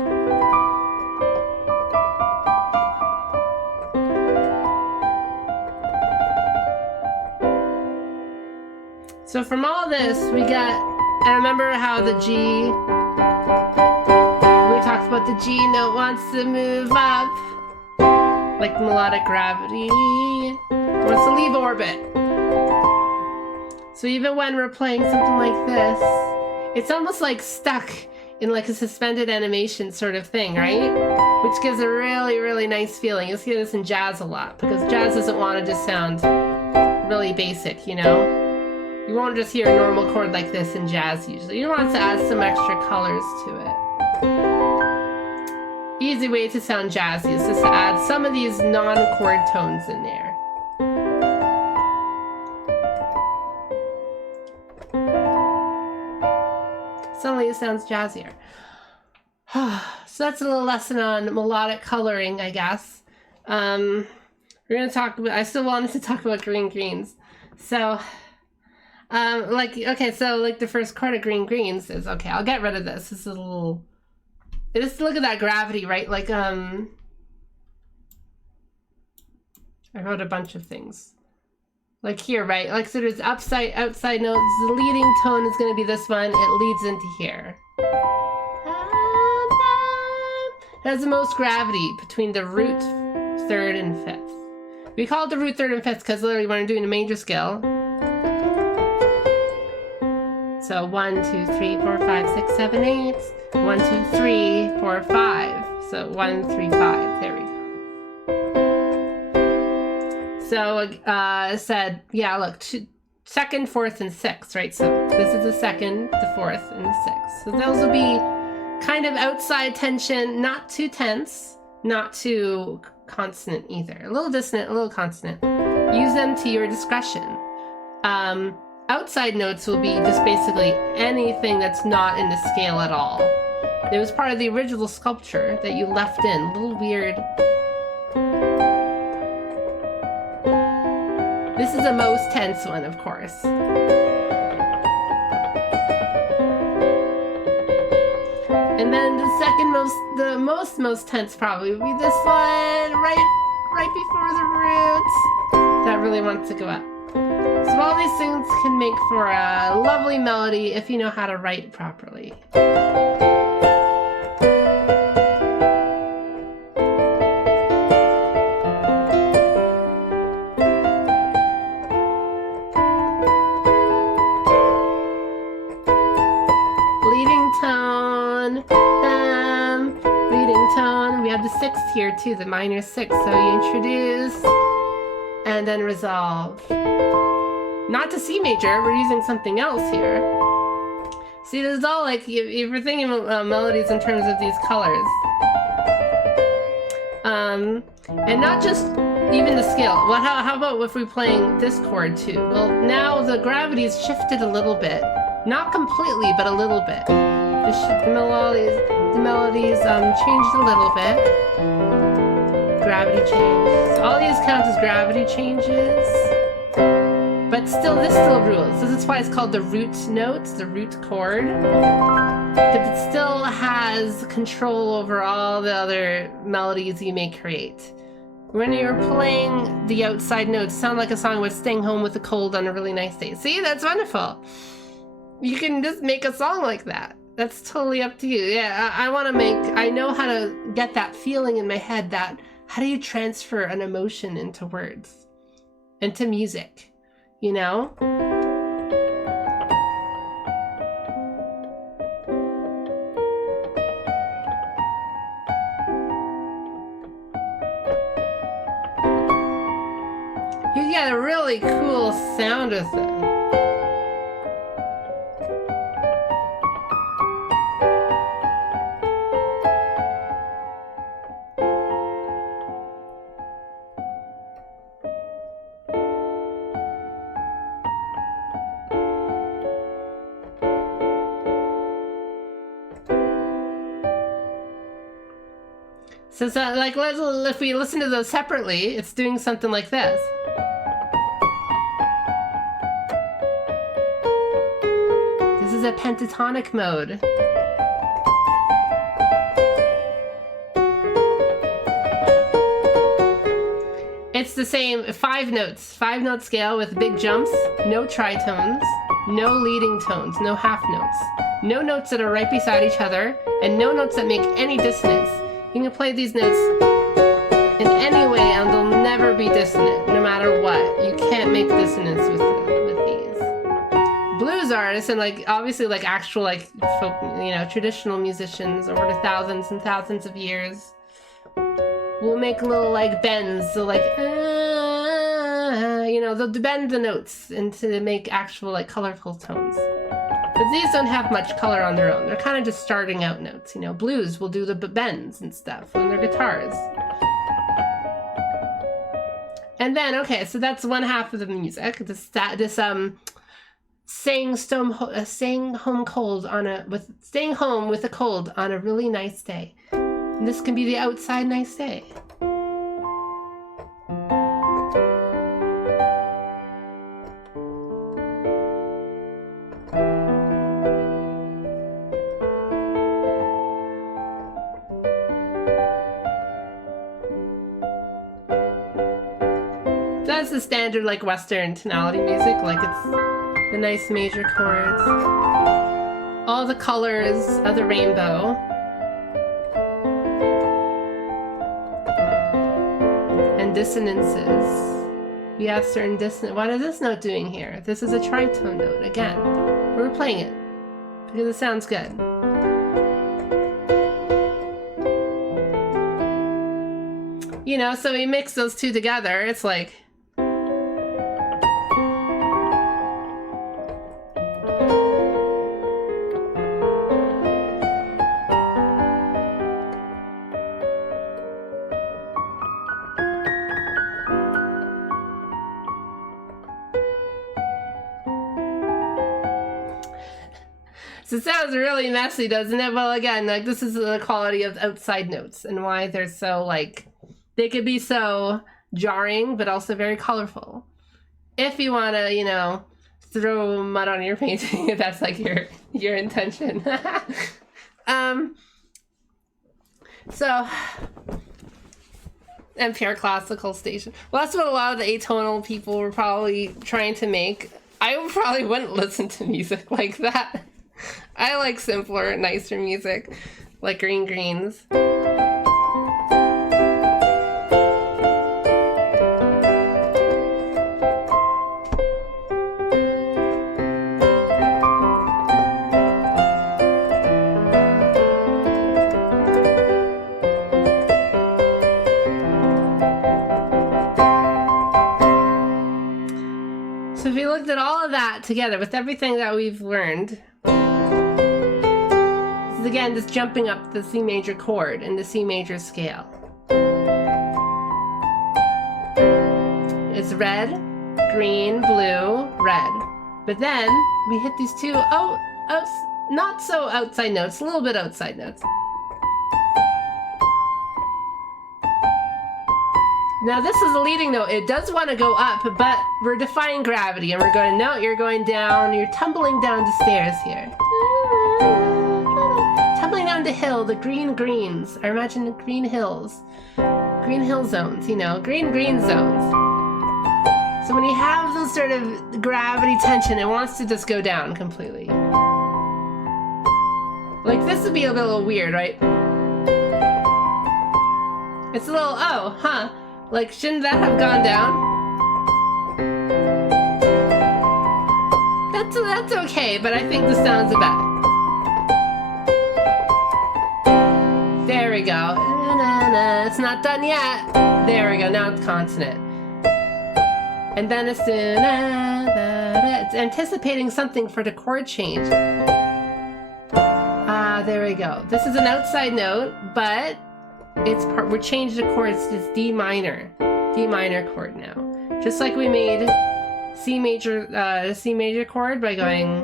So from all this, we got, and remember how the G, we talked about the G note wants to move up, like melodic gravity. Wants to leave orbit. So even when we're playing something like this, it's almost like stuck in like a suspended animation sort of thing, right? Which gives a really, really nice feeling. You'll see this in jazz a lot, because jazz doesn't want to just sound really basic, you know? You won't just hear a normal chord like this in jazz usually. You want to add some extra colors to it. Easy way to sound jazzy is just to add some of these non-chord tones in there. Suddenly it sounds jazzier. So that's a little lesson on melodic coloring, I guess. We're gonna talk about, I still wanted to talk about green greens. So, okay, so like the first chord of green greens is, okay, I'll get rid of this. This is a little, just look at that gravity, right? Like, I wrote a bunch of things. Like here, right? Like, so there's outside notes. The leading tone is gonna be this one. It leads into here. It has the most gravity between the root, third, and fifth. We call it the root, third, and fifth because literally when I'm doing a major scale. So 1, 2, 3, 4, 5, 6, 7, 8. 1, 2, 3, 4, 5. So 1, 3, 5. There we go. So it said, yeah, look, second, fourth, and sixth, right? So this is the second, the fourth, and the sixth. So those will be kind of outside tension, not too tense, not too consonant either. A little dissonant, a little consonant. Use them to your discretion. Outside notes will be just basically anything that's not in the scale at all. It was part of the original sculpture that you left in. A little weird. This is the most tense one, of course. And then the second most tense probably would be this one, right before the roots. That really wants to go up. So all these things can make for a lovely melody if you know how to write properly. The sixth here too, the minor sixth. So you introduce and then resolve. Not to C major, we're using something else here. See, this is all like, if you're thinking of melodies in terms of these colors. And not just even the scale. Well, how about if we're playing this chord too? Well, now the gravity's shifted a little bit. Not completely, but a little bit. The melodies changed a little bit. Gravity changes. All these count as gravity changes. But still, this still rules. This is why it's called the root notes, the root chord. Because it still has control over all the other melodies you may create. When you're playing the outside notes, sound like a song with staying home with a cold on a really nice day. See, that's wonderful. You can just make a song like that. That's totally up to you. Yeah, I know how to get that feeling in my head that, how do you transfer an emotion into words? Into music, you know? You get a really cool sound with it. So like, if we listen to those separately, it's doing something like this. This is a pentatonic mode. It's the same, 5 note scale with big jumps, no tritones, no leading tones, no half notes, no notes that are right beside each other, and no notes that make any dissonance. You can play these notes in any way and they'll never be dissonant, no matter what. You can't make dissonance with these. Blues artists and obviously actual folk, traditional musicians over the thousands and thousands of years will make little bends, so you know, they'll bend the notes into to make actual like colorful tones. But these don't have much color on their own. They're kind of just starting out notes. You know, blues will do the bends and stuff when they're guitars. And then, okay, so that's one half of the music. Staying home with a cold on a really nice day. And this can be the outside nice day. That's the standard like Western tonality music, like it's the nice major chords, all the colors of the rainbow, and dissonances. We have certain dissonance. What is this note doing here? This is a tritone note again. We're playing it because it sounds good. You know, so we mix those two together. It's like. So it sounds really messy, doesn't it? Well, again, like this is the quality of outside notes and why they're so like, they could be so jarring, but also very colorful. If you want to, you know, throw mud on your painting, if that's like your intention. So, NPR classical station. Well, that's what a lot of the atonal people were probably trying to make. I probably wouldn't listen to music like that. I like simpler, nicer music, like Green Greens. So if we looked at all of that together with everything that we've learned, again, just jumping up the C major chord in the C major scale. It's red, green, blue, red. But then we hit these two, not so outside notes, a little bit outside notes. Now this is a leading note. It does want to go up, but we're defying gravity and we're going, no, you're going down, you're tumbling down the stairs here. Tumbling down the hill, the green greens. I imagine the green hills. Green hill zones, you know, green zones. So when you have those sort of gravity tension, it wants to just go down completely. Like this would be a little weird, right? It's a little, oh, huh. Like, shouldn't that have gone down? That's okay, but I think the sound's a bit. There we go. It's not done yet. There we go. Now it's consonant. And then it's anticipating something for the chord change. There we go. This is an outside note, but we're changing the chords to this D minor chord now. Just like we made C major chord by going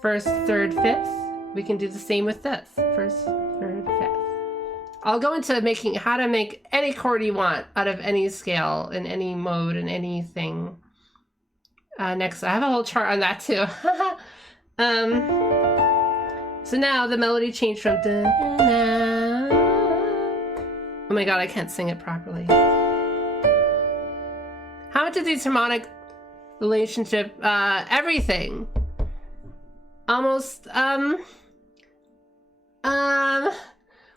first, third, fifth. We can do the same with this. First, third, fifth. I'll go into how to make any chord you want out of any scale in any mode and anything. Next, I have a whole chart on that too. So now the melody changed from da, na. Oh my god, I can't sing it properly. How much of these harmonic relationship? Everything. Almost.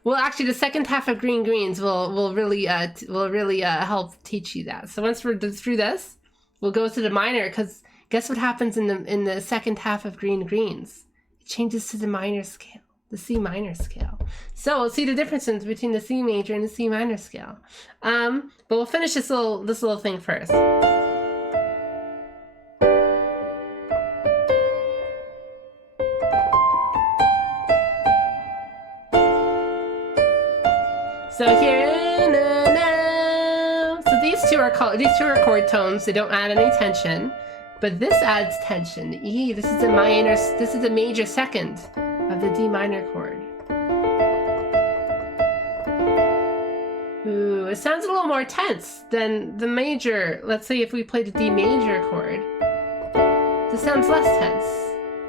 Well, actually, the second half of Green Greens will really help teach you that. So once we're through this, we'll go to the minor, because guess what happens in the second half of Green Greens? It changes to the minor scale, the C minor scale. So we'll see the differences between the C major and the C minor scale. But we'll finish this little thing first. So here, na, na. So these two are chord tones. They don't add any tension, but this adds tension. E. This is a minor. This is a major second of the D minor chord. Ooh, it sounds a little more tense than the major. Let's say if we played a D major chord, this sounds less tense.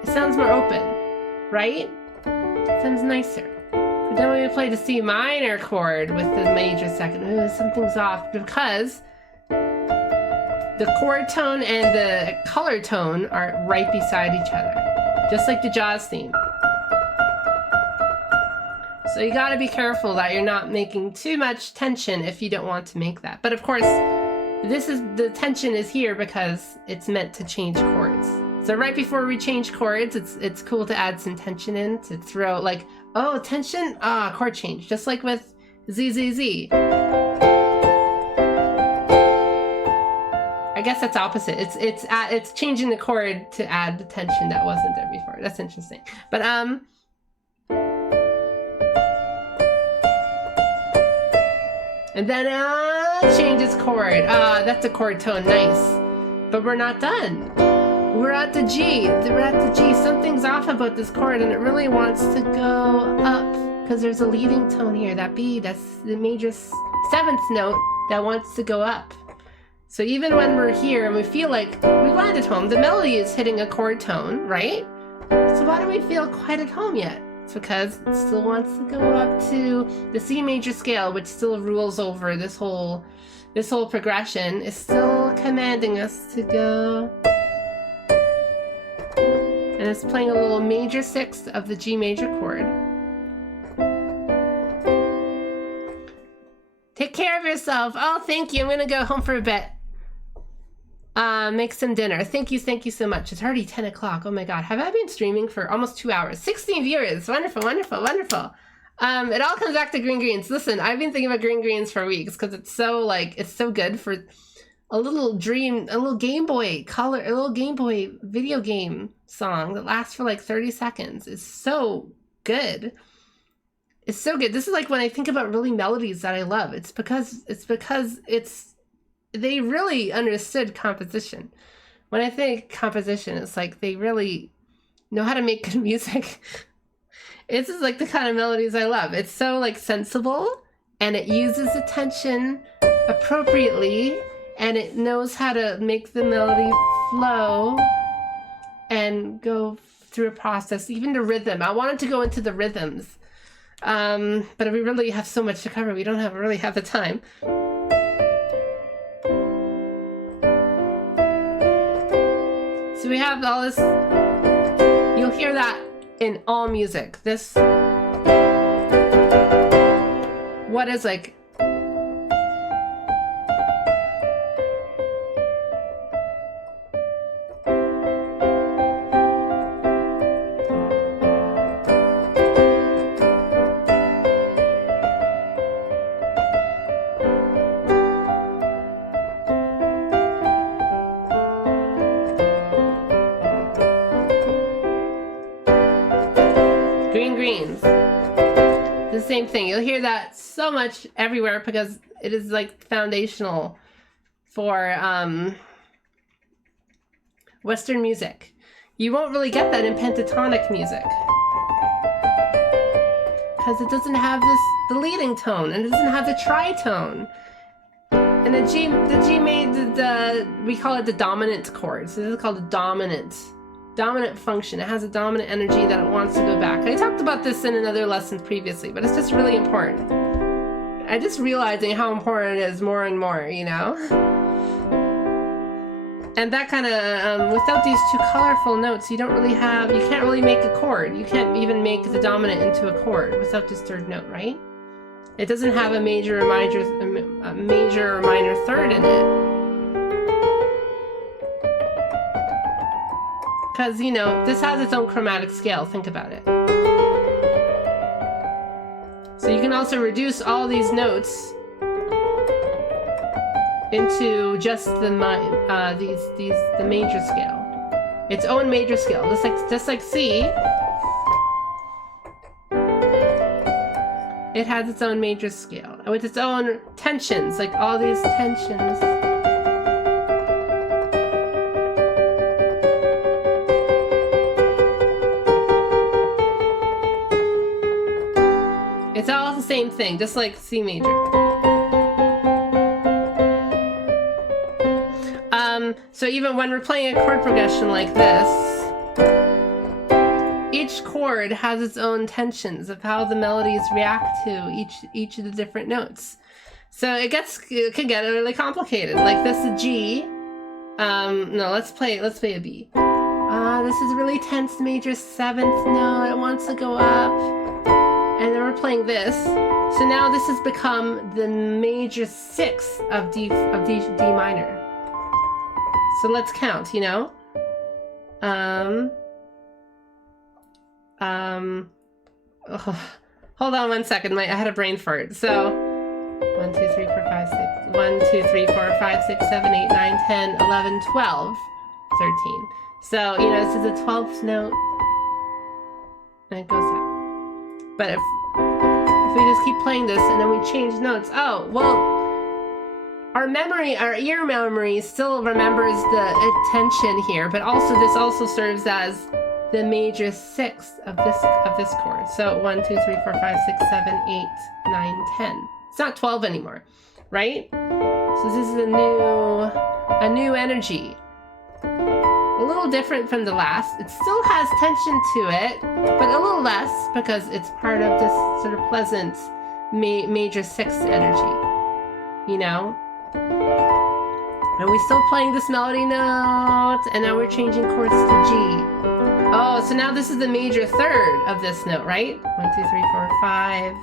It sounds more open, right? It sounds nicer. But then when we play the C minor chord with the major second, ooh, something's off because the chord tone and the color tone are right beside each other, just like the jazz theme. So you gotta be careful that you're not making too much tension if you don't want to make that. But of course, the tension is here because it's meant to change chords. So right before we change chords, it's cool to add some tension in to throw like, oh, tension, chord change, just like with ZZZ. I guess that's opposite. It's changing the chord to add the tension that wasn't there before. That's interesting. But and then changes chord. That's a chord tone, nice. But we're not done. We're at the G. We're at the G. Something's off about this chord, and it really wants to go up because there's a leading tone here. That B, that's the major 7th note that wants to go up. So even when we're here and we feel like we landed home, the melody is hitting a chord tone, right? So why do we feel quite at home yet? It's because it still wants to go up to the C major scale, which still rules over this whole progression, is still commanding us to go. And it's playing a little major 6th of the G major chord. Take care of yourself. Oh, thank you. I'm gonna go home for a bit. Make some dinner. Thank you so much. It's already 10 o'clock. Oh my god. Have I been streaming for almost 2 hours? 16 viewers. Wonderful, wonderful, wonderful. It all comes back to green greens. Listen, I've been thinking about green greens for weeks because it's so good for a little Game Boy color, a little Game Boy video game song that lasts for like 30 seconds. It's so good. It's so good. This is like when I think about really melodies that I love. It's because they really understood composition. When I think composition, it's like they really know how to make good music. It's just like the kind of melodies I love. It's so like sensible, and it uses the tension appropriately, and it knows how to make the melody flow and go through a process, even the rhythm. I wanted to go into the rhythms, but we really have so much to cover. We don't really have the time. So we have all this, you'll hear that in all music. This, what is like, same thing. You'll hear that so much everywhere because it is like foundational for Western music. You won't really get that in pentatonic music because it doesn't have the leading tone, and it doesn't have the tritone. And the G made we call it the dominant chord. So this is called the dominant function. It has a dominant energy that it wants to go back. I talked about this in another lesson previously, but it's just really important. I'm just realizing how important it is more and more, you know? And that kind of, without these two colorful notes, you can't really make a chord. You can't even make the dominant into a chord without this third note, right? It doesn't have a major or minor third in it. Because, you know, this has its own chromatic scale. Think about it. So you can also reduce all these notes into just the major scale. Its own major scale. Just like C. it has its own major scale with its own tensions, like all these tensions. It's all the same thing, just like C major. So even when we're playing a chord progression like this, each chord has its own tensions of how the melodies react to each of the different notes. So it can get really complicated. Like this is G. No, let's play a B. This is a really tense major 7th note. It wants to go up. And then we're playing this. So now this has become the major 6th of D minor. So let's count, you know? Hold on 1 second. I had a brain fart. So 1, 2, 3, 4, 5, 6. 1, 2, 3, 4, 5, 6, 7, 8, 9, 10, 11, 12, 13. So, you know, this is a 12th note. And it goes up. But if we just keep playing this and then we change notes, oh, well, our ear memory still remembers the tension here, but also this also serves as the major 6th of this chord. So 1, 2, 3, 4, 5, 6, 7, 8, 9, 10. It's not 12 anymore, right? So this is a new energy. A little different from the last. It still has tension to it, but a little less because it's part of this sort of pleasant major 6th energy, you know? And we're still playing this melody note, and now we're changing chords to G. Oh, so now this is the major 3rd of this note, right? 1, 2, 3, 4, 5.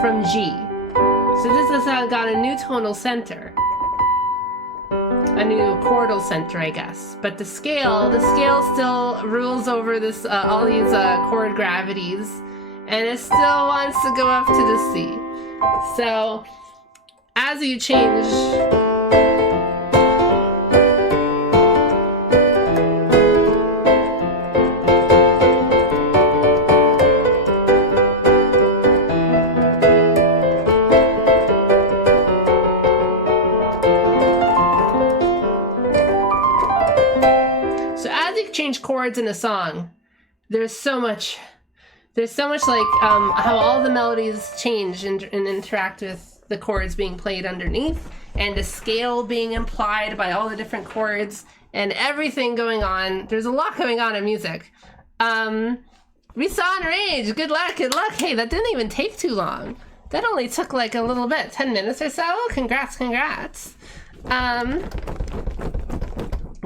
From G. So this has got a new tonal center. A new chordal center, I guess. But the scale still rules over this, all these chord gravities, and it still wants to go up to the C. So as you change, chords in a song, there's so much like how all the melodies change and interact with the chords being played underneath, and the scale being implied by all the different chords and everything going on. There's a lot going on in music. We saw in Rage. Good luck. Hey, that didn't even take too long. That only took like a little bit, 10 minutes or so. Congrats. God,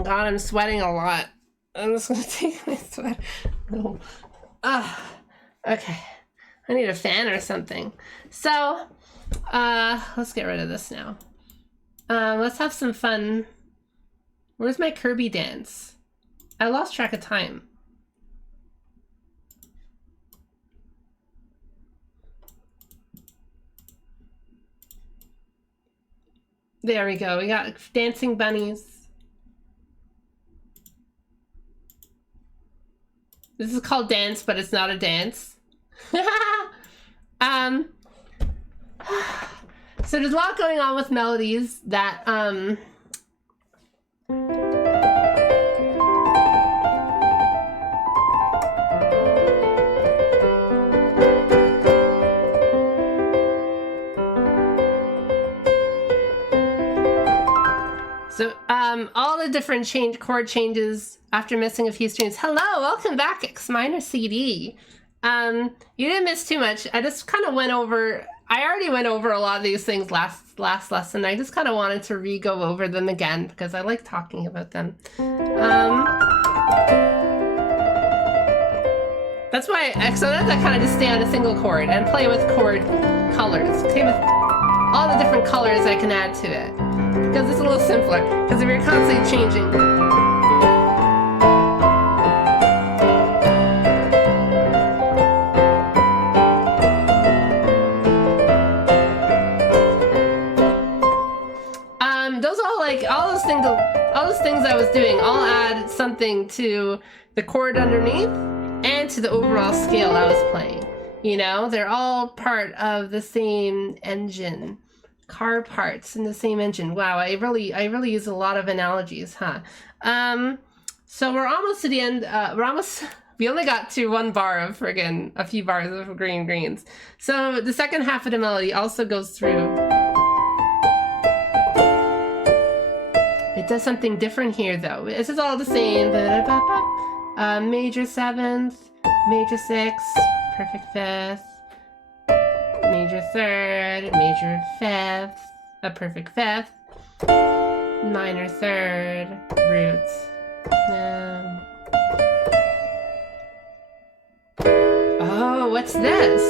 I'm sweating a lot. I'm just gonna take my sweater. No. Okay. I need a fan or something. So, let's get rid of this now. Let's have some fun. Where's my Kirby dance? I lost track of time. There we go. We got dancing bunnies. This is called dance, but it's not a dance. So there's a lot going on with melodies that all the different chord changes after missing a few streams. Hello, welcome back, X Minor CD. You didn't miss too much. I just kind of went over. I already went over a lot of these things last lesson. I just kind of wanted to re-go over them again because I like talking about them. That's why sometimes I kind of just stay on a single chord and play with chord colors. Play with all the different colors I can add to it. Because it's a little simpler. Because if you're constantly changing. All those things I was doing all add something to the chord underneath and to the overall scale I was playing. You know, they're all part of the same engine. Car parts in the same engine. Wow, I really use a lot of analogies, huh? So we're almost to the end. We only got to one bar of friggin' a few bars of green greens. So the second half of the melody also goes through. It does something different here though. This is all the same. Major seventh, major sixth, perfect fifth, major third, major fifth, a perfect fifth, minor third, roots. Oh, what's this?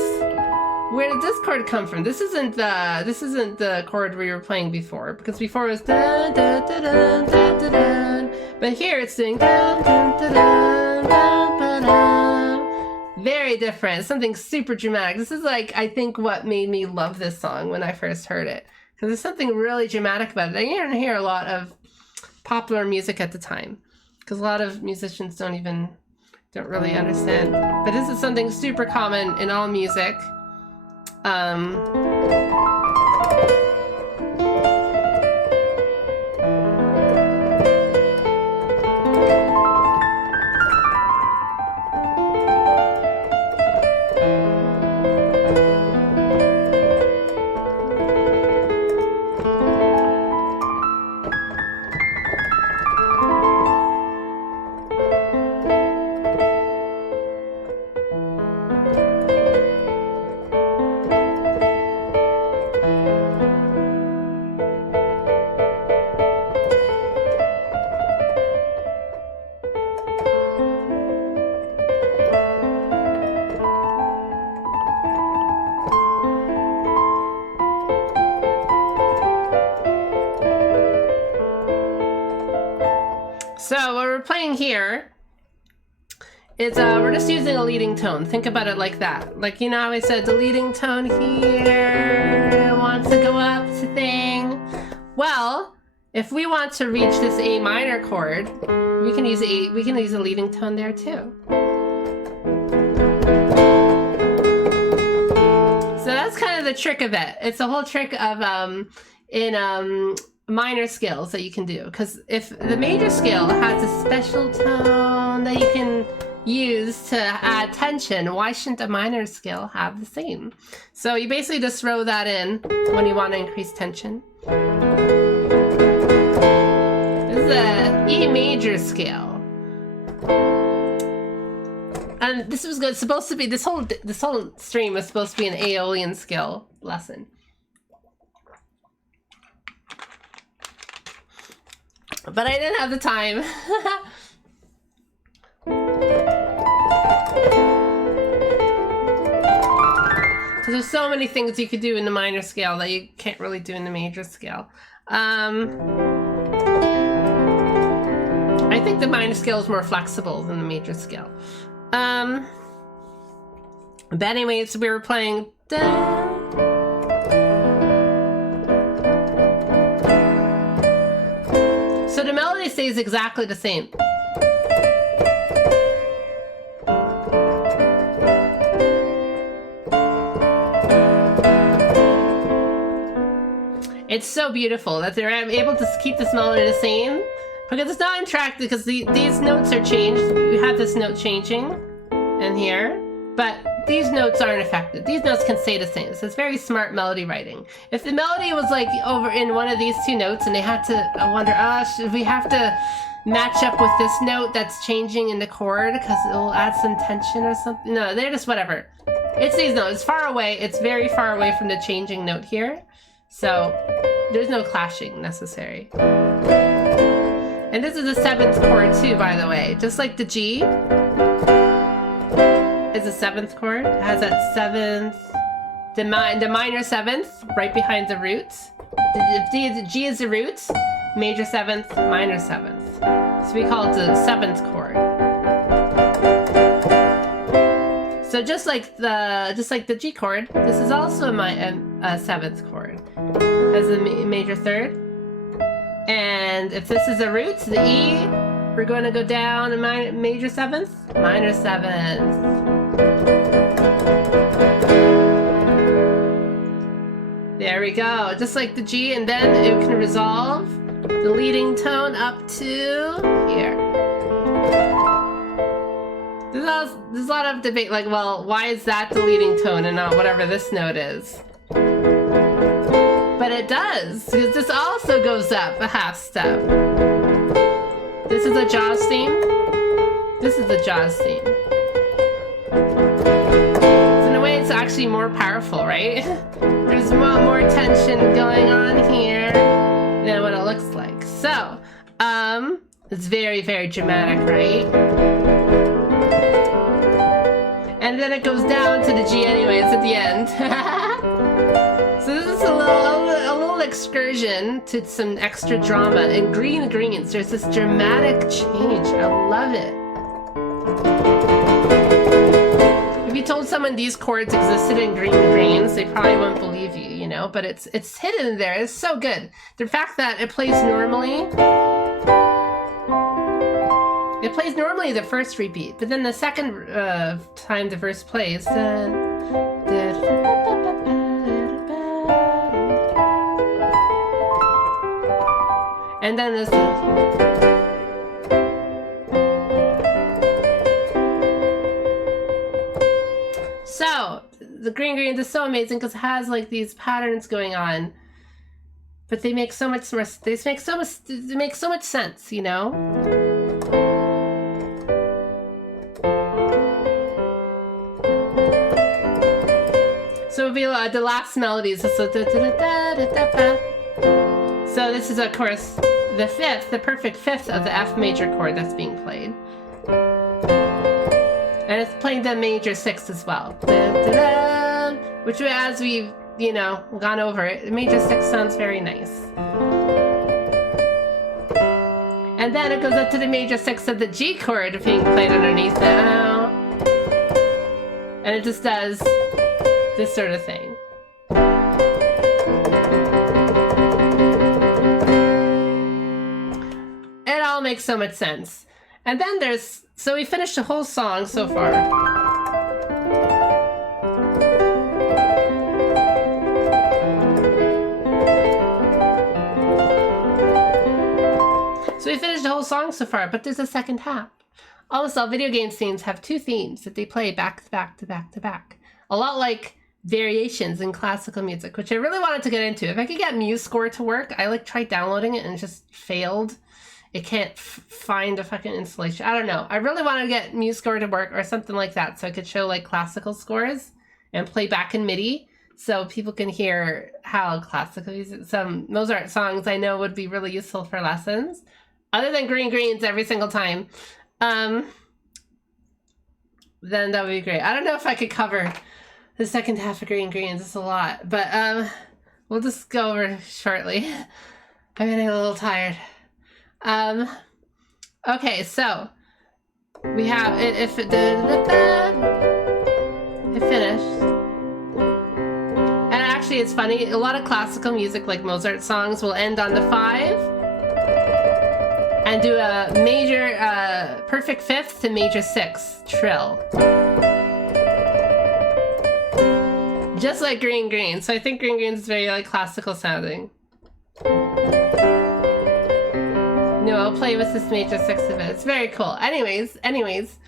Where did this chord come from? This isn't the chord we were playing before, because before it was dun dun dun dun dun dun dun, but here it's doing dun dun dun dun dun dun dun. Very different. Something super dramatic. This is like, I think, what made me love this song when I first heard it, because there's something really dramatic about it. I didn't hear a lot of popular music at the time, because a lot of musicians don't really understand. But this is something super common in all music. So what we're playing here is we're just using a leading tone. Think about it like that. Like, you know how I said the leading tone here wants to go up to thing. Well, if we want to reach this A minor chord, we can use a leading tone there too. So that's kind of the trick of it. It's the whole trick of minor scales that you can do, because if the major scale has a special tone that you can use to add tension, why shouldn't a minor scale have the same? So you basically just throw that in when you want to increase tension. This is a E major scale, and this was supposed to be this whole stream was supposed to be an Aeolian scale lesson. But I didn't have the time. Because there's so many things you could do in the minor scale that you can't really do in the major scale. I think the minor scale is more flexible than the major scale. But anyways, we were playing. So the melody stays exactly the same. It's so beautiful that they're able to keep this melody the same, because it's not interactive, because these notes are changed. We have this note changing in here, but these notes aren't affected. These notes can stay the same. So it's very smart melody writing. If the melody was like over in one of these two notes and they had to wonder, should we have to match up with this note that's changing in the chord because it'll add some tension or something? No, they're just whatever. It's these notes. It's far away. It's very far away from the changing note here. So there's no clashing necessary. And this is a 7th chord too, by the way. Just like the G is a 7th chord. It has that 7th, the minor 7th right behind the roots. The G is the roots, major 7th, minor 7th. So we call it the 7th chord. So just like the G chord, this is also a 7th chord. Has a major 3rd. And if this is a root, the E, we're going to go down a major 7th, minor 7th. There we go, just like the G, and then it can resolve the leading tone up to here. There's a lot of debate, like, well, why is that the leading tone and not whatever this note is? But it does, because this also goes up a half step. This is a Jaws theme. This is the Jaws theme. So in a way, it's actually more powerful, right? There's more tension going on here than what it looks like. So, it's very, very dramatic, right? And then it goes down to the G anyways at the end. So this is a little excursion to some extra drama. And Green Greens, there's this dramatic change. I love it. If you told someone these chords existed in Green Greens, they probably wouldn't believe you, you know? But it's hidden there. It's so good. The fact that it plays normally. It plays normally the first repeat, but then the second time the verse plays. And then this. So the Green Greens is so amazing because it has like these patterns going on, but they make so much more. They make so much sense, you know. So the last melodies. So this is of course the fifth, the perfect fifth of the F major chord that's being played. And it's playing the major sixth as well. Which, as we've, you know, gone over it, the major sixth sounds very nice. And then it goes up to the major sixth of the G chord being played underneath it. And it just does this sort of thing. It all makes so much sense. And then so we finished the whole song so far. So we finished the whole song so far, but there's a second half. Almost all video game themes have two themes that they play back to back to back to back. A lot like variations in classical music, which I really wanted to get into. If I could get MuseScore to work, I like tried downloading it and it just failed. It can't find a fucking installation. I don't know. I really want to get MuseScore to work or something like that so I could show like classical scores and play back in MIDI so people can hear how classical music, some Mozart songs I know would be really useful for lessons. Other than Green Greens every single time. Then that would be great. I don't know if I could cover the second half of Green Greens. It's a lot. But we'll just go over shortly. I'm getting a little tired. Okay, so we have it finished. And actually it's funny, a lot of classical music like Mozart songs will end on the 5 and do a major perfect fifth to major 6 trill. Just like Green Green. So I think Green Green is very like classical sounding. No, I'll play with this major 6 of it. It's very cool. Anyways. Is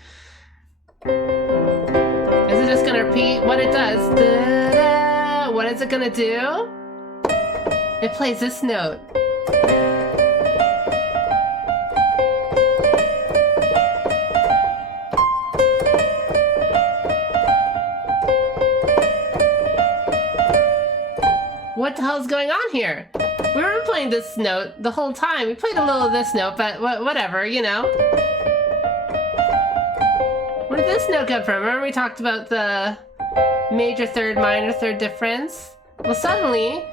it just gonna repeat what it does? Da-da. What is it gonna do? It plays this note. What the hell's going on here? We were playing this note the whole time. We played a little of this note, but whatever, you know. Where did this note come from? Remember we talked about the major third, minor third difference? Well, suddenly,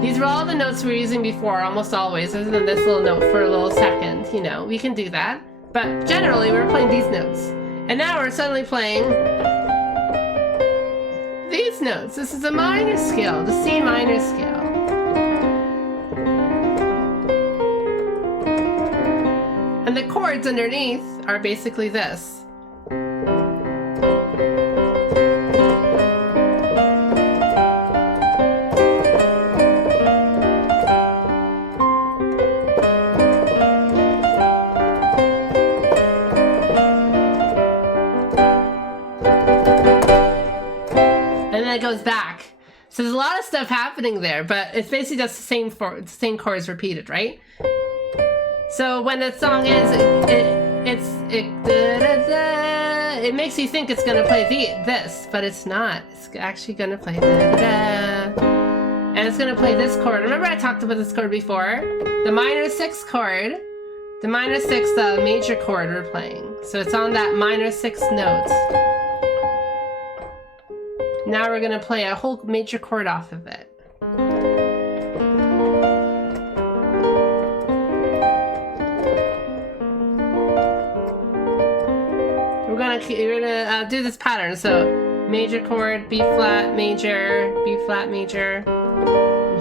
these were all the notes we were using before, almost always, other than this little note for a little second. You know, we can do that. But generally, we were playing these notes. And now we're suddenly playing these notes. This is a minor scale, the C minor scale. And the chords underneath are basically this. it goes back. So there's a lot of stuff happening there, but it's basically just the same chords repeated, right? So when the song ends, it makes you think it's gonna play this, but it's not. It's actually gonna play and it's gonna play this chord. Remember I talked about this chord before? The minor 6 chord, the minor 6, the major chord we're playing. So it's on that minor 6 note. Now we're gonna play a whole major chord off of it. We're gonna do this pattern. So major chord, B flat, major, B flat, major,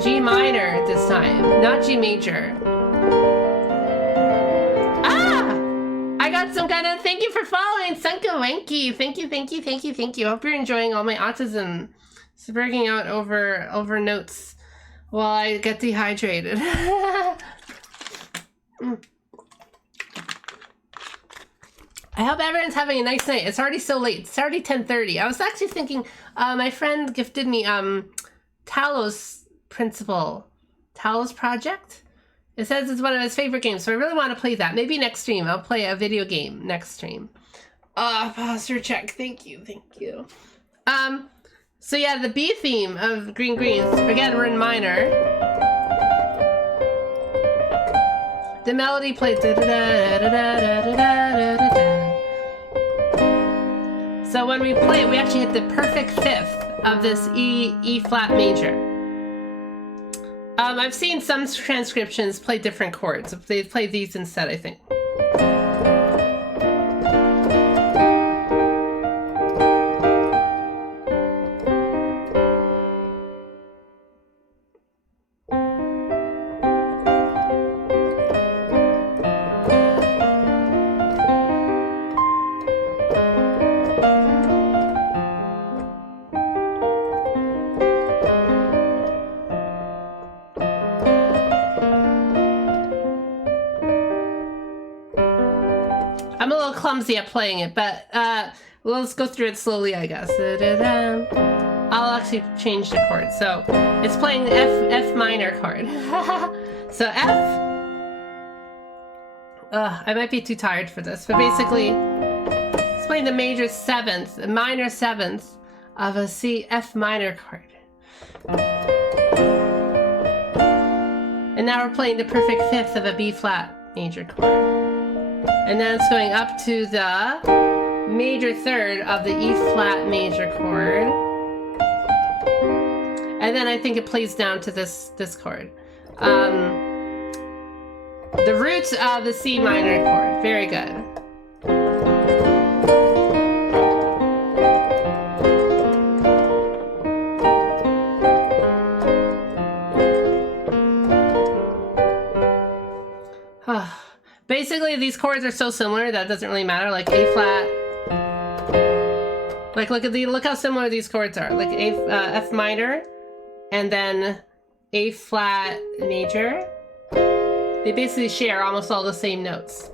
G minor this time, not G major. I got some kind of, thank you for following, Sunka Wanky. Thank you, thank you, thank you, thank you. Hope you're enjoying all my autism. It's working out over notes while I get dehydrated. I hope everyone's having a nice night. It's already so late. It's already 10:30. I was actually thinking, my friend gifted me Talos Project. It says it's one of his favorite games, so I really want to play that. Maybe next stream. I'll play a video game next stream. Posture check. Thank you, thank you. So yeah, the B theme of Green Greens. Again, we're in minor. The melody plays da da da da da da da da da. So when we play it, we actually hit the perfect fifth of this E flat major. I've seen some transcriptions play different chords. They play these instead, I think. Clumsy at playing it, but let's go through it slowly, I guess. I'll actually change the chord. So it's playing the F minor chord. So F. I might be too tired for this, but basically it's playing the minor seventh of a F minor chord. And now we're playing the perfect fifth of a B flat major chord. And then it's going up to the major third of the E flat major chord. And then I think it plays down to this chord. The root of the C minor chord. Very good. Basically, these chords are so similar that it doesn't really matter. Like A flat, like look how similar these chords are. Like F minor, and then A flat major. They basically share almost all the same notes.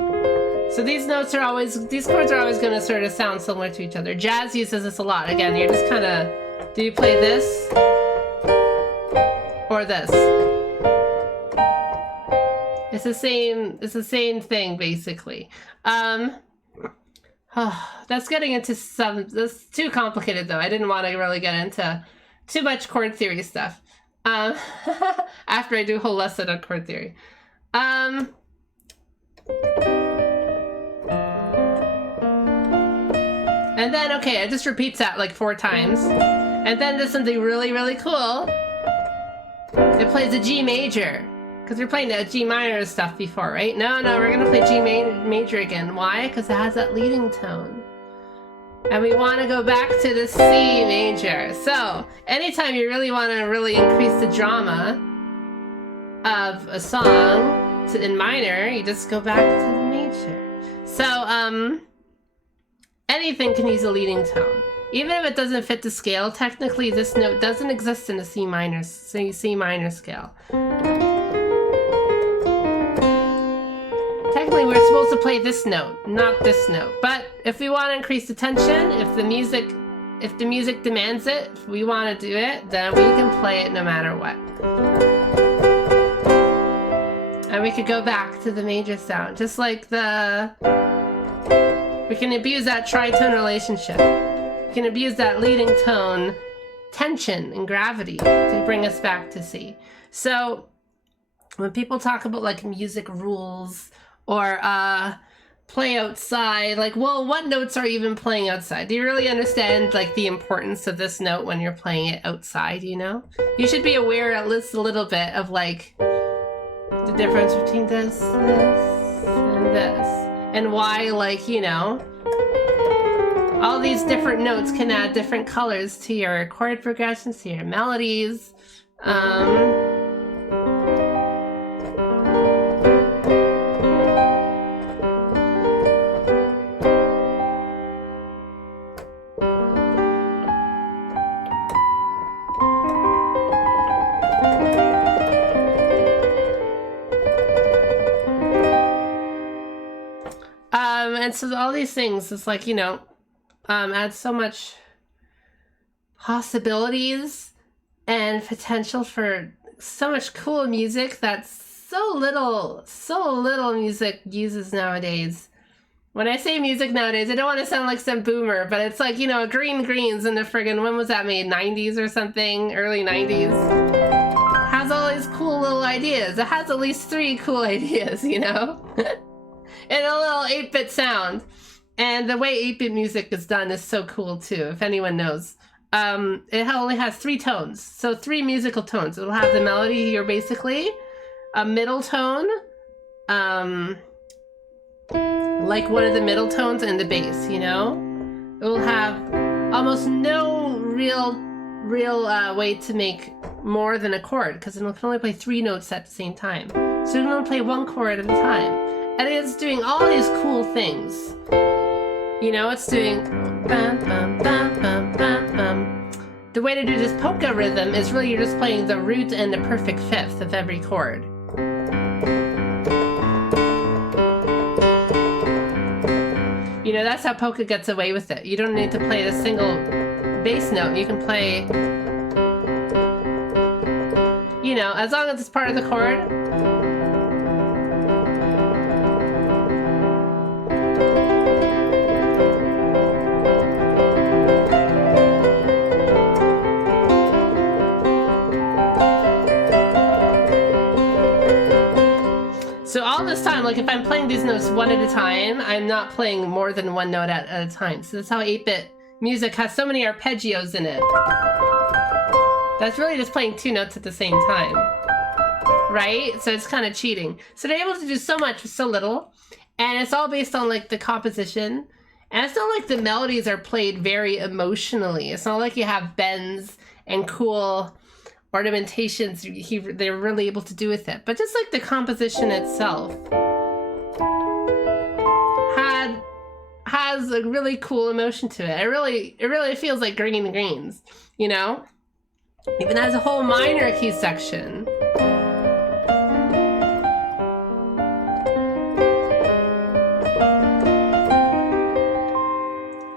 So these chords are always going to sort of sound similar to each other. Jazz uses this a lot. Again, you're just kind of, do you play this or this? It's the same thing, basically. That's getting into that's too complicated, though. I didn't want to really get into too much chord theory stuff. After I do a whole lesson on chord theory. And then, okay, it just repeats that like 4 times. And then there's something really, really cool. It plays a G major. Because we're playing the G minor stuff before, right? No, we're going to play G major again. Why? Because it has that leading tone. And we want to go back to the C major. So, anytime you really want to increase the drama of a song in minor, you just go back to the major. So, anything can use a leading tone. Even if it doesn't fit the scale, technically this note doesn't exist in the C minor scale. Technically, we're supposed to play this note, not this note. But if we want to increase the tension, if the music if the music demands it, if we want to do it, then we can play it no matter what. And we could go back to the major sound, just like we can abuse that tritone relationship. We can abuse that leading tone tension and gravity to bring us back to C. So when people talk about like music rules or play outside, like, well, what notes are you even playing outside? Do you really understand like the importance of this note when you're playing it outside, you know? You should be aware at least a little bit of like the difference between this, and this, and why, like, you know, all these different notes can add different colors to your chord progressions, to your melodies. And so all these things, it's like, you know, add so much possibilities and potential for so much cool music that so little music uses nowadays. When I say music nowadays, I don't want to sound like some boomer, but it's like, you know, Green Greens in the friggin', when was that made? 90s or something? Early 90s? Has all these cool little ideas. It has at least 3 cool ideas, you know? And a little 8-bit sound. And the way 8-bit music is done is so cool too, if anyone knows. It only has 3 tones. So 3 musical tones. It'll have the melody here basically, a middle tone, like one of the middle tones, and the bass, you know? It will have almost no real way to make more than a chord, because it can only play 3 notes at the same time. So it can only play 1 chord at a time. And it's doing all these cool things. You know, it's doing bum, bum, bum, bum, bum, bum. The way to do this polka rhythm is really you're just playing the root and the perfect 5th of every chord. You know, that's how polka gets away with it. You don't need to play a single bass note. You can play, you know, as long as it's part of the chord. So all this time, like if I'm playing these notes one at a time, I'm not playing more than 1 note at a time. So that's how 8-bit music has so many arpeggios in it. That's really just playing 2 notes at the same time, right? So it's kind of cheating. So they're able to do so much with so little, and it's all based on like the composition. And it's not like the melodies are played very emotionally. It's not like you have bends and cool ornamentations they're really able to do with it, but just like the composition itself has a really cool emotion to it. It really feels like Green Greens, you know? Even has a whole minor key section.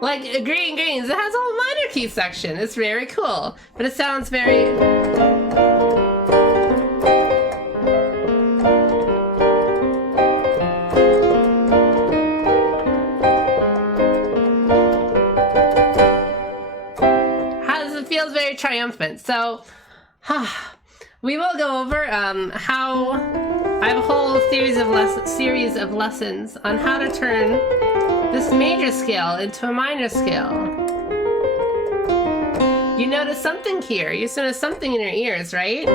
Like Green Greens, it has a whole minor key section. It's very cool, but it sounds very... It feels very triumphant. So, we will go over how... I have a whole series of lessons on how to turn this major scale into a minor scale. You notice something here. You notice something in your ears, right?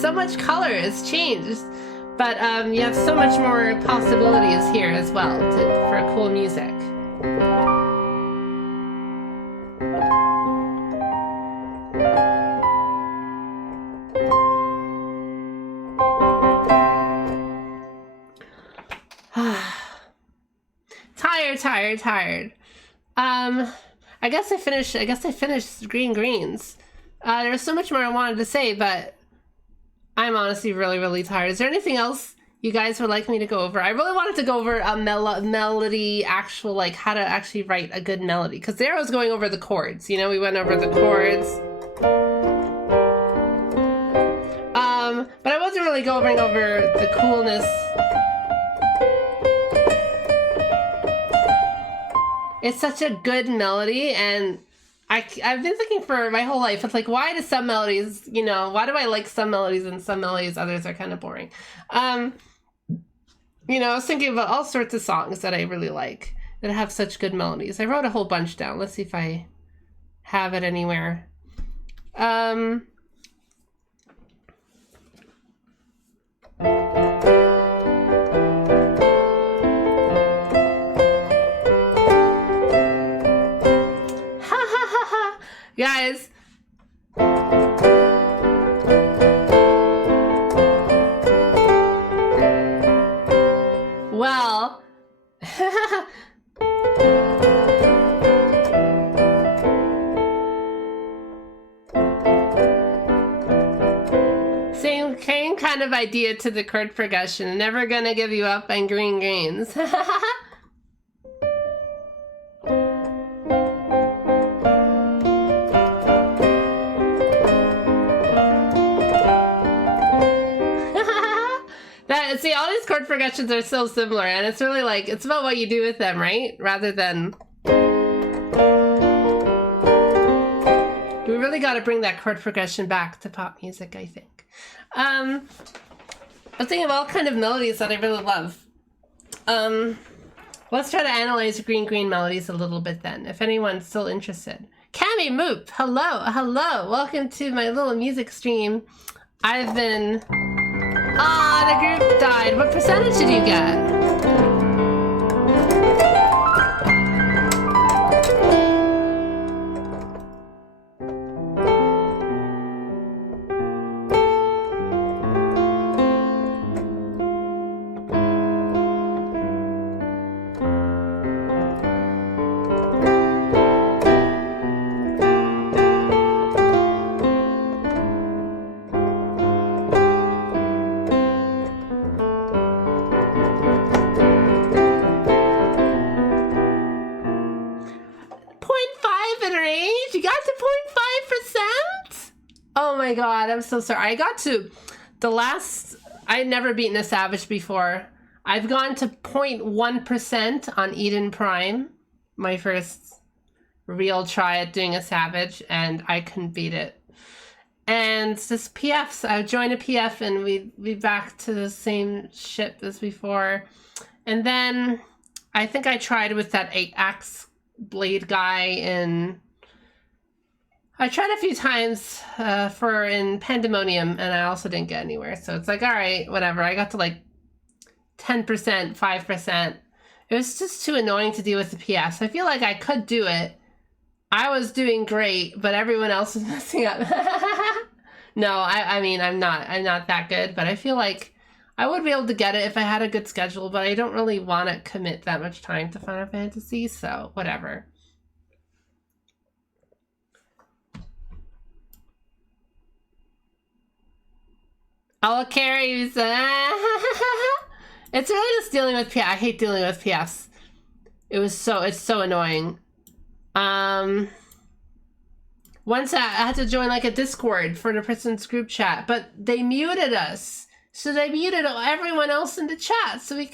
So much color has changed, but you have so much more possibilities here as well for cool music. Tired. I guess I finished Green Greens. There's so much more I wanted to say, but I'm honestly really, really tired. Is there anything else you guys would like me to go over? I really wanted to go over a melody, actual, like how to actually write a good melody. Because there I was going over the chords. You know, we went over the chords. But I wasn't really going over the coolness. It's such a good melody, and I've been thinking for my whole life, it's like, why do some melodies, you know, why do I like some melodies and some melodies, others are kind of boring? You know, I was thinking about all sorts of songs that I really like, that have such good melodies. I wrote a whole bunch down. Let's see if I have it anywhere. Guys, well, same kind of idea to the chord progression. Never gonna give you up on green greens. See, all these chord progressions are so similar, and it's really like, it's about what you do with them, right? Rather than... We really got to bring that chord progression back to pop music, I think. I'm thinking of all kind of melodies that I really love. Let's try to analyze green melodies a little bit then, if anyone's still interested. Cami Moop, hello. Welcome to my little music stream. I've been... Ah, the group died. What percentage did you get? Oh my god, I'm so sorry. I got to the last... I'd never beaten a Savage before. I've gone to 0.1% on Eden Prime. My first real try at doing a Savage, and I couldn't beat it. And this PFs, I joined a PF and we back to the same ship as before. And then I think I tried with that 8-axe blade guy in... I tried a few times in Pandemonium, and I also didn't get anywhere. So it's like, all right, whatever. I got to like 10%, 5%. It was just too annoying to deal with the PS. I feel like I could do it. I was doing great, but everyone else was messing up. No, I mean, I'm not that good, but I feel like I would be able to get it if I had a good schedule, but I don't really want to commit that much time to Final Fantasy, so whatever. All carries. It's really just dealing with PS. I hate dealing with PS. It's so annoying. Once I had to join like a Discord for the person's group chat, but they muted us. So they muted everyone else in the chat. So we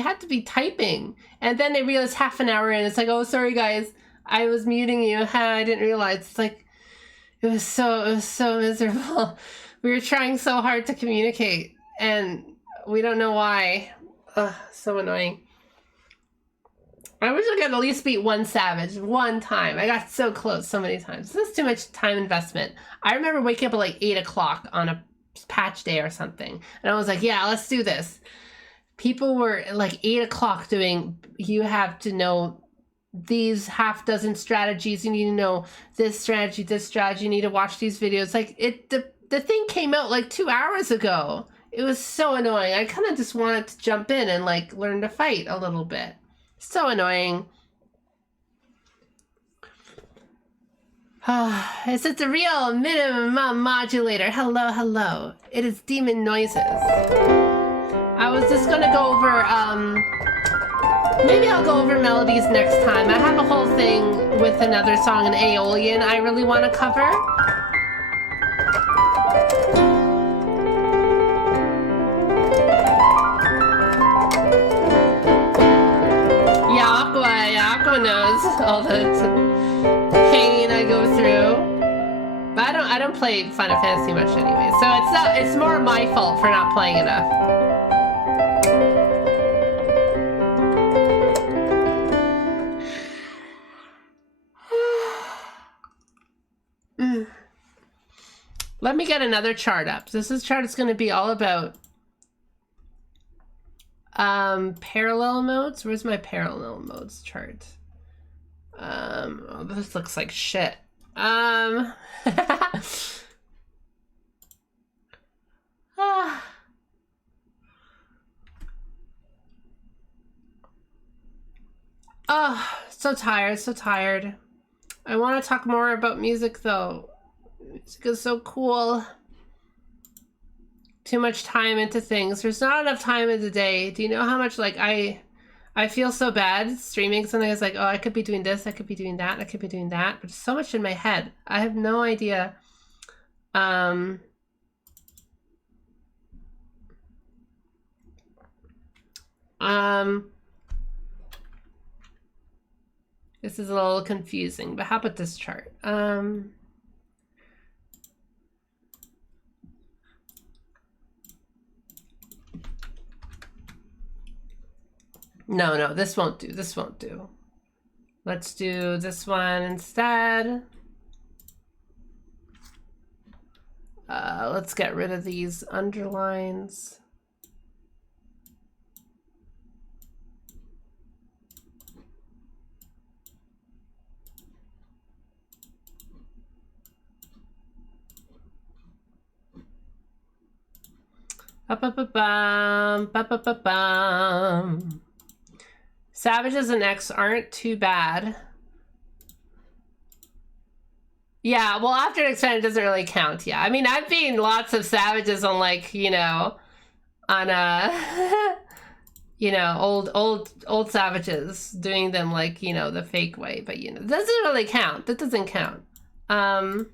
had to be typing. And then they realized half an hour in, it's like, oh, sorry guys, I was muting you. I didn't realize. It's like, it was so miserable. We were trying so hard to communicate, and we don't know why. Ugh, so annoying. I wish I could at least beat one Savage one time. I got so close so many times. This is too much time investment. I remember waking up at like 8 o'clock on a patch day or something, and I was like, yeah, let's do this. People were like 8 o'clock doing, you have to know these half dozen strategies, you need to know this strategy, you need to watch these videos. Like the thing came out like 2 hours ago. It was so annoying. I kind of just wanted to jump in and like learn to fight a little bit. So annoying. Is it the real minimum modulator? Hello, hello. It is Demon Noises. I was just gonna go over, maybe I'll go over melodies next time. I have a whole thing with another song in Aeolian I really want to cover. Yeah, Aqua knows all the pain I go through. But I don't play Final Fantasy much anyway, so it's more my fault for not playing enough. Let me get another chart up. This chart is going to be all about parallel modes. Where's my parallel modes chart? Oh, this looks like shit. Oh, so tired, so tired. I want to talk more about music though. Music is so cool. Too much time into things. There's not enough time in the day. Do you know how much like I feel so bad streaming sometimes, like, oh, I could be doing this, I could be doing that, I could be doing that, but so much in my head. I have no idea. This is a little confusing, but how about this chart? No, this won't do. This won't do. Let's do this one instead. Let's get rid of these underlines. Savages and X aren't too bad. Yeah, well, after an expanded doesn't really count. Yeah, I mean, I've been lots of Savages on, like, you know, on you know, old Savages, doing them like, you know, the fake way, but you know, doesn't really count. That doesn't count. I'm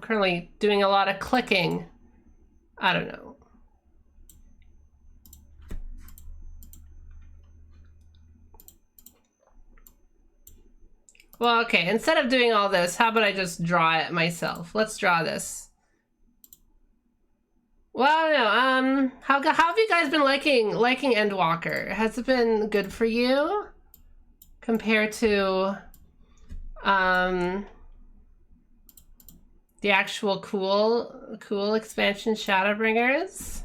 currently doing a lot of clicking. I don't know. Well, okay, instead of doing all this, how about I just draw it myself? Let's draw this. Well, I don't know. How have you guys been liking Endwalker? Has it been good for you compared to the actual cool expansion Shadowbringers?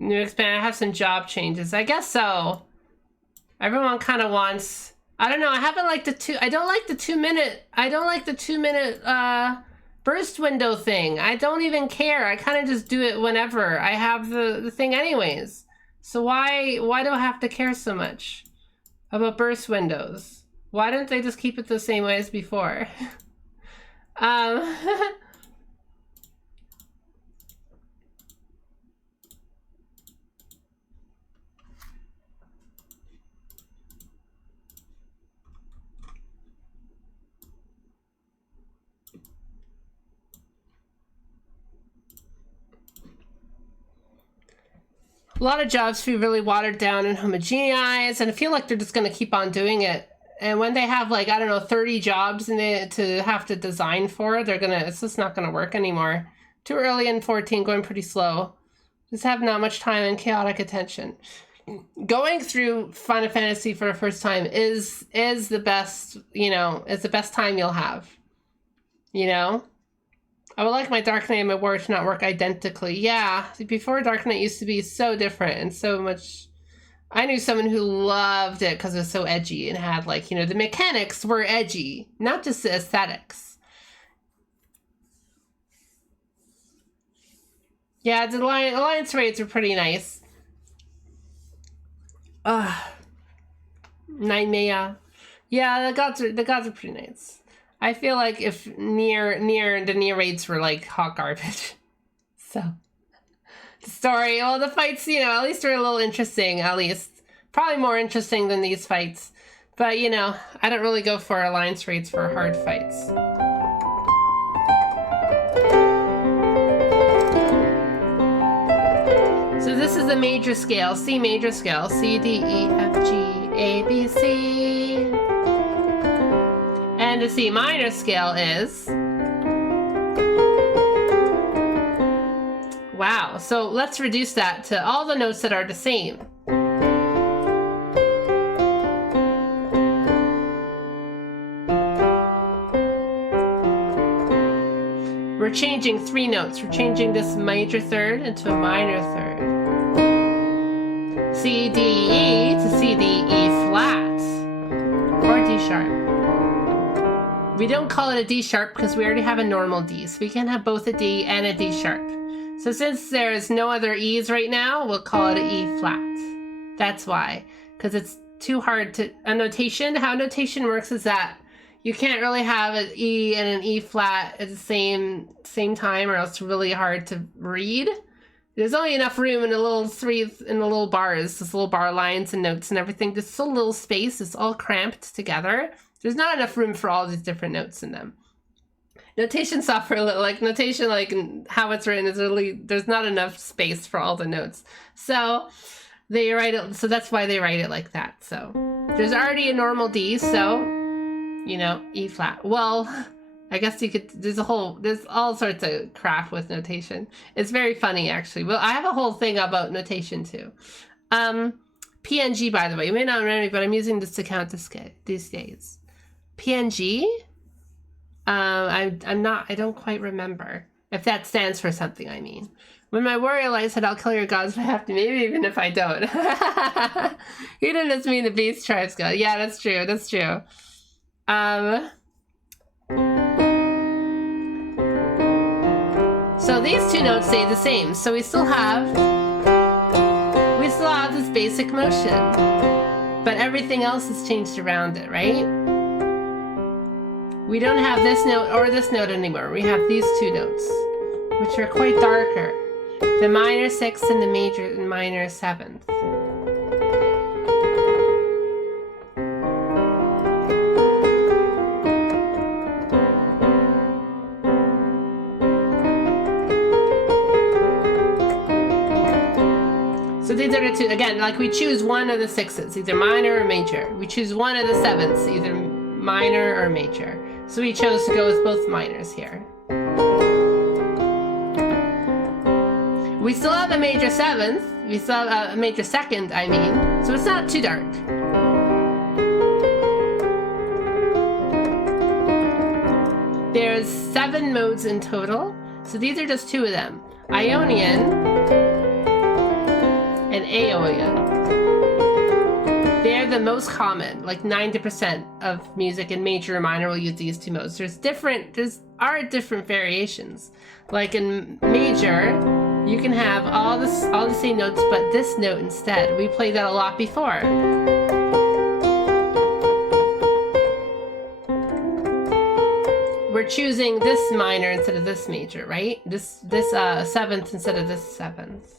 New expand. I have some job changes. I guess so. Everyone kind of wants. I don't know. I haven't liked the two. I don't like the 2 minute. I don't like the 2 minute burst window thing. I don't even care. I kind of just do it whenever I have the thing, anyways. So why do I have to care so much about burst windows? Why don't they just keep it the same way as before? A lot of jobs feel really watered down and homogenized, and I feel like they're just going to keep on doing it. And when they have, like, I don't know, 30 jobs in it to have to design for, it's just not going to work anymore. Too early in 14, going pretty slow. Just have not much time and chaotic attention. Going through Final Fantasy for the first time is the best, you know, is the best time you'll have. You know? I would like my Dark Knight and my War to not work identically. Yeah, before Dark Knight used to be so different and so much... I knew someone who loved it because it was so edgy and had, like, you know, the mechanics were edgy, not just the aesthetics. Yeah, the alliance raids were pretty nice. Nightmare. Yeah, the gods are pretty nice. I feel like if the Nier raids were like hot garbage. So the story, well, the fights, you know, at least are a little interesting, at least. Probably more interesting than these fights. But, you know, I don't really go for alliance raids for hard fights. So this is the major scale, C major scale, C, D, E, F, G, A, B, C. And the C minor scale is... Wow, so let's reduce that to all the notes that are the same. We're changing 3 notes. We're changing this major third into a minor third. C, D, E to C, D, E flat. Or D sharp. We don't call it a D sharp because we already have a normal D. So we can have both a D and a D sharp. So since there's no other E's right now, we'll call it an E flat. That's why. Because it's too hard to... A notation, how notation works is that you can't really have an E and an E flat at the same time, or else it's really hard to read. There's only enough room in the little bars, this little bar lines and notes and everything. Just so little space. It's all cramped together. There's not enough room for all these different notes in them. Notation software, like notation, like how it's written, is really, there's not enough space for all the notes. So they write it. So that's why they write it like that. So there's already a normal D. So, you know, E flat. Well, I guess you could, there's all sorts of crap with notation. It's very funny, actually. Well, I have a whole thing about notation, too. PNG, by the way, you may not remember me, but I'm using this to count these days. PNG? I don't quite remember. If that stands for something, I mean. When my warrior light said, I'll kill your gods if I have to, maybe even if I don't. He didn't just mean the beast tribes god. Yeah, that's true, that's true. So these 2 notes stay the same. So we still have this basic motion, but everything else has changed around it, right? We don't have this note or this note anymore. We have these 2 notes, which are quite darker. The minor 6th and the major and minor 7th. So these are the 2, again, like we choose one of the 6s, either minor or major. We choose one of the 7s, either minor or major. So we chose to go with both minors here. We still have a major 7th, we still have a major 2nd, I mean, so it's not too dark. There's 7 modes in total, so these are just 2 of them. Ionian and Aeolian. They're the most common, like 90% of music in major or minor will use these 2 modes. There are different variations. Like in major, you can have all the same notes, but this note instead. We played that a lot before. We're choosing this minor instead of this major, right? This 7th instead of this 7th.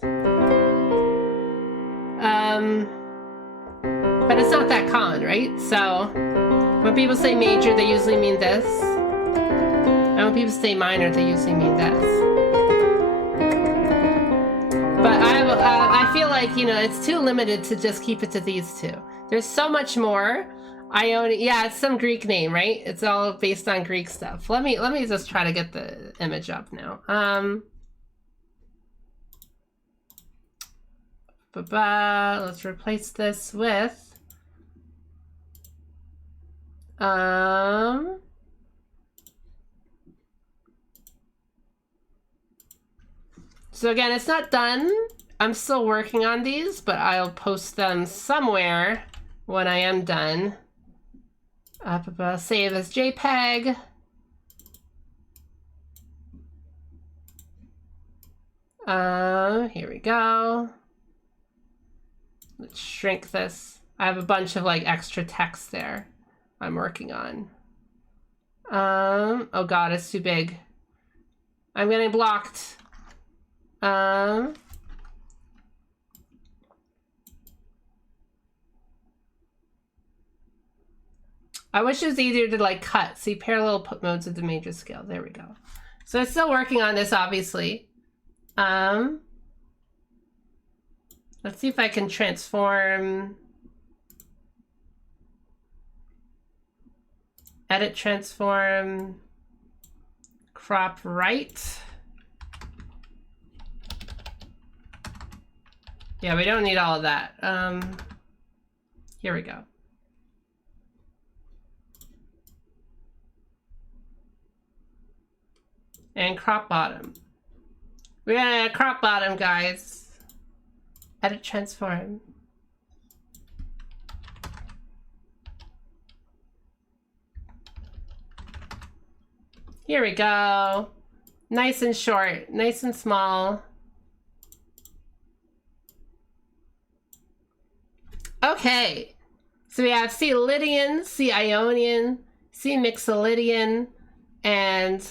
But it's not that common, right? So when people say major, they usually mean this. And when people say minor, they usually mean this. But I have I feel like, you know, it's too limited to just keep it to these two. There's so much more. Yeah, it's some Greek name, right? It's all based on Greek stuff. Let me just try to get the image up now. Let's replace this with so again, it's not done. I'm still working on these, but I'll post them somewhere when I am done. Save as JPEG. Here we go. Let's shrink this. I have a bunch of like extra text there I'm working on. Oh God, it's too big. I'm getting blocked. I wish it was easier to like cut. See parallel modes of the major scale. There we go. So it's still working on this, obviously. Let's see if I can transform. Edit, transform, crop right. Yeah, we don't need all of that. Here we go. And crop bottom. We're gonna crop bottom, guys. Edit, transform. Here we go. Nice and short, nice and small. Okay, so we have C Lydian, C Ionian, C Mixolydian, and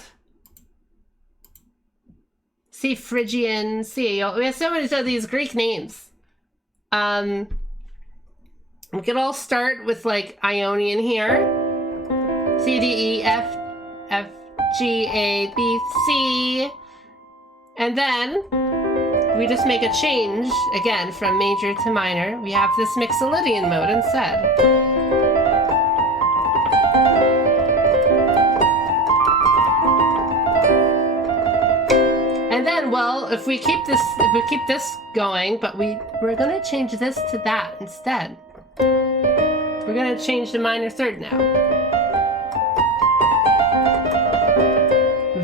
C Phrygian, C Aeolian. We have so many of these Greek names. We could all start with like Ionian here. C, D, E, F, F, G, A, B, C. And then we just make a change, again, from major to minor. We have this Mixolydian mode instead. And then, well, if we keep this going, but we're gonna change this to that instead. We're gonna change the minor third now.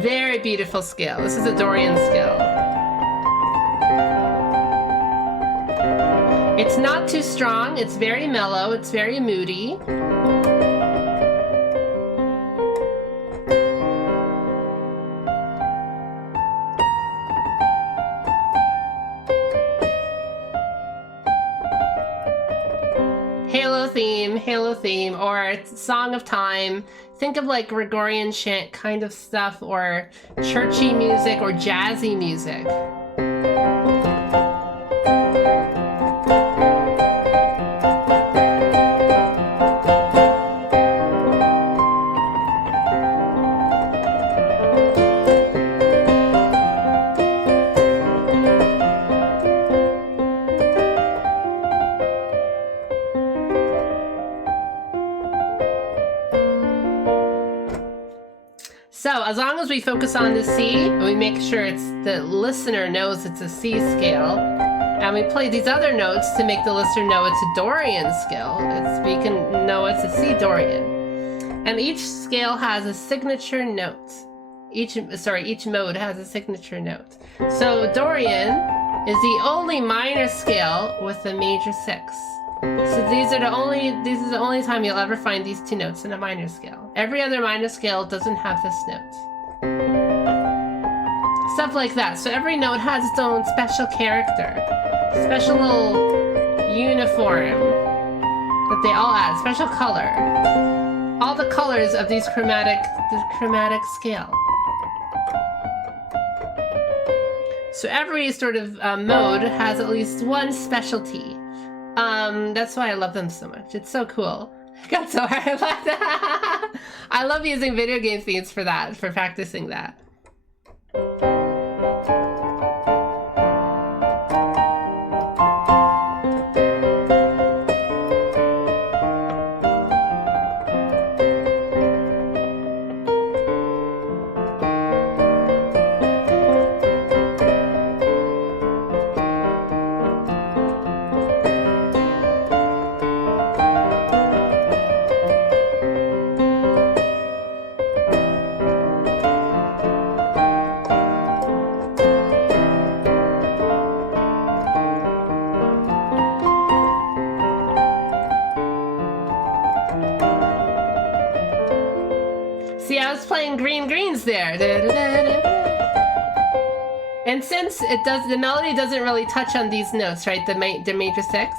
Very beautiful scale. This is a Dorian scale. It's not too strong. It's very mellow. It's very moody. Halo theme, or Song of Time. Think of like Gregorian chant kind of stuff, or churchy music, or jazzy music. So as long as we focus on the C, and we make sure the listener knows it's a C scale, and we play these other notes to make the listener know it's a Dorian scale, we can know it's a C Dorian. And each scale has a signature note. Each mode has a signature note. So Dorian is the only minor scale with a major 6. So this is the only time you'll ever find these two notes in a minor scale. Every other minor scale doesn't have this note. Stuff like that. So every note has its own special character, special little uniform that they all add, special color. All the colors of the chromatic scale. So every sort of mode has at least one specialty. That's why I love them so much. It's so cool. I got so hard about that. I love using video game themes for that, for practicing that. green greens there. And since the melody doesn't really touch on these notes, right? The major 6,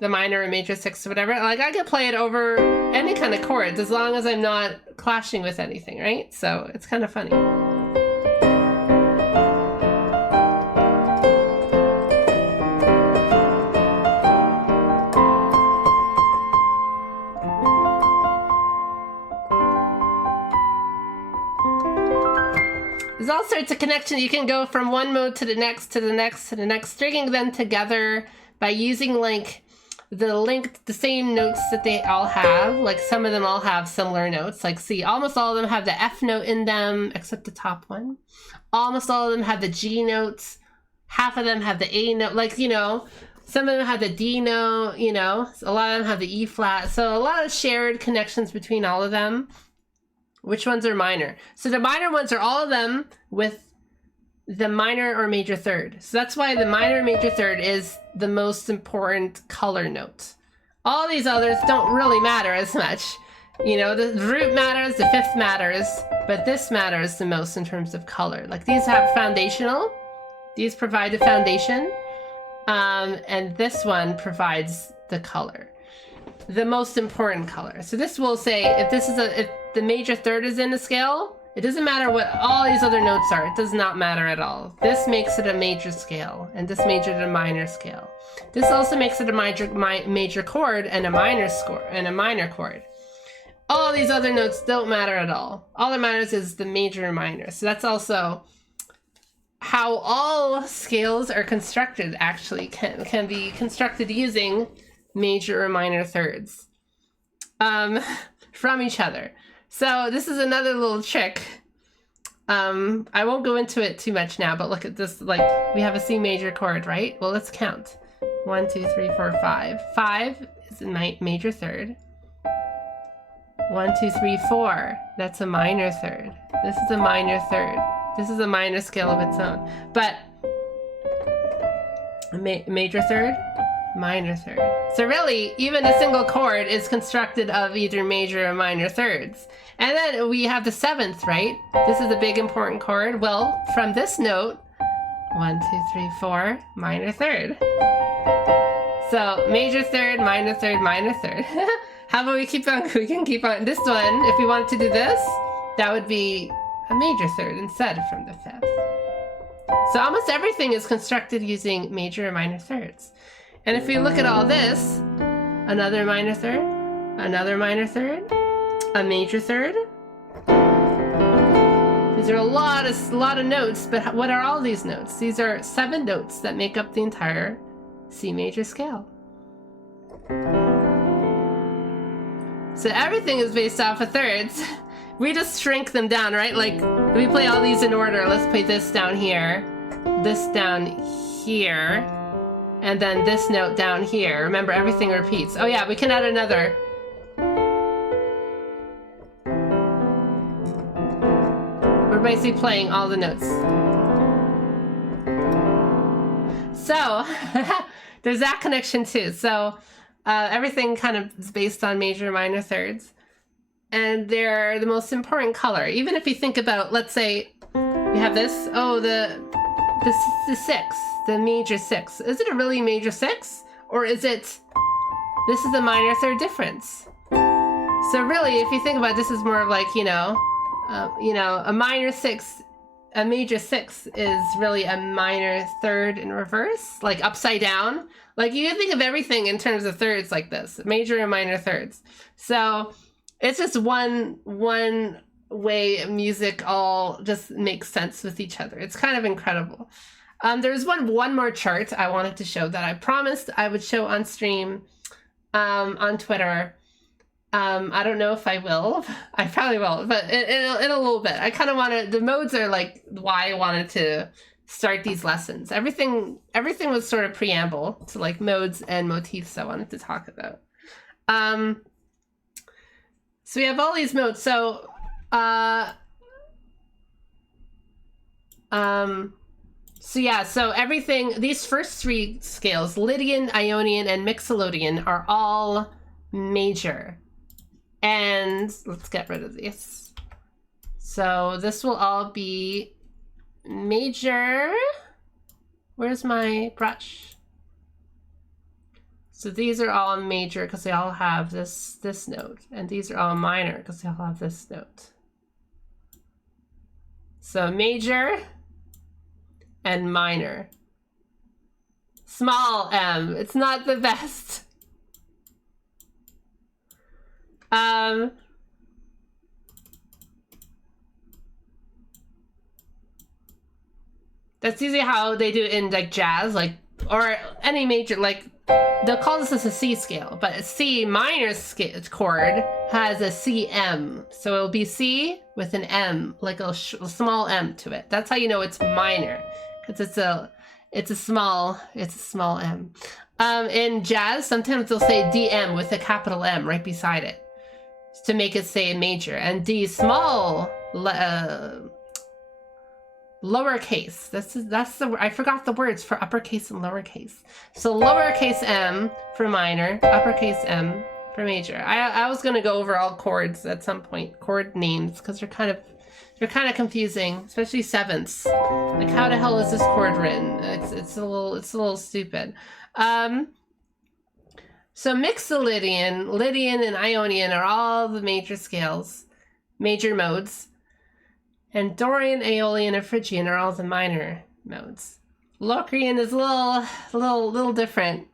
the minor or major 6, whatever. Like I can play it over any kind of chords as long as I'm not clashing with anything, right? So it's kind of funny. There's all sorts of connections. You can go from one mode to the next, to the next, to the next, stringing them together by using like the same notes that they all have. Like some of them all have similar notes. Like see, almost all of them have the F note in them, except the top one. Almost all of them have the G notes. Half of them have the A note. Like, you know, some of them have the D note, you know. A lot of them have the E flat. So a lot of shared connections between all of them. Which ones are minor? So the minor ones are all of them with the minor or major third. So that's why the minor or major third is the most important color note. All these others don't really matter as much. You know, the root matters, the fifth matters, but this matters the most in terms of color. Like these have foundational. These provide the foundation. And this one provides the color. The most important color. So this will say if the major third is in the scale, it doesn't matter what all these other notes are. It does not matter at all. This makes it a major scale, and this makes it a minor scale. This also makes it a major chord and a minor score and a minor chord. All these other notes don't matter at all. All that matters is the major and minor. So that's also how all scales are constructed. Actually, can be constructed using major or minor thirds from each other. So this is another little trick. I won't go into it too much now, but look at this. Like we have a C major chord, right? Well, let's count. 1, 2, 3, 4, 5. 5 is a major third. 1, 2, 3, 4. That's a minor third. This is a minor third. This is a minor scale of its own. But a major third, minor third. So really, even a single chord is constructed of either major or minor thirds. And then we have the seventh, right? This is a big important chord. Well, from this note, 1, 2, 3, 4, minor third. So major third, minor third, minor third. How about we keep on? We can keep on. This one, if we wanted to do this, that would be a major third instead from the fifth. So almost everything is constructed using major and minor thirds. And if we look at all this, another minor third, another minor third, a major third. These are a lot of notes, but what are all these notes? These are 7 notes that make up the entire C major scale. So everything is based off of thirds. We just shrink them down, right? Like if we play all these in order, let's play this down here, this down here, and then this note down here. Remember, everything repeats. Oh yeah, we can add another. We're basically playing all the notes. So there's that connection too. So everything kind of is based on major and minor thirds. And they're the most important color. Even if you think about, let's say we have this, oh, this is the 6, the major 6. Is it a really major 6? Or is it, this is a minor third difference? So really, if you think about it, this is more of like, a minor 6, a major 6 is really a minor third in reverse, like upside down. Like you can think of everything in terms of thirds like this, major and minor thirds. So it's just one way music all just makes sense with each other. It's kind of incredible. There's one more chart I wanted to show that I promised I would show on stream, on Twitter. I don't know if I will. I probably will, but in a little bit. I kind of wanted, the modes are like why I wanted to start these lessons. Everything was sort of preamble to like modes and motifs I wanted to talk about. So we have all these modes. So, so everything, these first 3 scales, Lydian, Ionian, and Mixolydian, are all major. And let's get rid of this. So this will all be major. Where's my brush? So these are all major because they all have this note, and these are all minor because they all have this note. So major and minor. Small m. It's not the best. That's usually how they do it in like jazz, like, or any major, like, they'll call this a C scale, but a C minor chord has a CM. So it'll be C with an M, like a small M to it. That's how you know it's minor, because it's a small M. In jazz, sometimes they'll say DM with a capital M right beside it to make it say major, and D small lowercase. That's the I forgot the words for uppercase and lowercase. So lowercase m for minor, uppercase M for major. I was gonna go over all chords at some point, chord names, because they're kind of confusing, especially sevenths. Like, how the hell is this chord written? It's a little stupid. So Mixolydian, Lydian, and Ionian are all the major scales, major modes. And Dorian, Aeolian, and Phrygian are all the minor modes. Locrian is a little different.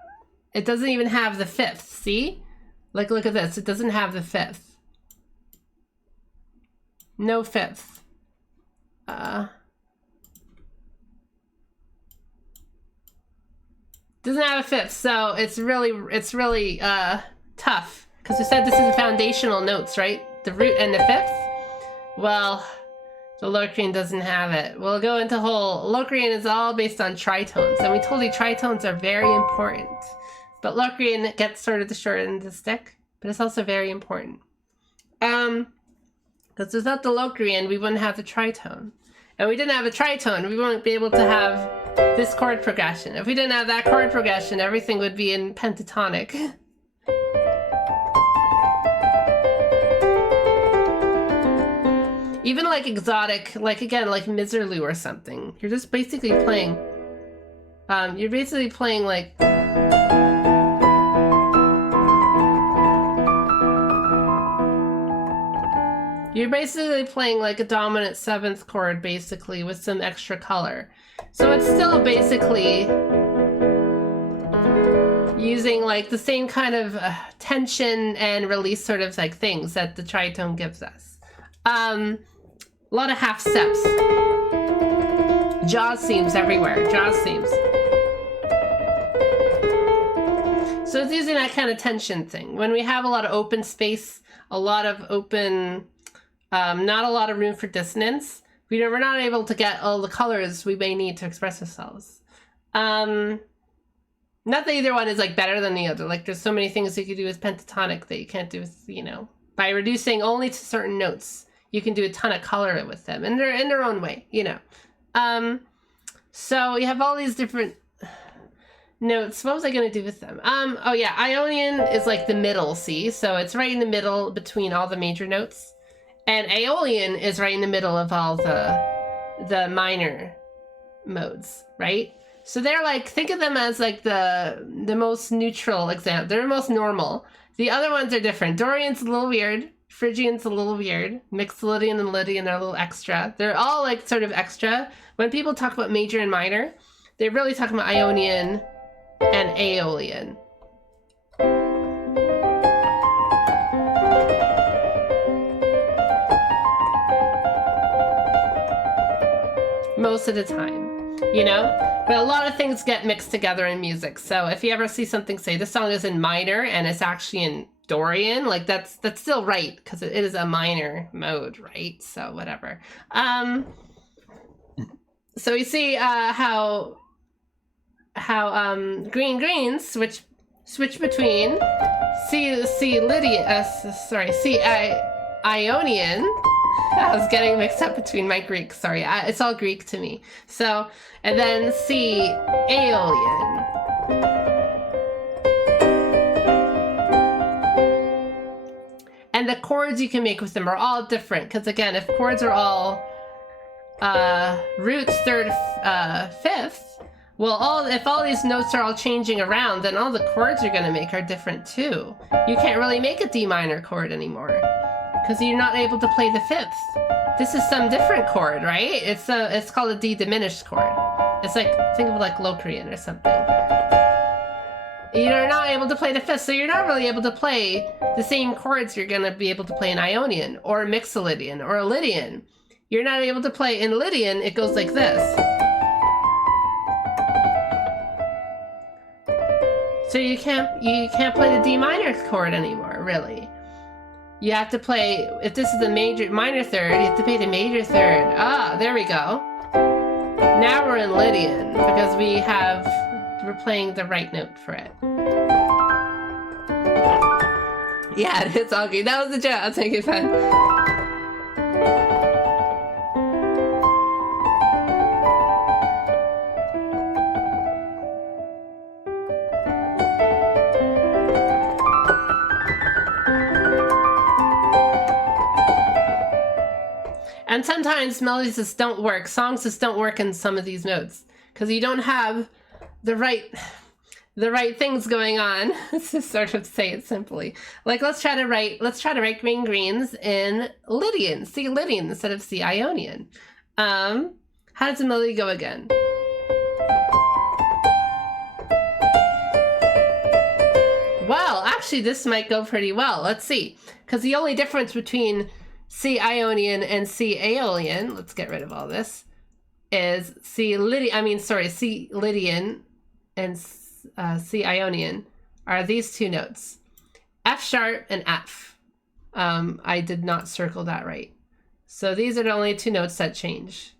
It doesn't even have the fifth, see? Like, look at this, it doesn't have the fifth. No fifth. Doesn't have a fifth, so it's really tough. Because we said this is the foundational notes, right? The root and the fifth. Well, the Locrian doesn't have it. We'll go into whole... Locrian is all based on tritones, and we told you tritones are very important. But Locrian gets sort of the short end of the stick, but it's also very important. Because without the Locrian, we wouldn't have the tritone. And we didn't have a tritone, we wouldn't be able to have this chord progression. If we didn't have that chord progression, everything would be in pentatonic. Even like exotic, like again, like Miserlou or something. You're just basically playing, like... You're basically playing like a dominant seventh chord, basically, with some extra color. So it's still basically using like the same kind of tension and release sort of like things that the tritone gives us. A lot of half steps. Jaws seams everywhere. Jaws seams. So it's using that kind of tension thing. When we have a lot of open space, a lot of open, not a lot of room for dissonance, we're not able to get all the colors we may need to express ourselves. Not that either one is like better than the other. Like, there's so many things you could do with pentatonic that you can't do with, you know, by reducing only to certain notes. You can do a ton of color with them, and they're in their own way, you know. So you have all these different notes. What was I going to do with them? Oh yeah, Ionian is like the middle, see? So it's right in the middle between all the major notes. And Aeolian is right in the middle of all the minor modes, right? So they're like, think of them as like the most neutral example. They're the most normal. The other ones are different. Dorian's a little weird. Phrygian's a little weird. Mixolydian and Lydian are a little extra. They're all like sort of extra. When people talk about major and minor, they're really talking about Ionian and Aeolian. Most of the time, you know? But a lot of things get mixed together in music. So if you ever see something say this song is in minor and it's actually in Dorian, like that's still right, because it is a minor mode, right? So whatever. So we see how greens switch between Ionian. I was getting mixed up between my Greek. Sorry, it's all Greek to me. So, and then C Aeolian. And the chords you can make with them are all different. Because again, if chords are all roots, third, fifth, well, if all these notes are all changing around, then all the chords you're going to make are different too. You can't really make a D minor chord anymore because you're not able to play the fifth. This is some different chord, right? It's called a D diminished chord. It's like, think of like Locrian or something. You're not able to play the fifth, so you're not really able to play the same chords you're going to be able to play in Ionian or Mixolydian or Lydian. You're not able to play in Lydian, it goes like this. So you can't play the D minor chord anymore, really. You have to play, if this is the minor third, you have to play the major third. Ah, there we go. Now we're in Lydian because we're playing the right note for it. Yeah, it's all good. That was the joke. I'll take it fun. And sometimes melodies just don't work. Songs just don't work in some of these notes because you don't have the right things going on. Let's just sort of say it simply. Like let's try to write green greens in Lydian, C Lydian instead of C Ionian. How does the melody go again? Well, actually this might go pretty well. Let's see. Because the only difference between C Ionian and C Aeolian, let's get rid of all this, is C Lydian and C Ionian are these two notes, F sharp and F. I did not circle that right. So these are the only two notes that change.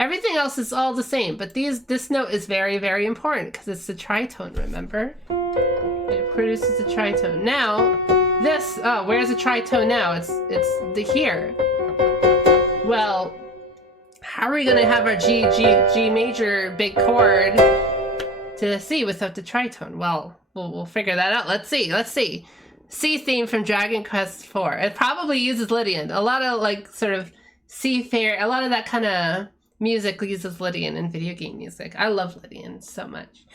Everything else is all the same, but this note is very, very important because it's the tritone, remember? It produces the tritone. Now, this, where's the tritone now? It's the here. Well, how are we gonna have our G major big chord to the C without the tritone? Well, we'll figure that out. Let's see. C theme from Dragon Quest IV. It probably uses Lydian. A lot of like sort of seafair, a lot of that kind of music uses Lydian in video game music. I love Lydian so much.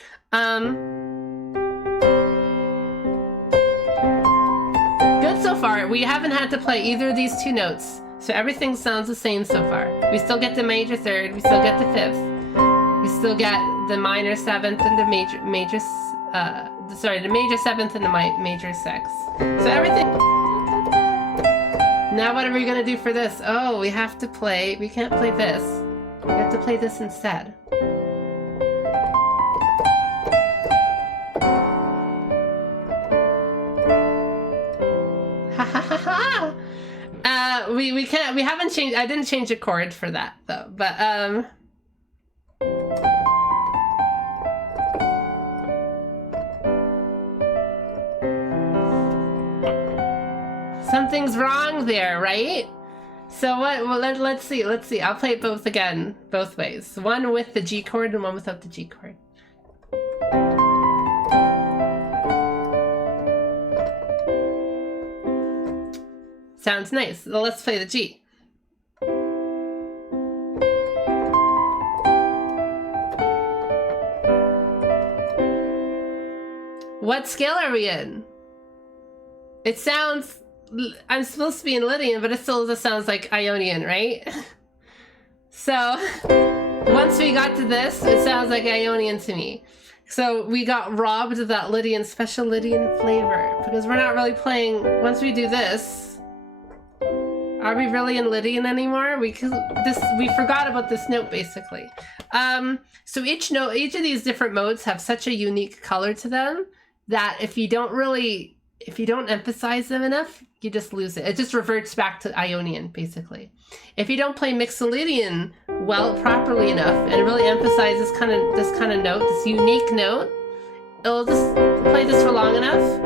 Good so far. We haven't had to play either of these two notes, so everything sounds the same so far. We still get the major third, we still get the fifth, we still get the minor seventh and the major seventh and the major sixth. So everything. Now what are we gonna do for this? Oh, we can't play this. We have to play this instead. We haven't changed, I didn't change a chord for that though, but something's wrong there, right? So what, well, let's see, I'll play it both again, both ways. One with the G chord and one without the G chord. Sounds nice. Well, let's play the G. What scale are we in? It sounds, I'm supposed to be in Lydian, but it still just sounds like Ionian, right? So once we got to this, it sounds like Ionian to me. So we got robbed of that Lydian, special Lydian flavor because we're not really playing, once we do this, are we really in Lydian anymore? We forgot about this note basically. So each of these different modes have such a unique color to them that if you don't emphasize them enough, you just lose it. It just reverts back to Ionian basically. If you don't play Mixolydian properly enough and really emphasize this kind of note, this unique note, it'll just play this for long enough.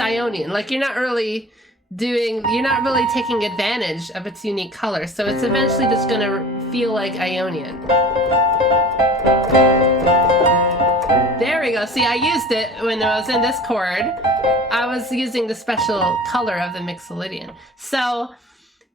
Ionian. Like you're not really taking advantage of its unique color, so it's eventually just gonna feel like Ionian. There we we go. See, I used it when I was in this chord. I was using the special color of the mixolydian. So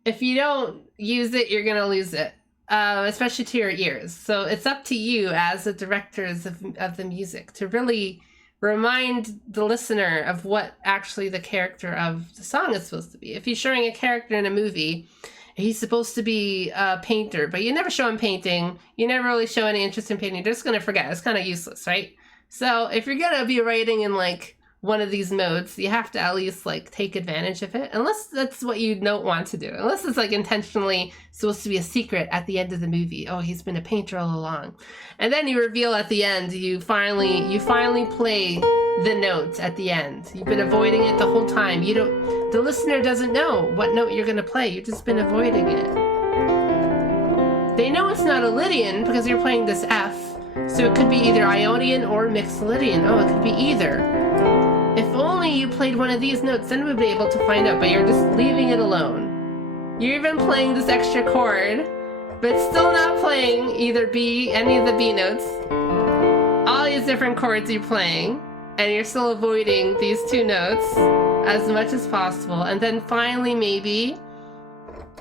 if you don't use it, you're going to lose it, especially to your ears. So it's up to you as the directors of the music to really remind the listener of what actually the character of the song is supposed to be. If you're showing a character in a movie, he's supposed to be a painter, but you never show him painting. You never really show any interest in painting. They're just going to forget. It's kind of useless, right? So if you're going to be writing in like one of these modes, you have to at least like take advantage of it, unless that's what you don't want to do, unless it's like intentionally supposed to be a secret at the end of the movie. Oh, he's been a painter all along, and then you reveal at the end. You finally play the note at the end. You've been avoiding it the whole time. The listener doesn't know what note you're going to play. You've just been avoiding it. They know it's not a Lydian because you're playing this F, so it could be either Ionian or Mixolydian. Oh, it could be either. If only you played one of these notes, then we'd be able to find out, but you're just leaving it alone. You're even playing this extra chord, but still not playing either any of the B notes. All these different chords you're playing, and you're still avoiding these two notes as much as possible. And then finally, maybe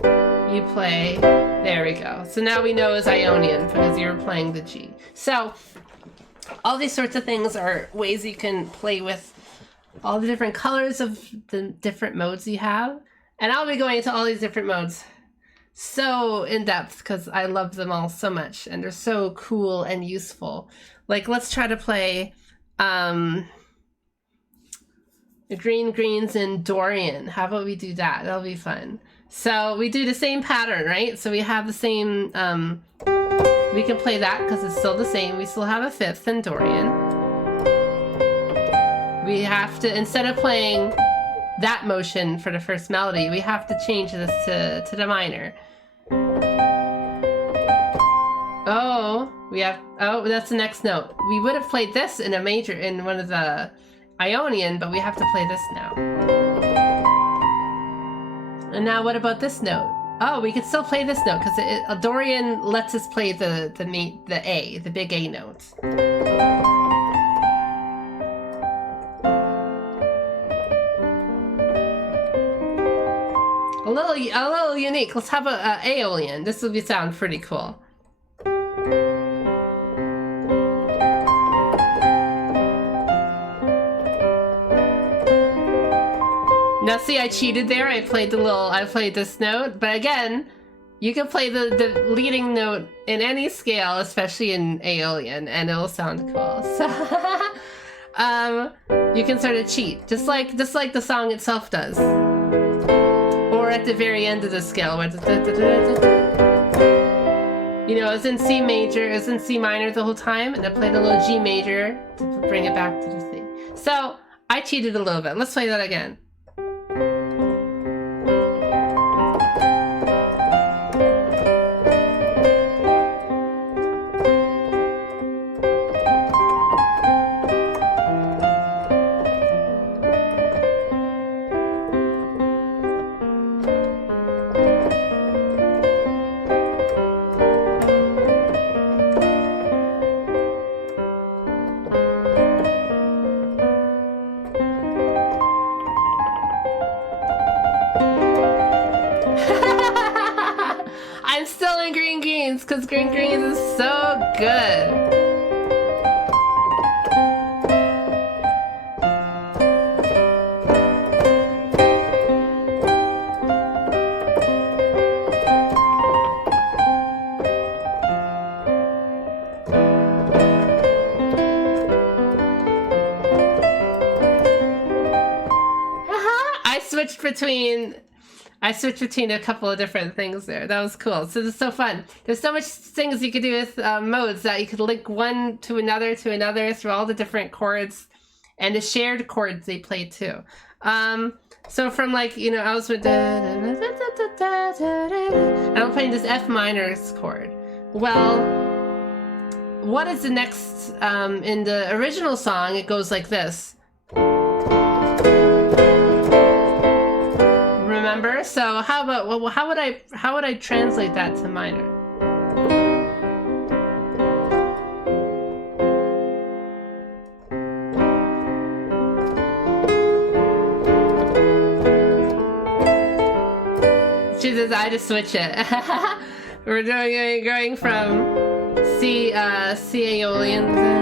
you play, there we go. So now we know it's Ionian because you're playing the G. So all these sorts of things are ways you can play with all the different colors of the different modes you have. And I'll be going into all these different modes so in depth because I love them all so much and they're so cool and useful. Like, let's try to play the green greens in Dorian. How about we do that? That'll be fun. So we do the same pattern, right? So we have the same, we can play that because it's still the same. We still have a fifth in Dorian. We have to, instead of playing that motion for the first melody, we have to change this to the minor. Oh, that's the next note. We would have played this in a major, in one of the Ionian, but we have to play this now. And now what about this note? Oh, we could still play this note because Dorian lets us play the A, the big A note. A little unique. Let's have a Aeolian. This would sound pretty cool. Now see, I cheated there. I played this note, but again, you can play the leading note in any scale, especially in Aeolian, and it'll sound cool. So you can sort of cheat, just like the song itself does. Or at the very end of the scale, where you know, it's in C major, it's in C minor the whole time, and I played a little G major to bring it back to the C. So I cheated a little bit. Let's play that again. Because green greens is so good. I switched between a couple of different things there. That was cool. So this is so fun. There's so much things you could do with modes that you could link one to another through all the different chords and the shared chords they play too. So from like, you know, I was with and I'm playing this F minor chord. Well, what is the next in the original song? It goes like this. Remember? So how about, well, how would I translate that to minor? because I just switch it. We're going from C Aeolian.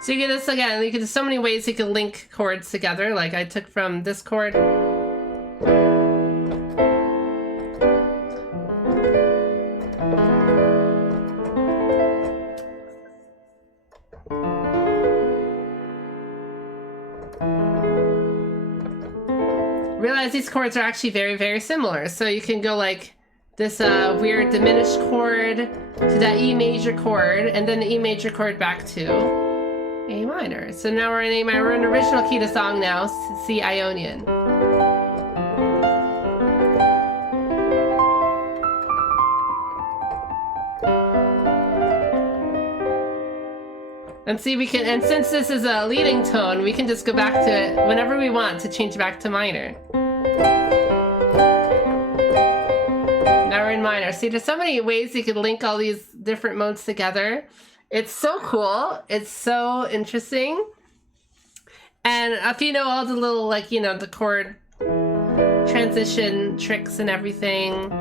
So you get this again, there's so many ways you can link chords together, like I took from this chord. Realize these chords are actually very, very similar. So you can go like this weird diminished chord to that E major chord, and then the E major chord back to A minor. So now we're in A minor. We're in the original key to song now, C Ionian. And see, we can, and since this is a leading tone, we can just go back to it whenever we want to change back to minor. Now we're in minor. See, there's so many ways you can link all these different modes together. It's so cool. It's so interesting. And if you know all the little, like, you know, the chord transition tricks and everything.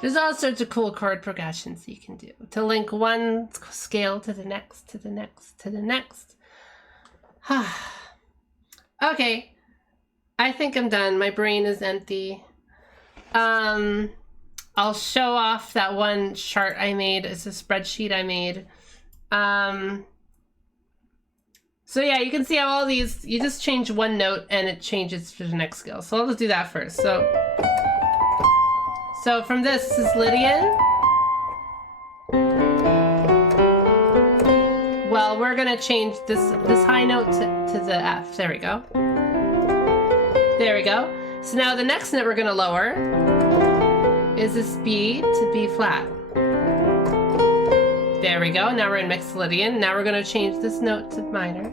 There's all sorts of cool chord progressions you can do to link one scale to the next, to the next, to the next. Okay, I think I'm done. My brain is empty. I'll show off that one chart I made. It's a spreadsheet I made. So yeah, you can see how all these, you just change one note and it changes to the next scale. So I'll just do that first. So from this is Lydian. Well, we're gonna change this high note to the F. There we go. There we go. So now the next note we're gonna lower is this B to B flat. There we go. Now we're in mixed Lydian. Now we're gonna change this note to minor.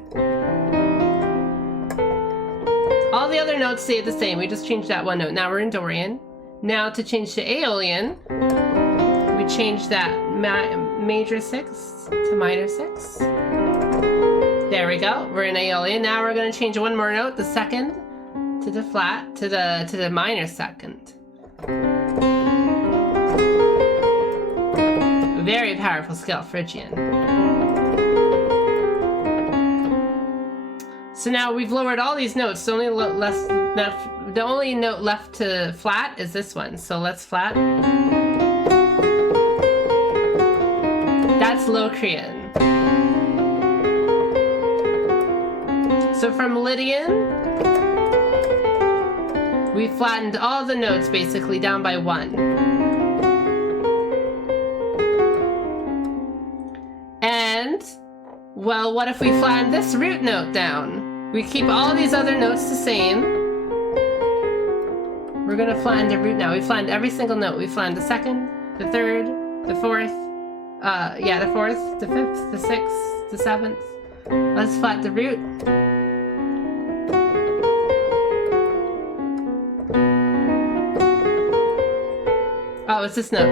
All the other notes stay the same. We just changed that one note. Now we're in Dorian. Now to change to Aeolian, we change that major 6 to minor 6. There we go. We're in Aeolian. Now we're going to change one more note, the second to the flat to the minor second. Very powerful scale, Phrygian. So now we've lowered all these notes. The only note left to flat is this one. So let's flat. That's Locrian. So from Lydian, we flattened all the notes basically down by 1. And, well, what if we flatten this root note down? We keep all these other notes the same. We're gonna flatten the root now. We flattened every single note. We flattened the second, the third, the fourth, the fourth, the fifth, the sixth, the seventh. Let's flat the root. Oh, it's this note.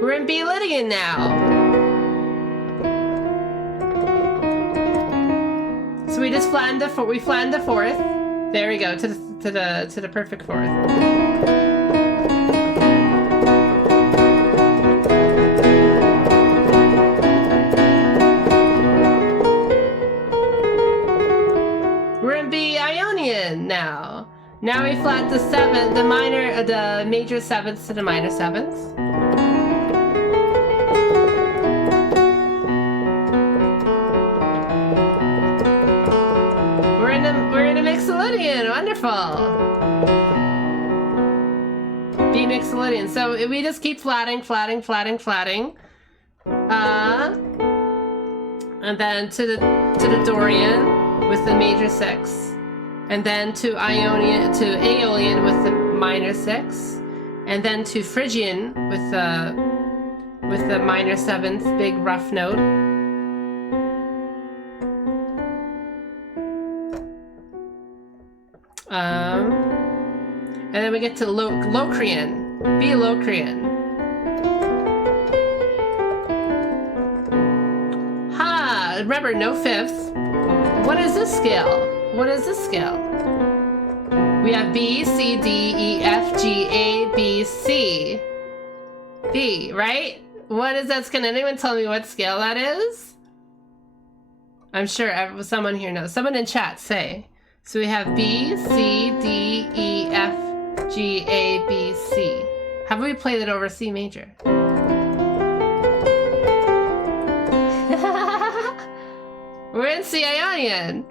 We're in B Lydian now. So we just flattened the fourth. There we go, to the perfect fourth. We're in B Ionian now. Now we flat the seventh, the major sevenths to the minor sevenths. We're in a mixed Lydian, wonderful. B Mixolydian. So we just keep flatting. And then to the Dorian with the major 6. And then to Aeolian with the minor 6. And then to Phrygian with the minor 7th, big rough note. And then we get to Locrian, B Locrian. Ha! Remember, no 5th. What is this scale? What is this scale? We have B, C, D, E, F, G, A, B, C. B, right? What is that? Can anyone tell me what scale that is? I'm sure someone here knows. Someone in chat say. So we have B, C, D, E, F, G, A, B, C. How about we play that over C major? We're in C Ionian.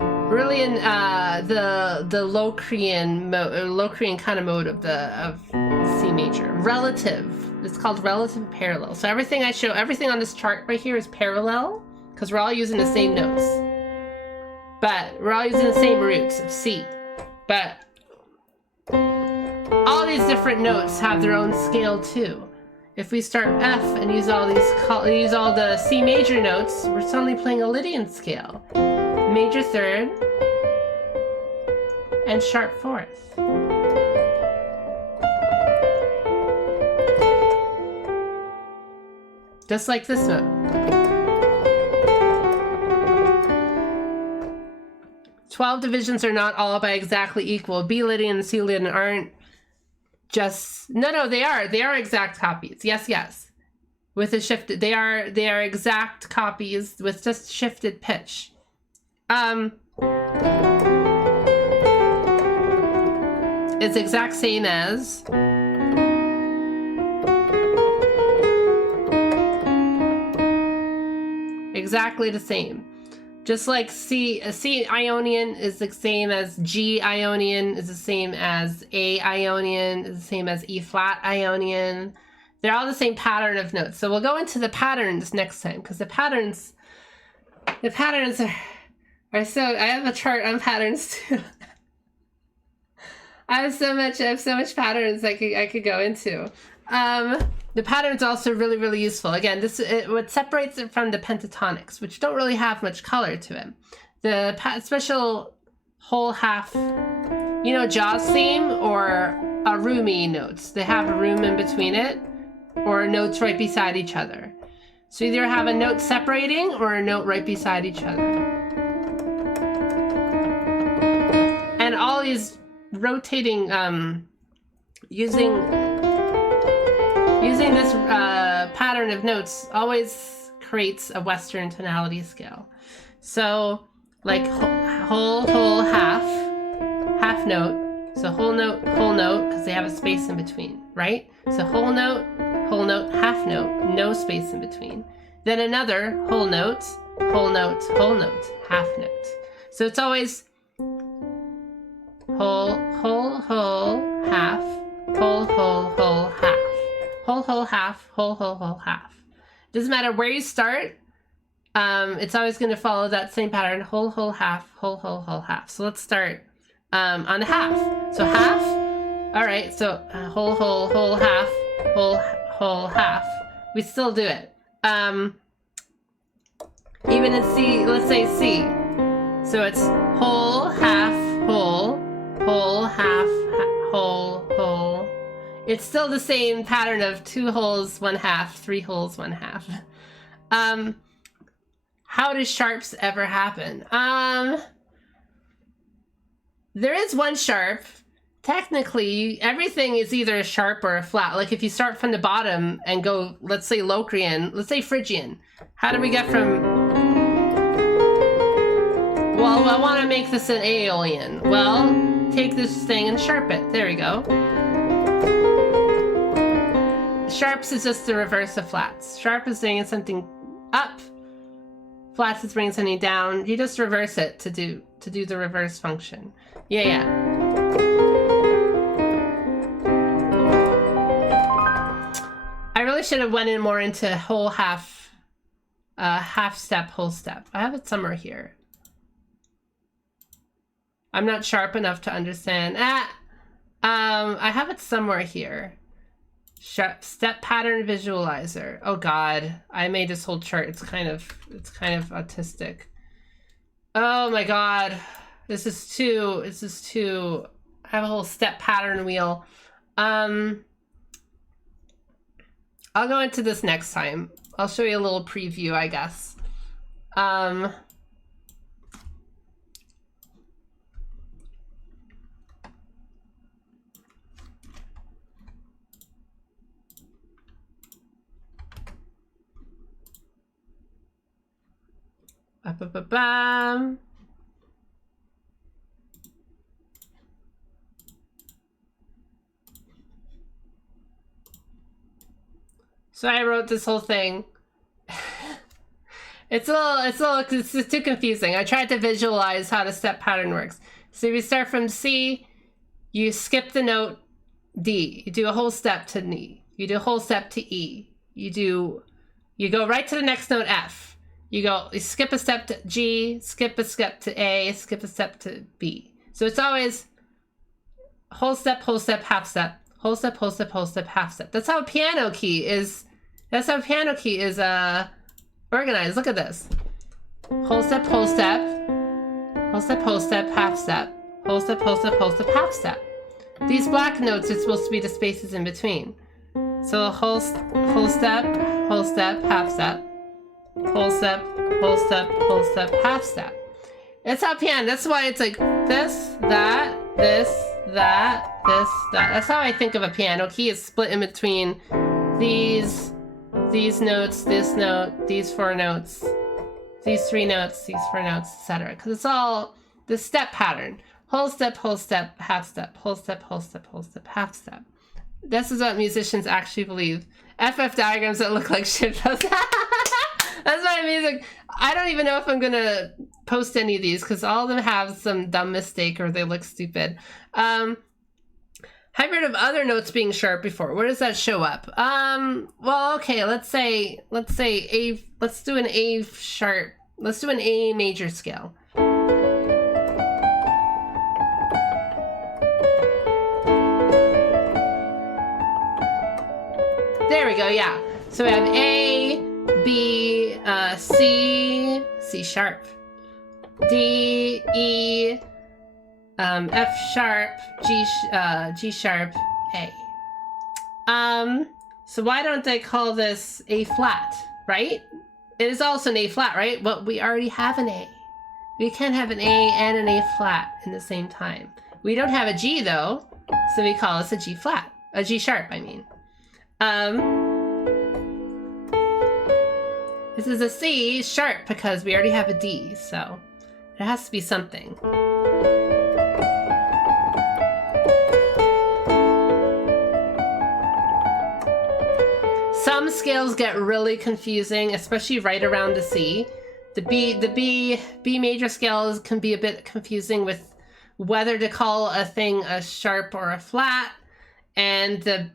Really in the Locrian kind of mode of C major. Relative. It's called relative parallel. So everything on this chart right here is parallel because we're all using the same notes. But we're all using the same roots of C. But all these different notes have their own scale too. If we start F and use all the C major notes, we're suddenly playing a Lydian scale. Major 3rd and sharp 4th. Just like this note. 12 divisions are not all by exactly equal. B Lydian and C Lydian aren't just... No, they are. They are exact copies. Yes. With a shifted... They are exact copies with just shifted pitch. It's exact same as... Exactly the same. Just like C Ionian is the same as G Ionian, is the same as A Ionian, is the same as E flat Ionian. They're all the same pattern of notes. So we'll go into the patterns next time because the patterns are so. I have a chart on patterns too. I have so much patterns I could go into. The pattern's also really, really useful. Again, what separates it from the pentatonics, which don't really have much color to it. The special whole half, Jaws theme or a roomy notes. They have a room in between it or notes right beside each other. So either have a note separating or a note right beside each other. And all these rotating, using this pattern of notes always creates a Western tonality scale. So like whole, half note. So whole note, because they have a space in between, right? So whole note, half note, no space in between. Then another whole note, half note. So it's always whole, half, whole, half. Whole, half, whole, half. Doesn't matter where you start, it's always going to follow that same pattern, whole, half, whole, half. So let's start on the half. So half, all right, so whole, half, whole, half. We still do it. Even in C, let's say C. So it's whole, half, whole, half, whole. It's still the same pattern of 2 wholes, 1 half, 3 wholes, 1 half. How do sharps ever happen? There is one sharp. Technically, everything is either a sharp or a flat. Like if you start from the bottom and go, let's say Locrian, let's say Phrygian. How do we get from... Well, I want to make this an Aeolian. Well, take this thing and sharp it. There we go. Sharps is just the reverse of flats. Sharp is bringing something up. Flats is bringing something down. You just reverse it to do the reverse function. Yeah. should have went in more into whole half, half step, whole step. I have it somewhere here. I'm not sharp enough to understand. I have it somewhere here. Step pattern visualizer. Oh God, I made this whole chart. It's kind of autistic. Oh my God, this is too. I have a whole step pattern wheel. I'll go into this next time. I'll show you a little preview, I guess. Ba-ba-ba-bam. So I wrote this whole thing. It's just too confusing. I tried to visualize how the step pattern works. So if you start from C, you skip the note D. You do a whole step to D. You do a whole step to E. You go right to the next note F. You skip a step to G, skip a step to A, skip a step to B. So it's always whole step, half step, whole step, half step. That's how a piano key is. That's how a piano key is organized. Look at this. Whole step, half step, whole step, half step. These black notes are supposed to be the spaces in between. So whole step, half step. Whole step, half step. It's how piano. That's why it's like this, that, this, that, this, that. That's how I think of a piano key. It's split in between these notes, this note, these 4 notes, these 3 notes, these 4 notes, etc. Because it's all the step pattern. Whole step, half step, whole step, half step. This is what musicians actually believe. FF diagrams that look like shit. That's why music. I don't even know if I'm gonna post any of these because all of them have some dumb mistake or they look stupid. Have you heard of other notes being sharp before? Where does that show up? Well, okay, let's say A. Let's do an A sharp. Let's do an A major scale. There we go. Yeah. So we have A, B, C, C sharp, D, E, F sharp, G sharp, A. So why don't they call this A flat, right? It is also an A flat, right? But we already have an A. We can't have an A and an A flat in the same time. We don't have a G though, so we call this a G flat, a G sharp, I mean. This is a C sharp because we already have a D, so it has to be something. Some scales get really confusing, especially right around the C. The B major scales can be a bit confusing with whether to call a thing a sharp or a flat, and the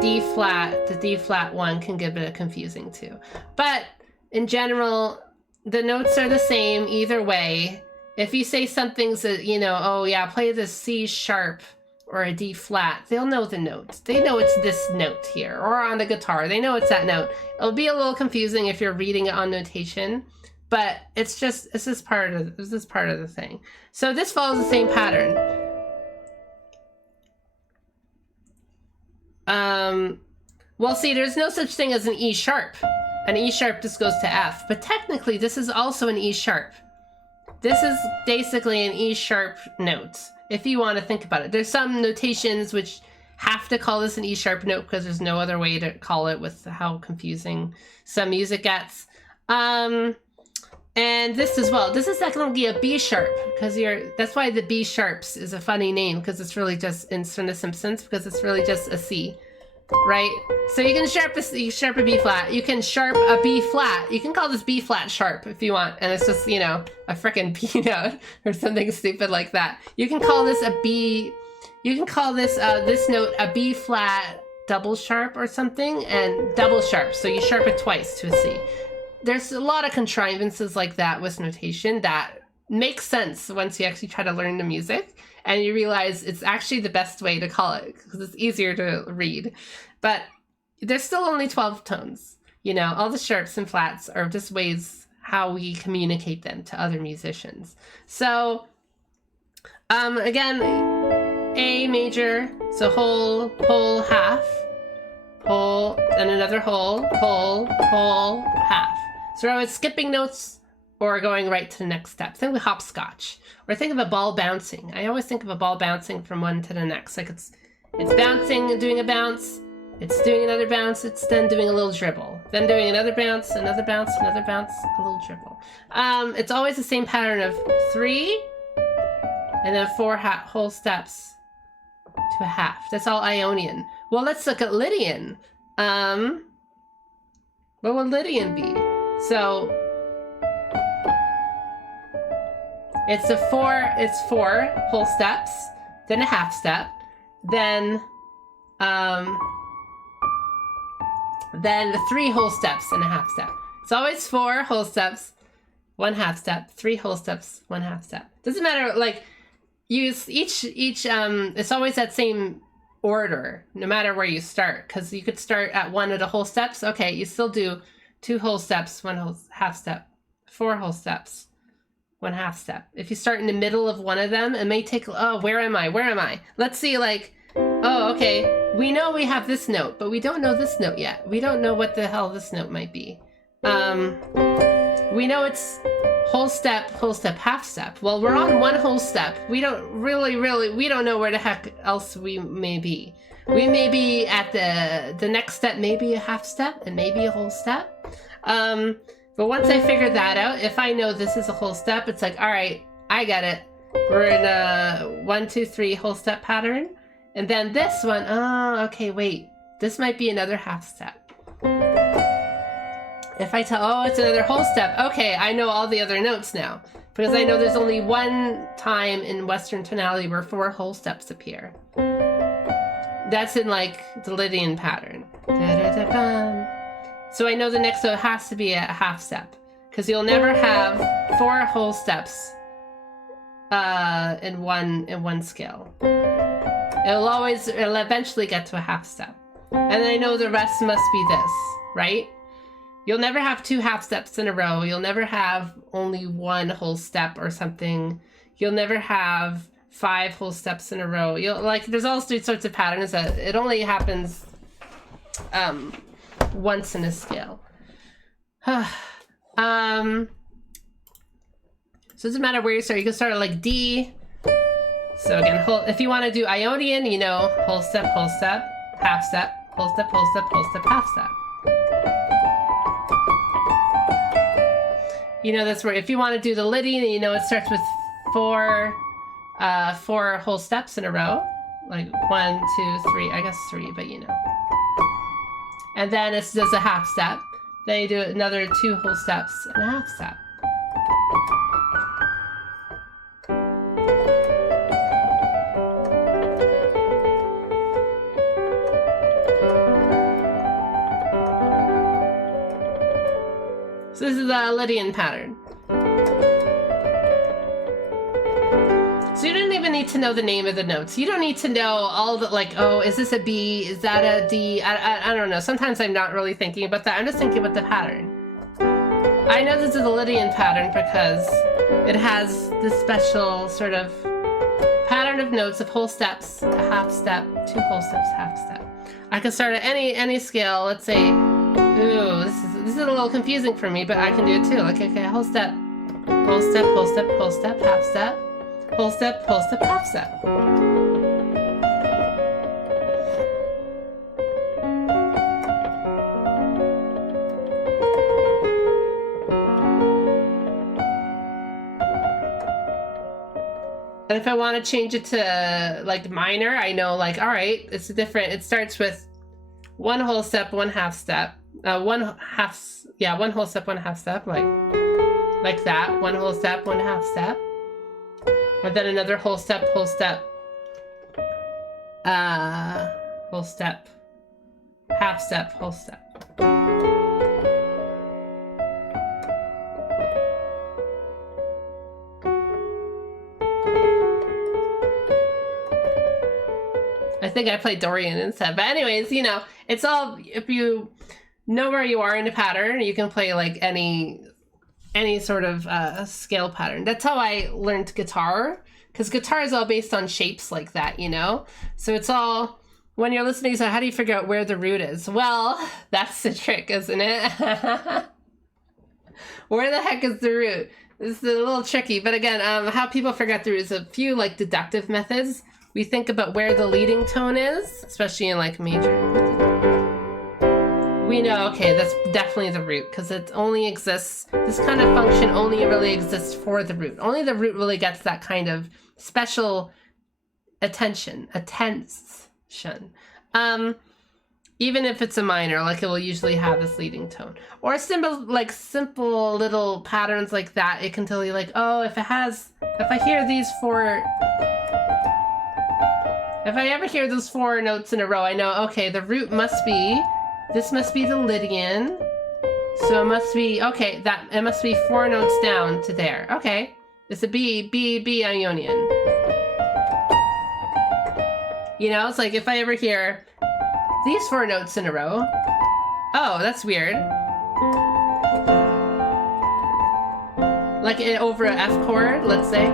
D flat one can get a bit confusing too. But in general, the notes are the same either way. If you say something's that, you know, oh yeah, play the C sharp or a D flat, they'll know the notes. They know it's this note here, or on the guitar, they know it's that note. It'll be a little confusing if you're reading it on notation, but it's just part of the thing. So this follows the same pattern. Well, see, there's no such thing as an E sharp. An E sharp just goes to F, but technically this is also an E sharp. This is basically an E sharp note, if you want to think about it. There's some notations which have to call this an E sharp note because there's no other way to call it with how confusing some music gets. And this as well. This is technically a B sharp because that's why the B sharps is a funny name, because it's really just in The Simpsons, because it's really just a C. Right? So you can sharp a B flat. You can sharp a B flat. You can call this B flat sharp if you want. And it's just, you know, a frickin' B note or something stupid like that. You can call this a B, you can call this, this note a B flat double sharp or something, and double sharp. So you sharp it twice to a C. There's a lot of contrivances like that with notation that makes sense once you actually try to learn the music and you realize it's actually the best way to call it because it's easier to read. But there's still only 12 tones. You know, all the sharps and flats are just ways how we communicate them to other musicians. So again, A major, so whole, half, whole, and another whole, half. So we're always skipping notes or going right to the next step. Think of hopscotch, or think of a ball bouncing. I always think of a ball bouncing from one to the next. Like it's bouncing, doing a bounce, it's doing another bounce, it's then doing a little dribble, then doing another bounce, another bounce, another bounce, a little dribble. It's always the same pattern of 3 and then 4 whole steps to a half. That's all Ionian. Well, let's look at Lydian. What would Lydian be? So it's 4 whole steps, then a half step, then 3 whole steps and a half step. It's always 4 whole steps, 1 half step, 3 whole steps, 1 half step. Doesn't matter, like, use each it's always that same order, no matter where you start, because you could start at 1 of the whole steps. Okay, you still do 2 whole steps, 1 whole half step, 4 whole steps, 1 half step. If you start in the middle of one of them, it may take, oh, where am I? Let's see, like, oh, okay, we know we have this note, but we don't know this note yet. We don't know what the hell this note might be. We know it's whole step, half step. Well, we're on 1 whole step. We don't really, we don't know where the heck else we may be. We may be at the next step, maybe a half step and maybe a whole step. But once I figure that out, if I know this is a whole step, it's like, all right, I get it. We're in a 1, 2, 3 whole step pattern. And then this one, oh, okay, wait, this might be another half step. If I tell, oh, it's another whole step, okay, I know all the other notes now. Because I know there's only one time in Western tonality where 4 whole steps appear. That's in, like, the Lydian pattern. Da-da-da-bum. So I know the next note has to be a half step. Because you'll never have 4 whole steps in one scale. It'll eventually get to a half step. And I know the rest must be this, right? You'll never have 2 half steps in a row. You'll never have only 1 whole step or something. You'll never have 5 whole steps in a row. There's all sorts of patterns that it only happens once in a scale. So it doesn't matter where you start. You can start at like D. So again, if you want to do Ionian, you know, whole step, half step, whole step, half step. You know, that's where, if you want to do the Lydian, you know, it starts with 4 whole steps in a row. Like 1, 2, 3, I guess 3, but you know. And then it does a half step. Then you do another 2 whole steps and a half step. So this is the Lydian pattern. So you don't even need to know the name of the notes. You don't need to know all the, like, oh, is this a B? Is that a D? I don't know. Sometimes I'm not really thinking about that. I'm just thinking about the pattern. I know this is the Lydian pattern because it has this special sort of pattern of notes of whole steps, a half step, 2 whole steps, half step. I can start at any scale. Let's say, ooh, this is a little confusing for me, but I can do it too. Like, okay, whole step, half step, whole step, half step. And if I want to change it to like minor, I know, like, all right, it's different. It starts with 1 whole step, 1 half step, 1 whole step, 1 half step, like that. 1 whole step, 1 half step. And then another whole step, half step, whole step. I think I played Dorian instead. But anyways, you know, it's all, if you know where you are in a pattern, you can play like any sort of scale pattern. That's how I learned guitar, because guitar is all based on shapes like that, you know? So it's all, when you're listening, so how do you figure out where the root is? Well, that's the trick, isn't it? Where the heck is the root? This is a little tricky, but again, how people figure out the root is a few like deductive methods. We think about where the leading tone is, especially in like major. We know, okay, that's definitely the root, because it only exists, this kind of function only really exists for the root. Only the root really gets that kind of special attention. Even if it's a minor, like it will usually have this leading tone. Or simple little patterns like that, it can tell you like, oh, if I hear these four, if I ever hear those 4 notes in a row, I know, okay, the root must be, this must be the Lydian. So it must be, okay, it must be 4 notes down to there. Okay, it's a B, Ionian. You know, it's like if I ever hear these 4 notes in a row, oh, that's weird. Like over an F chord, let's say.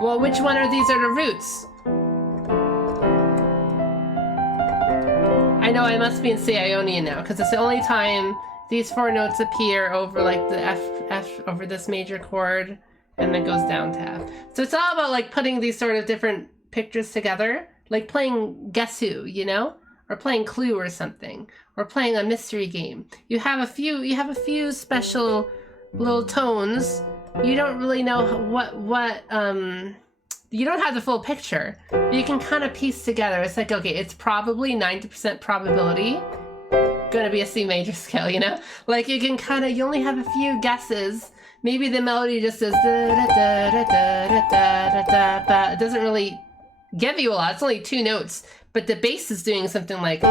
Well, which one are these are the roots? I know I must be in C Ionian now, because it's the only time these 4 notes appear over like the F over this major chord, and then goes down to F. So it's all about like putting these sort of different pictures together, like playing Guess Who, you know, or playing Clue or something, or playing a mystery game. You have a few special little tones. You don't really know you don't have the full picture, but you can kind of piece together. It's like, okay, it's probably 90% probability gonna be a C major scale, you know? Like you can kind of, you only have a few guesses. Maybe the melody just says da da da da da da da da da. It doesn't really give you a lot. It's only 2 notes, but the bass is doing something like,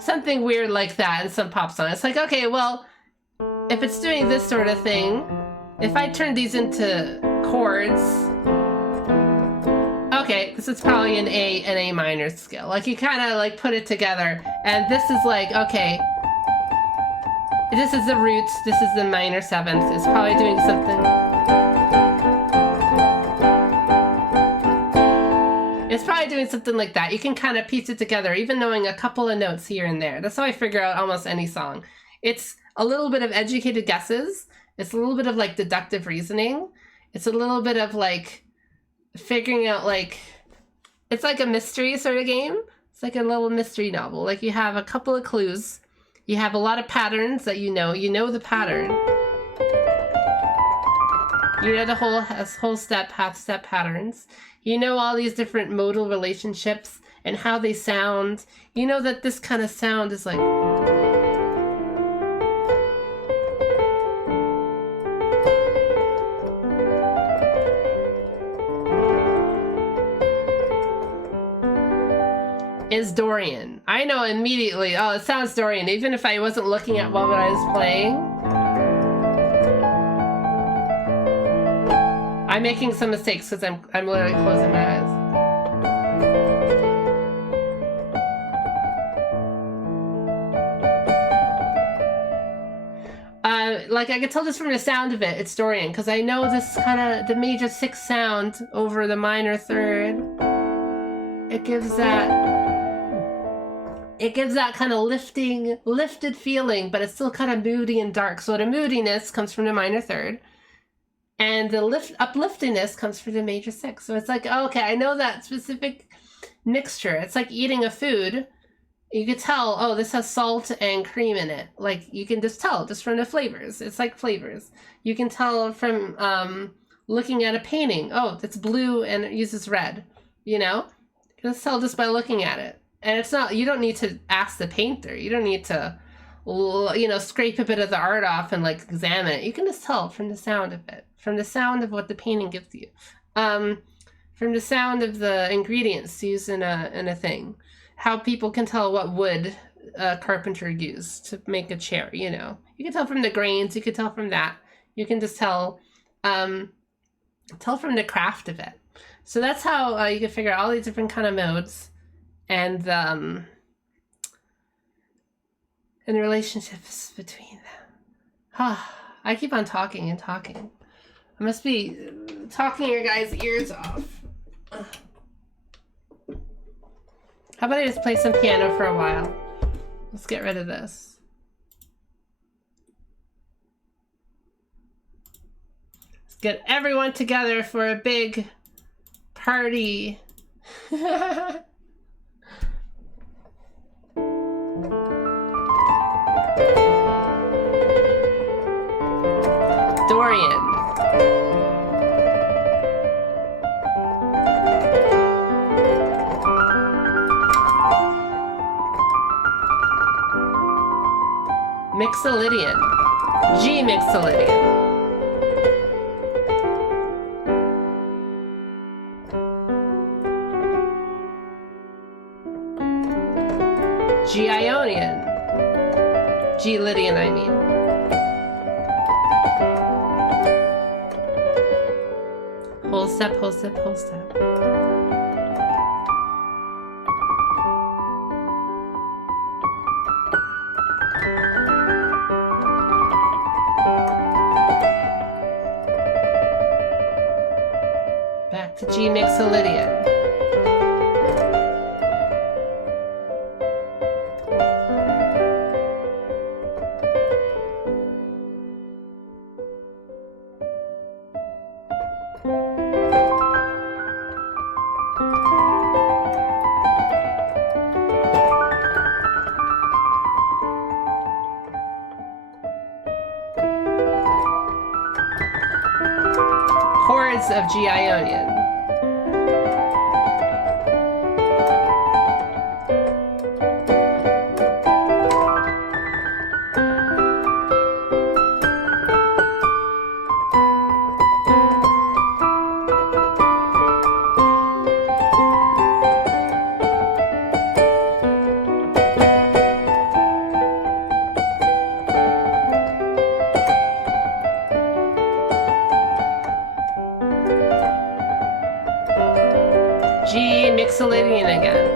something weird like that in some pop song. It's like, okay, well, if it's doing this sort of thing, if I turn these into chords, okay, this is probably an A minor scale. Like you kind of like put it together, and this is like, okay, this is the roots, this is the minor 7th. It's probably doing something. It's probably doing something like that. You can kind of piece it together, even knowing a couple of notes here and there. That's how I figure out almost any song. It's a little bit of educated guesses. It's a little bit of like deductive reasoning. It's a little bit of like figuring out like, it's like a mystery sort of game. It's like a little mystery novel. Like you have a couple of clues. You have a lot of patterns that you know the pattern. You know the whole step, half step patterns. You know all these different modal relationships and how they sound. You know that this kind of sound is like, is Dorian. I know immediately, oh, it sounds Dorian, even if I wasn't looking at what I was playing. I'm making some mistakes because I'm literally closing my eyes. Like I could tell this from the sound of it, it's Dorian, because I know this kind of, the major 6th sound over the minor 3rd. It gives that kind of lifted feeling, but it's still kind of moody and dark. So the moodiness comes from the minor 3rd, and the upliftingness comes from the major 6th. So it's like, oh, okay, I know that specific mixture. It's like eating a food. You could tell, oh, this has salt and cream in it. Like you can just tell just from the flavors. It's like flavors. You can tell from looking at a painting. Oh, it's blue and it uses red. You know, you can tell just by looking at it. And it's not, you don't need to ask the painter. You don't need to you know, scrape a bit of the art off and like examine it. You can just tell from the sound of it, from the sound of what the painting gives you, from the sound of the ingredients used in a thing, how people can tell what wood a carpenter used to make a chair. You know, you can tell from the grains. You can tell from that. You can just tell from the craft of it. So that's how you can figure out all these different kind of modes and the relationships between them. I keep on talking and talking. I must be talking your guys' ears off. How about I just play some piano for a while? Let's get rid of this. Let's get everyone together for a big party. Dorian. Mixolydian. G Mixolydian. G Ionian. G Lydian, I mean. Whole step, whole step, whole step. Back to G Mixolydian. Chords of G Ionian. G Mixolydian again.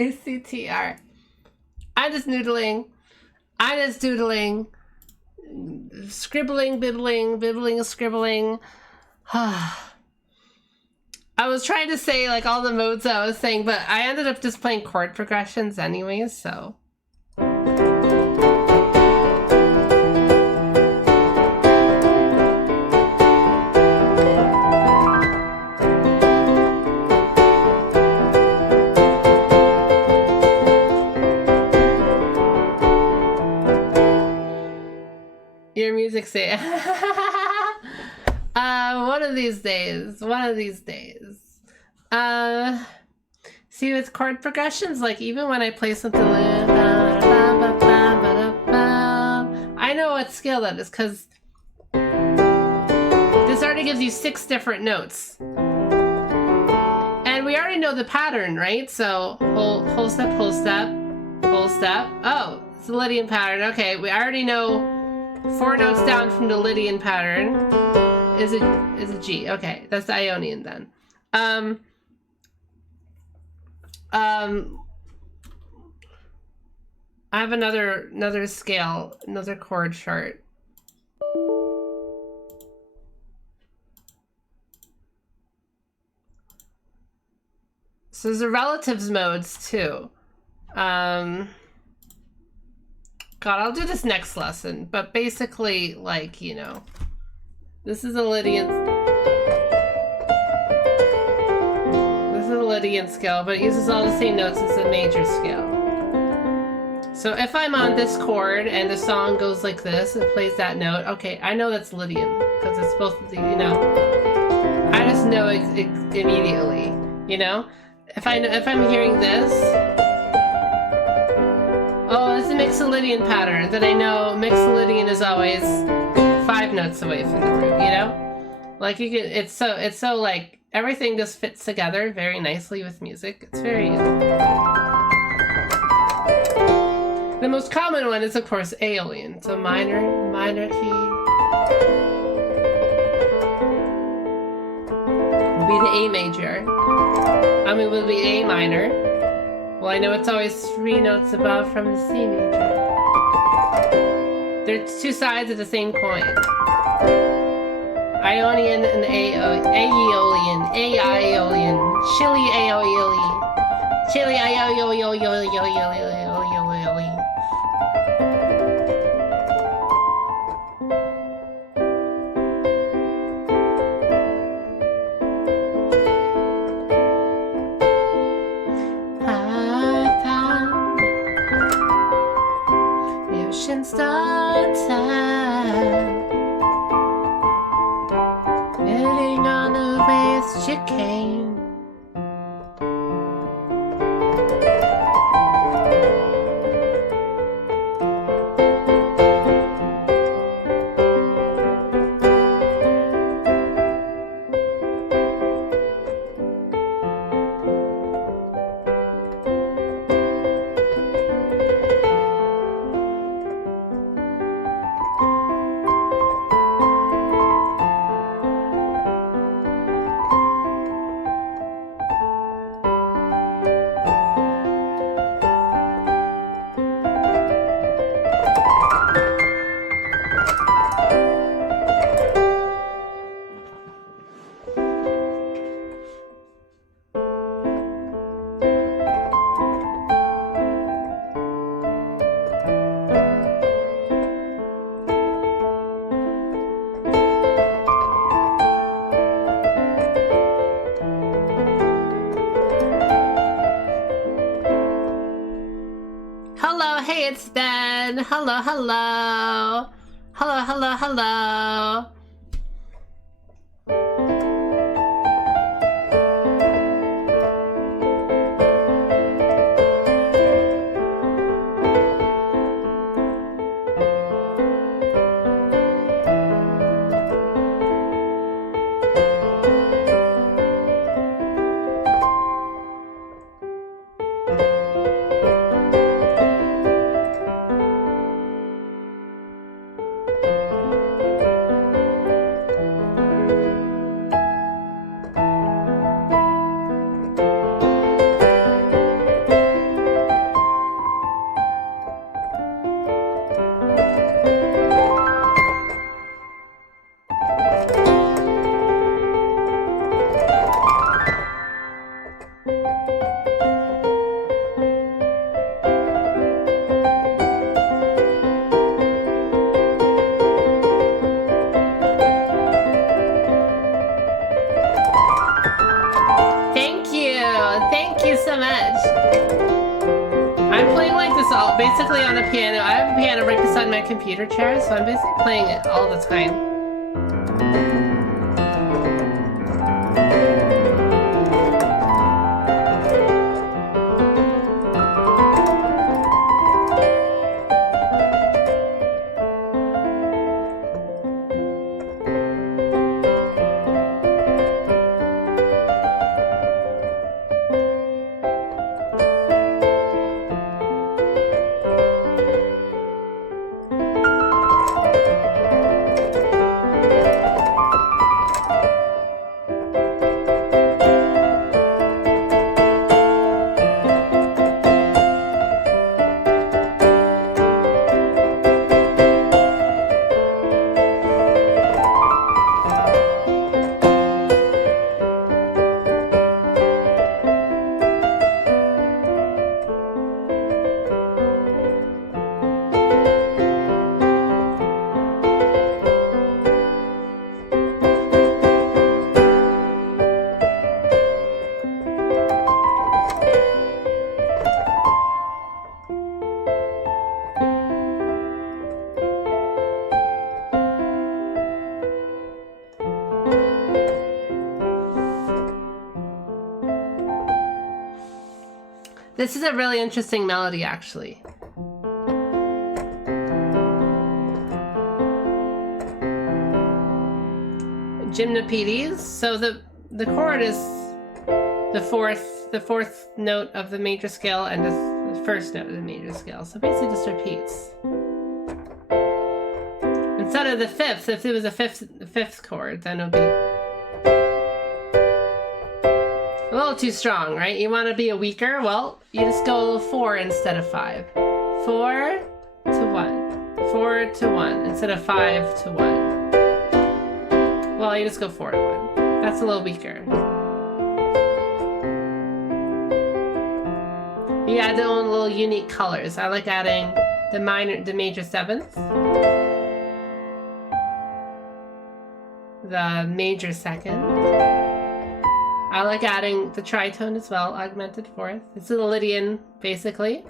ACTR. I'm just noodling. I'm just doodling. Scribbling, bibbling, scribbling. I was trying to say like all the modes I was saying, but I ended up just playing chord progressions anyways, so. Your music say one of these days. See, with chord progressions, like even when I play something like I know what scale that is because this already gives you 6 different notes. And we already know the pattern, right? So whole step, whole step, whole step. Oh, it's the Lydian pattern. Okay, we already know 4 notes down from the Lydian pattern is a G. Okay, that's the Ionian then. I have another scale, another chord chart. So there's the relatives modes too. God, I'll do this next lesson, but basically, like, you know, this is a Lydian scale, but it uses all the same notes as a major scale. So if I'm on this chord and the song goes like this, it plays that note, okay, I know that's Lydian, because it's supposed to be, you know, I just know immediately, you know? If I'm hearing this, oh, it's a Mixolydian pattern, then I know Mixolydian is always 5 notes away from the root, you know? Like you can, it's so like, everything just fits together very nicely with music. It's very... The most common one is, of course, Aeolian. So minor key. Would be the A major. I mean, would be A minor. Well, I know it's always 3 notes above from the C major. They're 2 sides of the same coin. Ionian and Aeolian. Aeolian. Chile Aeolian. Chile Aeolian. Star time, living on the ways you came. It's Ben. Hello. all basically on the piano. I have a piano right beside my computer chair, so I'm basically playing it all the time. This is a really interesting melody, actually. Gymnopedes. So the chord is the fourth note of the major scale and the first note of the major scale. So basically just repeats. Instead of the fifth, if it was a fifth chord, then it would be a little too strong, right? You want to be a weaker? Well, you just go 4 instead of 5. 4 to 1. 4 to 1 instead of 5 to 1. Well, you just go 4 to 1. That's a little weaker. You add their own little unique colors. I like adding the major 7th, the major 2nd. I like adding the tritone as well, augmented 4th. This is a Lydian, basically.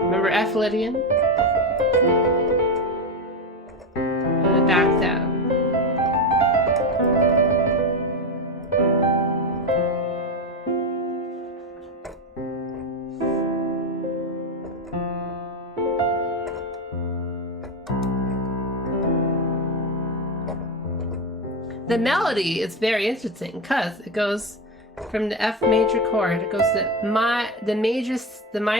Remember F Lydian? And then back down. The melody is very interesting because it goes from the F major chord, it goes to the major 7th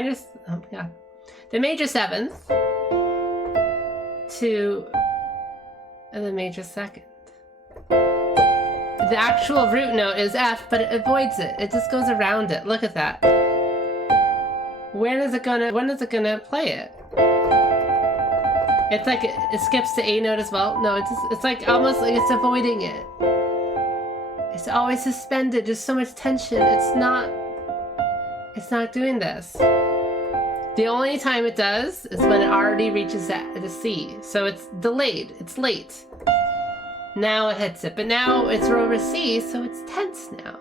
to the major 2nd. The actual root note is F, but it avoids it. It just goes around it. Look at that. When is it gonna play it? It's like it skips the A note as well. No, it's like almost like it's avoiding it. It's always suspended. There's so much tension. It's not doing this. The only time it does is when it already reaches the C. So it's delayed. It's late. Now it hits it, but now it's over C, so it's tense now.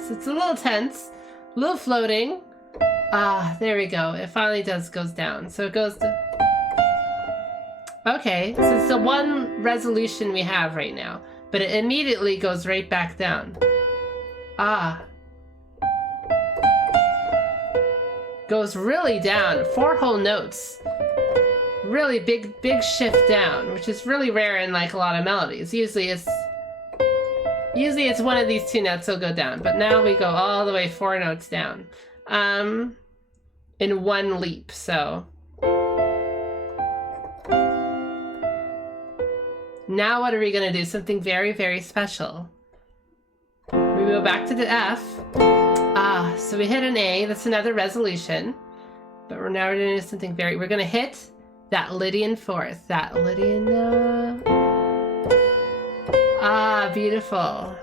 So it's a little tense, a little floating. There we go. It finally goes down. So it goes to... Okay, so it's the one resolution we have right now. But it immediately goes right back down. Goes really down. 4 whole notes. Really big shift down, which is really rare in like a lot of melodies. Usually it's one of these 2 notes will go down. But now we go all the way 4 notes down. In one leap, so. Now what are we gonna do? Something very, very special. We go back to the F. So we hit an A, that's another resolution. But we're now gonna do something we're gonna hit that Lydian 4th, that Lydian, beautiful.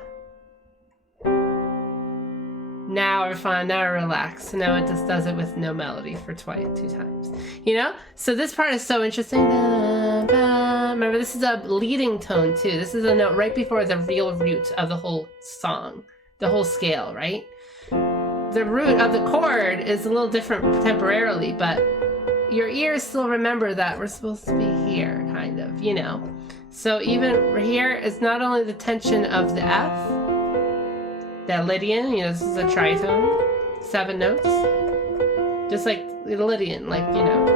Now we're fine, now we're relaxed. So now it just does it with no melody for 2 times. You know? So this part is so interesting. Remember, this is a leading tone too. This is a note right before the real root of the whole song. the whole scale, right? The root of the chord is a little different temporarily, but your ears still remember that we're supposed to be here, kind of, you know? So even here is not only the tension of the F, that Lydian, you know, this is a tritone, 7 notes, just like the Lydian, like, you know.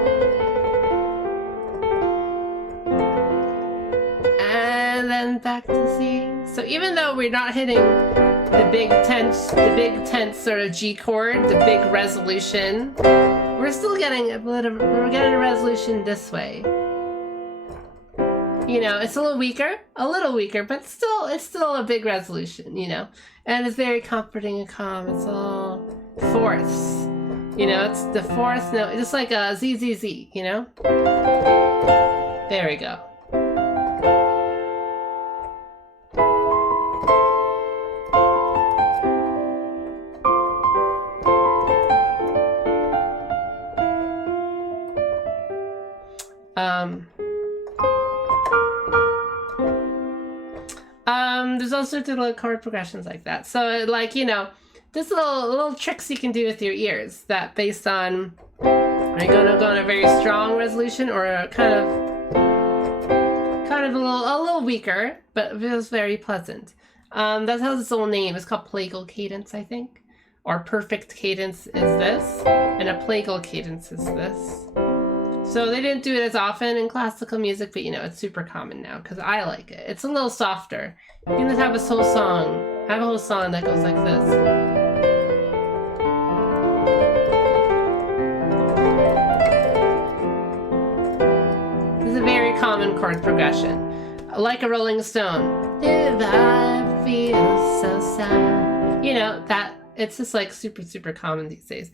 And then back to C. So even though we're not hitting the big tense sort of G chord, the big resolution, we're still getting we're getting a resolution this way. You know, it's a little weaker, but still, it's still a big resolution, you know. And it's very comforting and calm. It's all fourths, you know. It's the fourth note, just like a Z, Z, Z, you know. There we go. There's all sorts of little chord progressions like that. So, like, you know, just little tricks you can do with your ears that based on, are you going to go on a very strong resolution or a kind of a little weaker, but it feels very pleasant. That has its own name. It's called plagal cadence, I think. Or perfect cadence is this, and a plagal cadence is this. So they didn't do it as often in classical music, but you know, it's super common now because I like it. It's a little softer. You can just have a whole song. I have a whole song that goes like this. This is a very common chord progression. Like a Rolling Stone. If I feel so sad. You know, that, it's just like super, super common these days.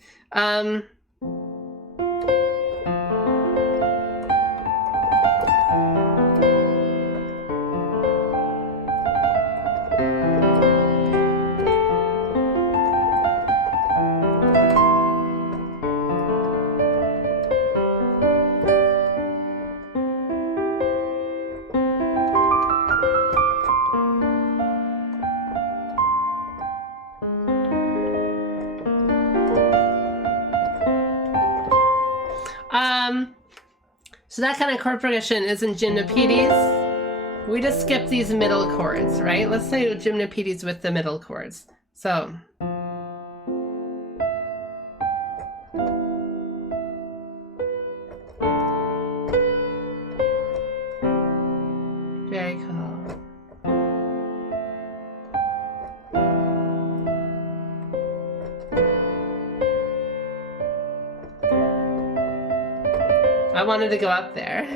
So that kind of chord progression is in gymnopedes. We just skip these middle chords, right? Let's say gymnopedes with the middle chords. So. Very cool. I wanted to go up there.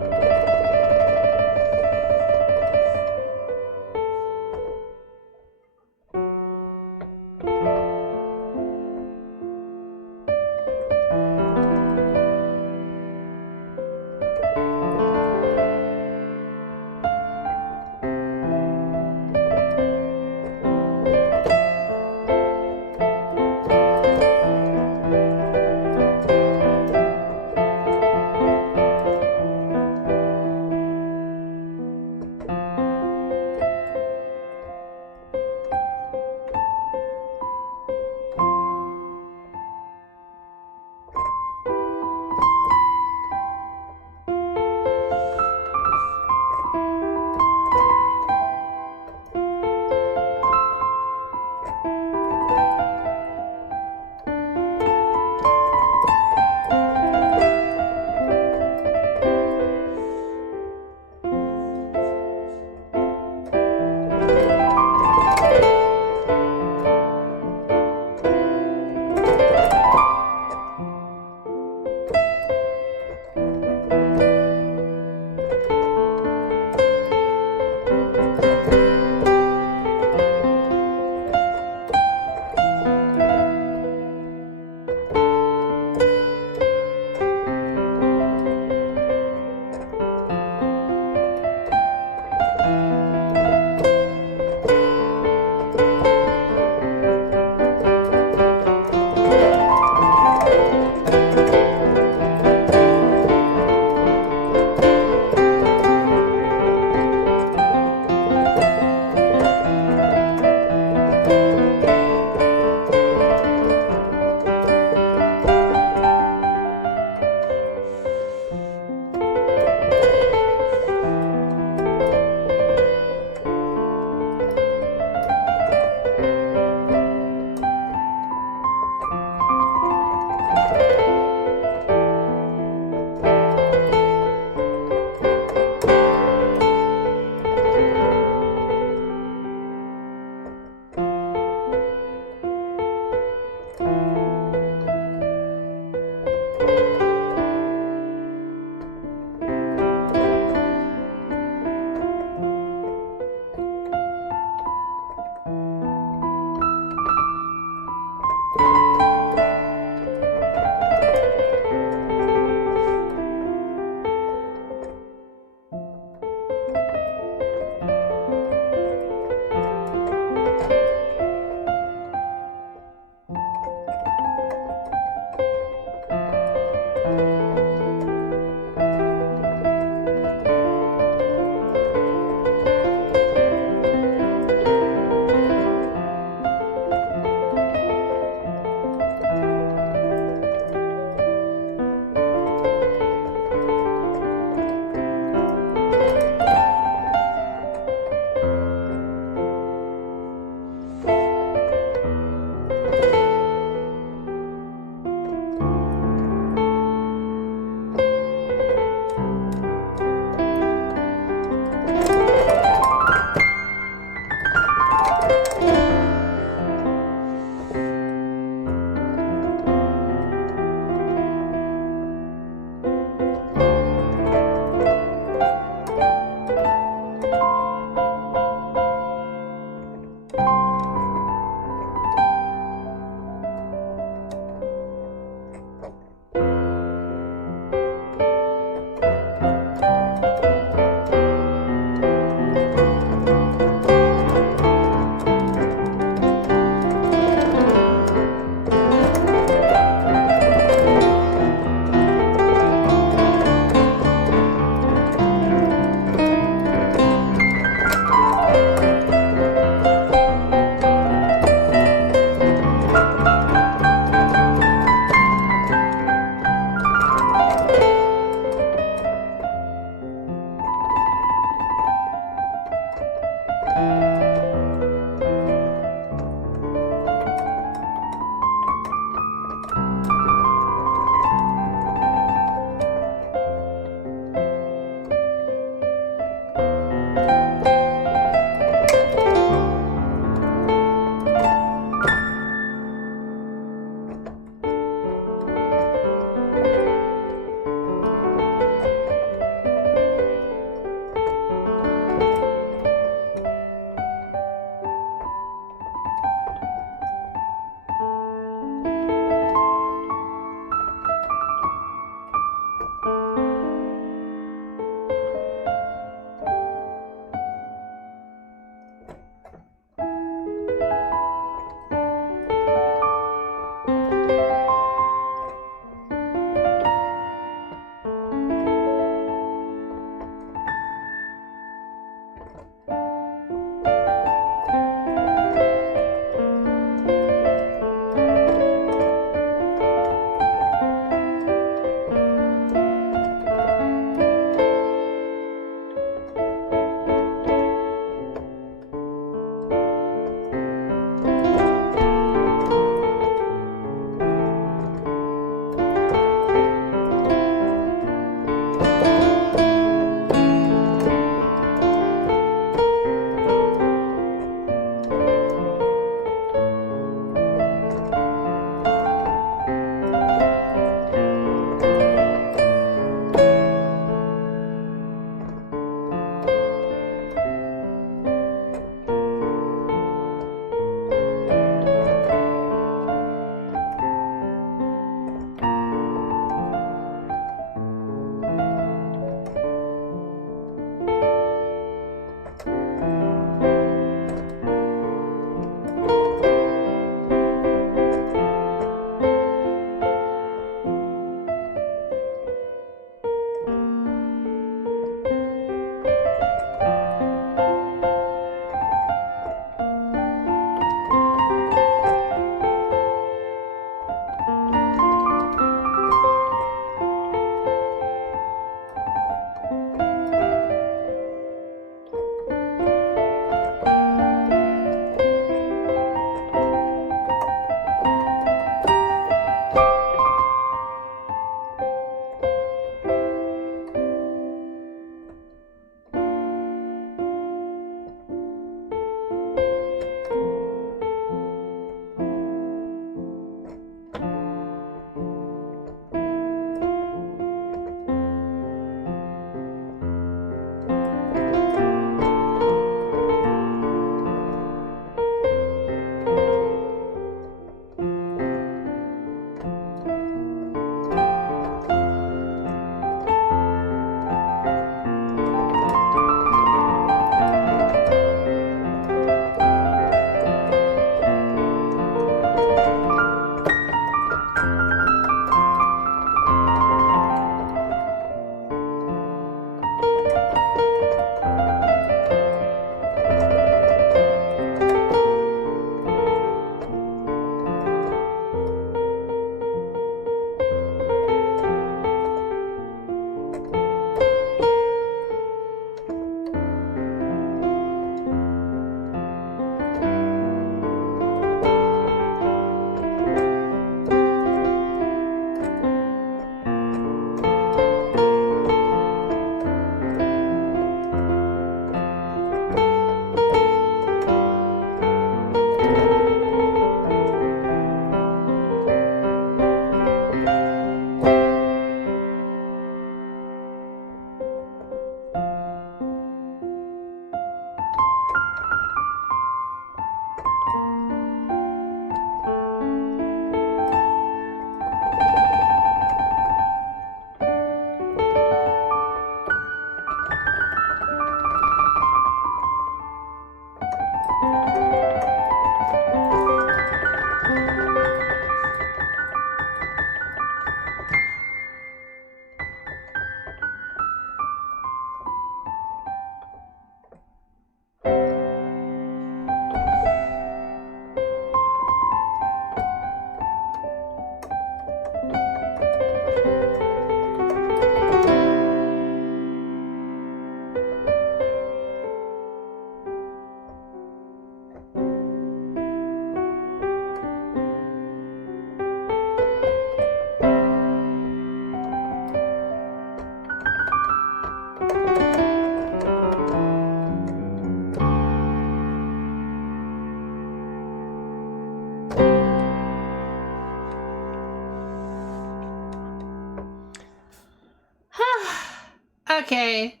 Okay.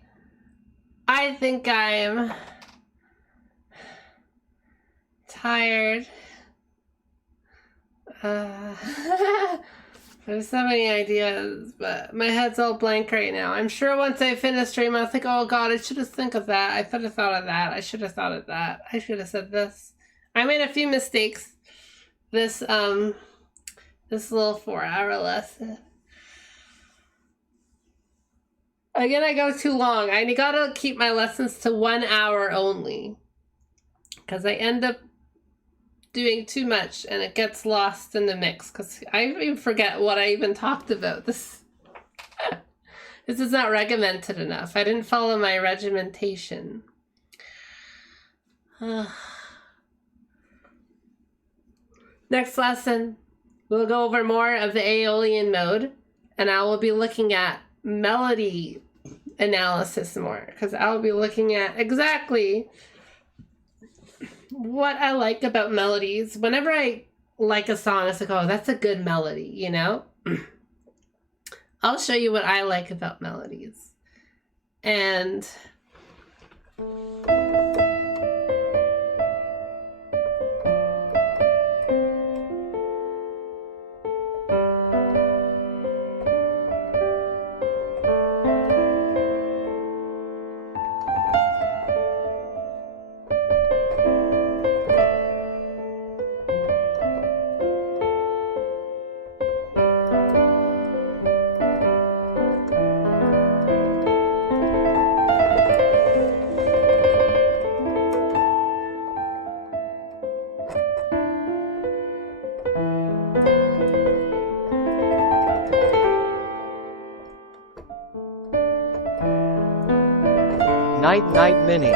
I think I'm tired. There's so many ideas, but my head's all blank right now. I'm sure once I finish stream, I'll think, oh god, I should have think of that. I should have thought of that. I should have thought of that. I should have said this. I made a few mistakes this little 4-hour lesson. Again, I go too long. I gotta keep my lessons to 1 hour only, because I end up doing too much and it gets lost in the mix, because I even forget what I even talked about. This is not regimented enough. I didn't follow my regimentation. Next lesson, we'll go over more of the Aeolian mode, and I will be looking at melody analysis more, because I'll be looking at exactly what I like about melodies. Whenever I like a song, it's like, oh, that's a good melody, you know? I'll show you what I like about melodies. And Night Mini.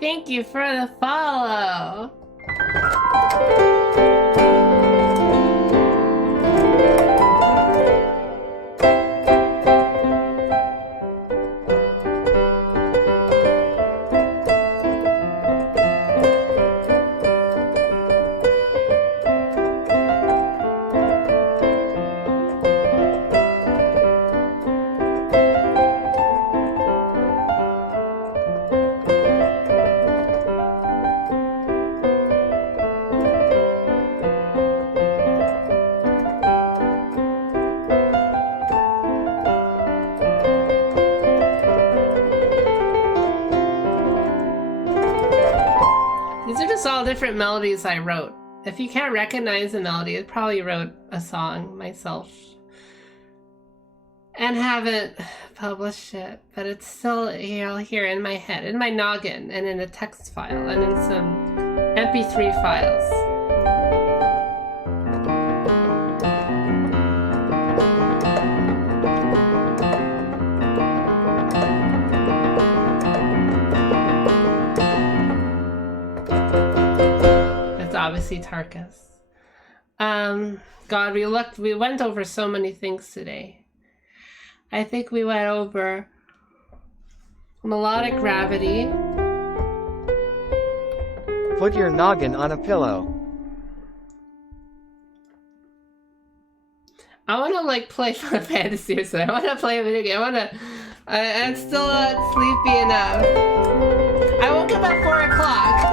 thank you for the follow. different melodies I wrote. If you can't recognize the melody, I probably wrote a song myself. And haven't published it, but it's still, you know, here in my head, in my noggin, and in a text file, and in some MP3 files. It's obviously Tarkus. God, we went over so many things today. I think we went over melodic gravity. Put your noggin on a pillow. I want to like play Final Fantasy or something. I want to play a video game. I'm still not sleepy enough. I woke up at 4 o'clock.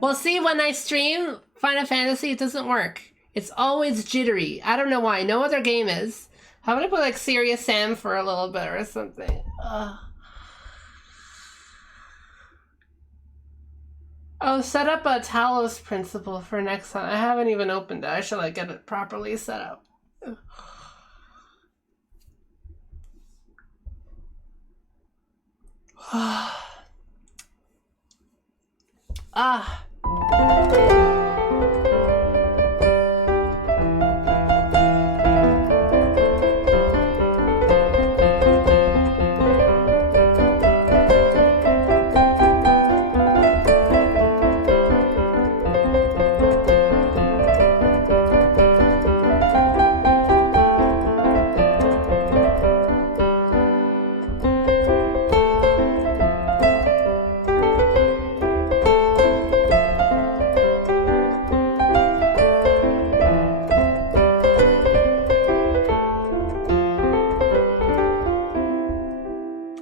Well, see, when I stream Final Fantasy, it doesn't work. It's always jittery. I don't know why. No other game is. How about I put like Serious Sam for a little bit or something? Oh, set up a Talos principle for next time. I haven't even opened it. I should like get it properly set up. Ah.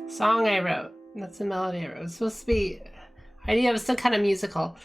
Song I wrote. That's a melody I wrote. It's supposed to be, idea of some kind of musical.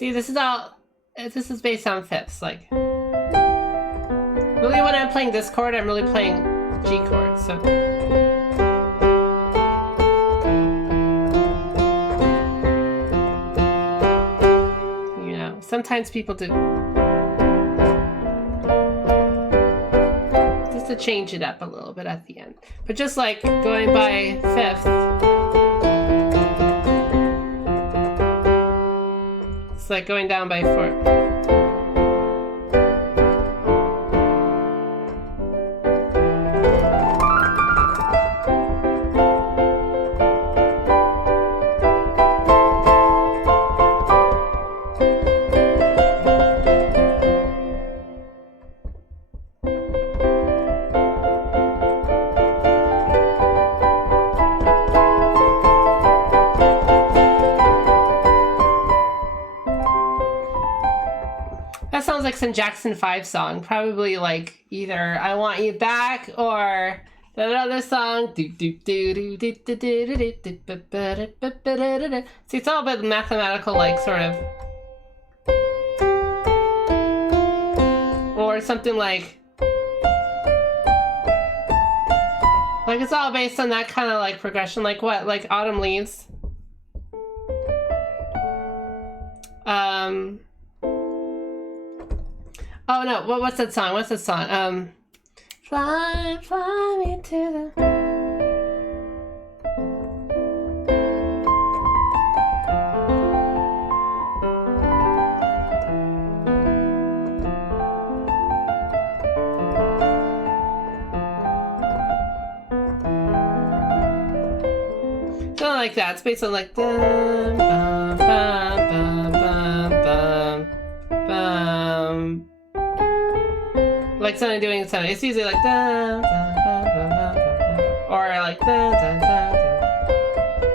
See, this is based on fifths. Like, really when I'm playing this chord, I'm really playing G chord, so. You know, sometimes people do. Just to change it up a little bit at the end. But just like going by fifth. It's like going down by four. That sounds like some Jackson 5 song. Probably like either I Want You Back or that other song. See, it's all about mathematical, like, sort of. Or something like it's all based on that kind of like progression. Like what? Like Autumn Leaves. Oh no, what's that song? What's that song? Fly, fly me to the... Something like that. It's based on like... Dun, bum, bum, bum, bum, bum, bum. Like something doing something. It's usually like dun, dun, dun, dun, dun, dun, or like dun, dun, dun, dun.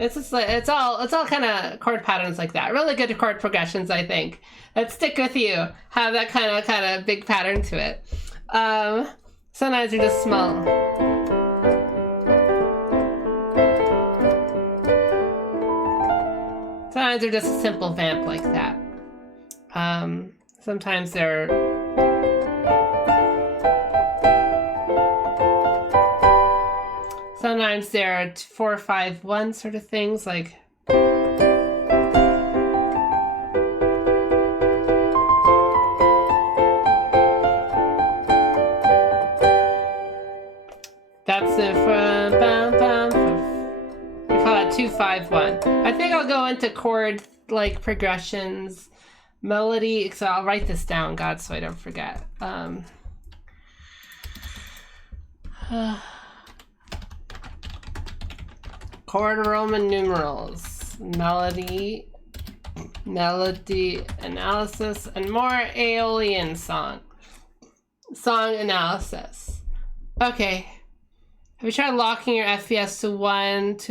It's just like it's all kind of chord patterns like that. Really good chord progressions, I think, that stick with you. Have that kind of big pattern to it. Sometimes they're just small. Sometimes they're just a simple vamp like that. Sometimes they're Sometimes there are 4, 5, 1 sort of things, like that's the we call it 2, 5, 1. I think I'll go into chord like progressions, melody. So I'll write this down, God, so I don't forget. Chord Roman numerals, melody analysis, and more Aeolian song analysis. Okay. Have you tried locking your FPS to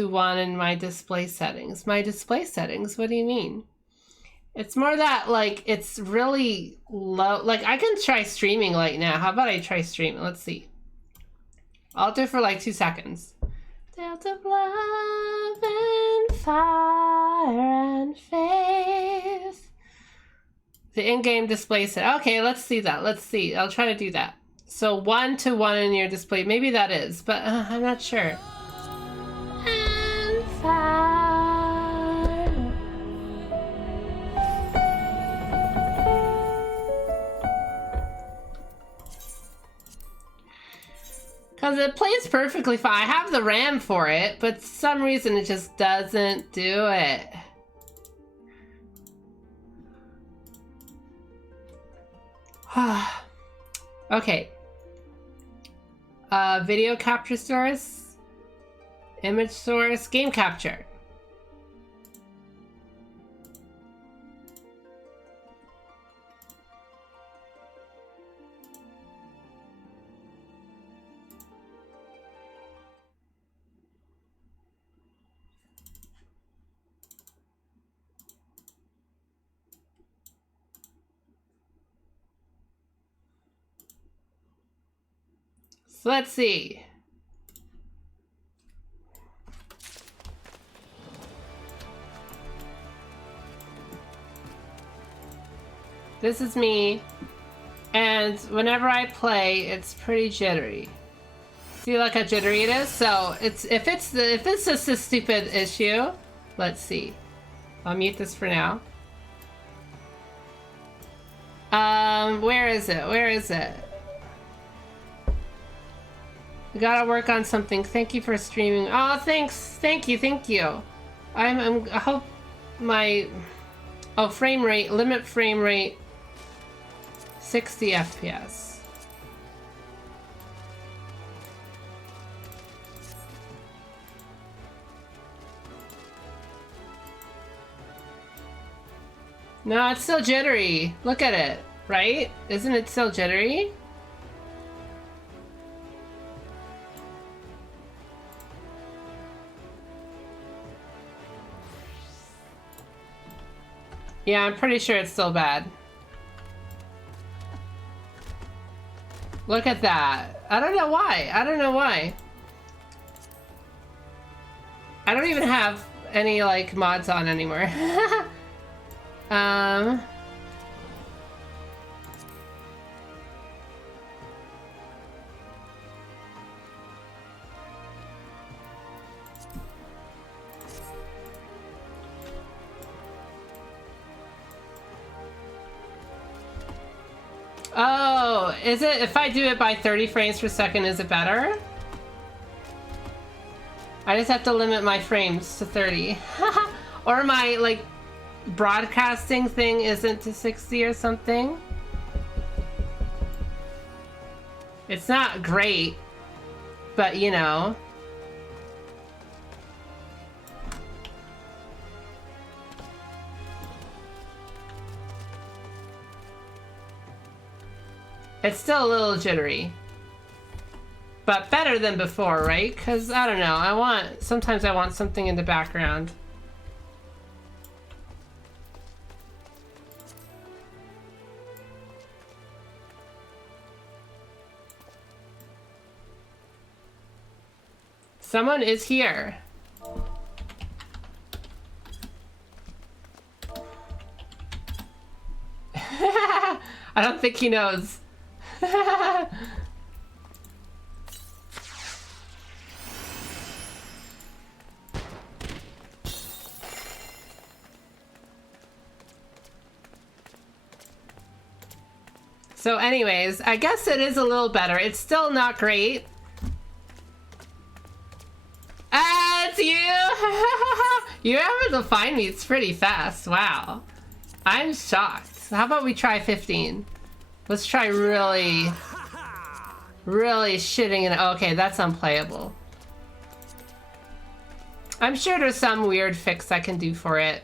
1 in my display settings? My display settings? What do you mean? It's more that, like, it's really low. Like, I can try streaming right now. How about I try streaming? Let's see. I'll do it for like 2 seconds. Delta of love and fire and faith. The in-game display set. Okay, let's see that. Let's see. I'll try to do that. So 1 to 1 in your display. Maybe that is, but I'm not sure. And fire. Because it plays perfectly fine. I have the RAM for it, but for some reason it just doesn't do it. Okay. Video capture source, image source, game capture. So let's see. This is me. And whenever I play, it's pretty jittery. See like how jittery it is? So it's if it's just a stupid issue, let's see. I'll mute this for now. Where is it? Where is it? We gotta work on something. Thank you for streaming. Oh, thanks. Thank you. Thank you. I hope my frame rate, limit frame rate 60 FPS. No, it's still jittery. Look at it, right? Isn't it still jittery? Yeah, I'm pretty sure it's still bad. Look at that. I don't know why. I don't know why. I don't even have any, like, mods on anymore. Oh, is it, if I do it by 30 frames per second, is it better? I just have to limit my frames to 30. Or my, like, broadcasting thing isn't to 60 or something. It's not great, but you know. It's still a little jittery. But better than before, right? Because, I don't know, sometimes I want something in the background. Someone is here. I don't think he knows. So anyways, I guess it is a little better. It's still not great. Ah, it's you! You're able to find me. It's pretty fast. Wow. I'm shocked. How about we try 15? Let's try really shitting in. Okay, that's unplayable. I'm sure there's some weird fix I can do for it.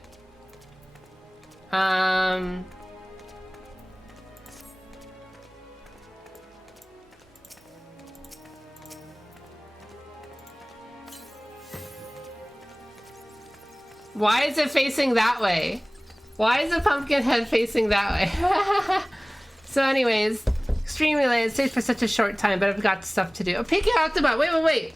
Why is it facing that way? Why is the pumpkin head facing that way? So anyways, extremely late. It stayed for such a short time, but I've got stuff to do. Oh, Pinky Octobot, wait.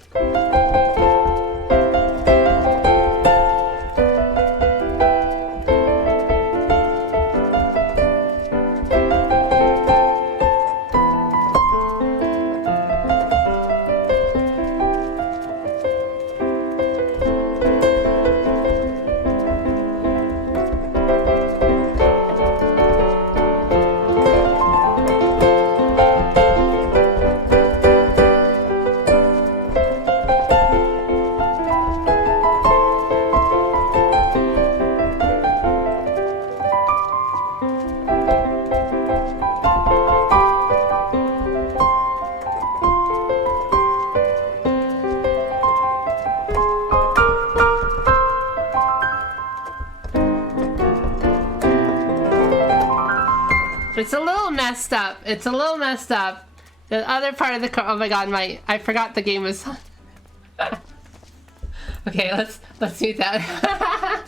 It's a little messed up. It's a little messed up. The other part of the car. Oh my god, I forgot the game was. Okay, let's mute that.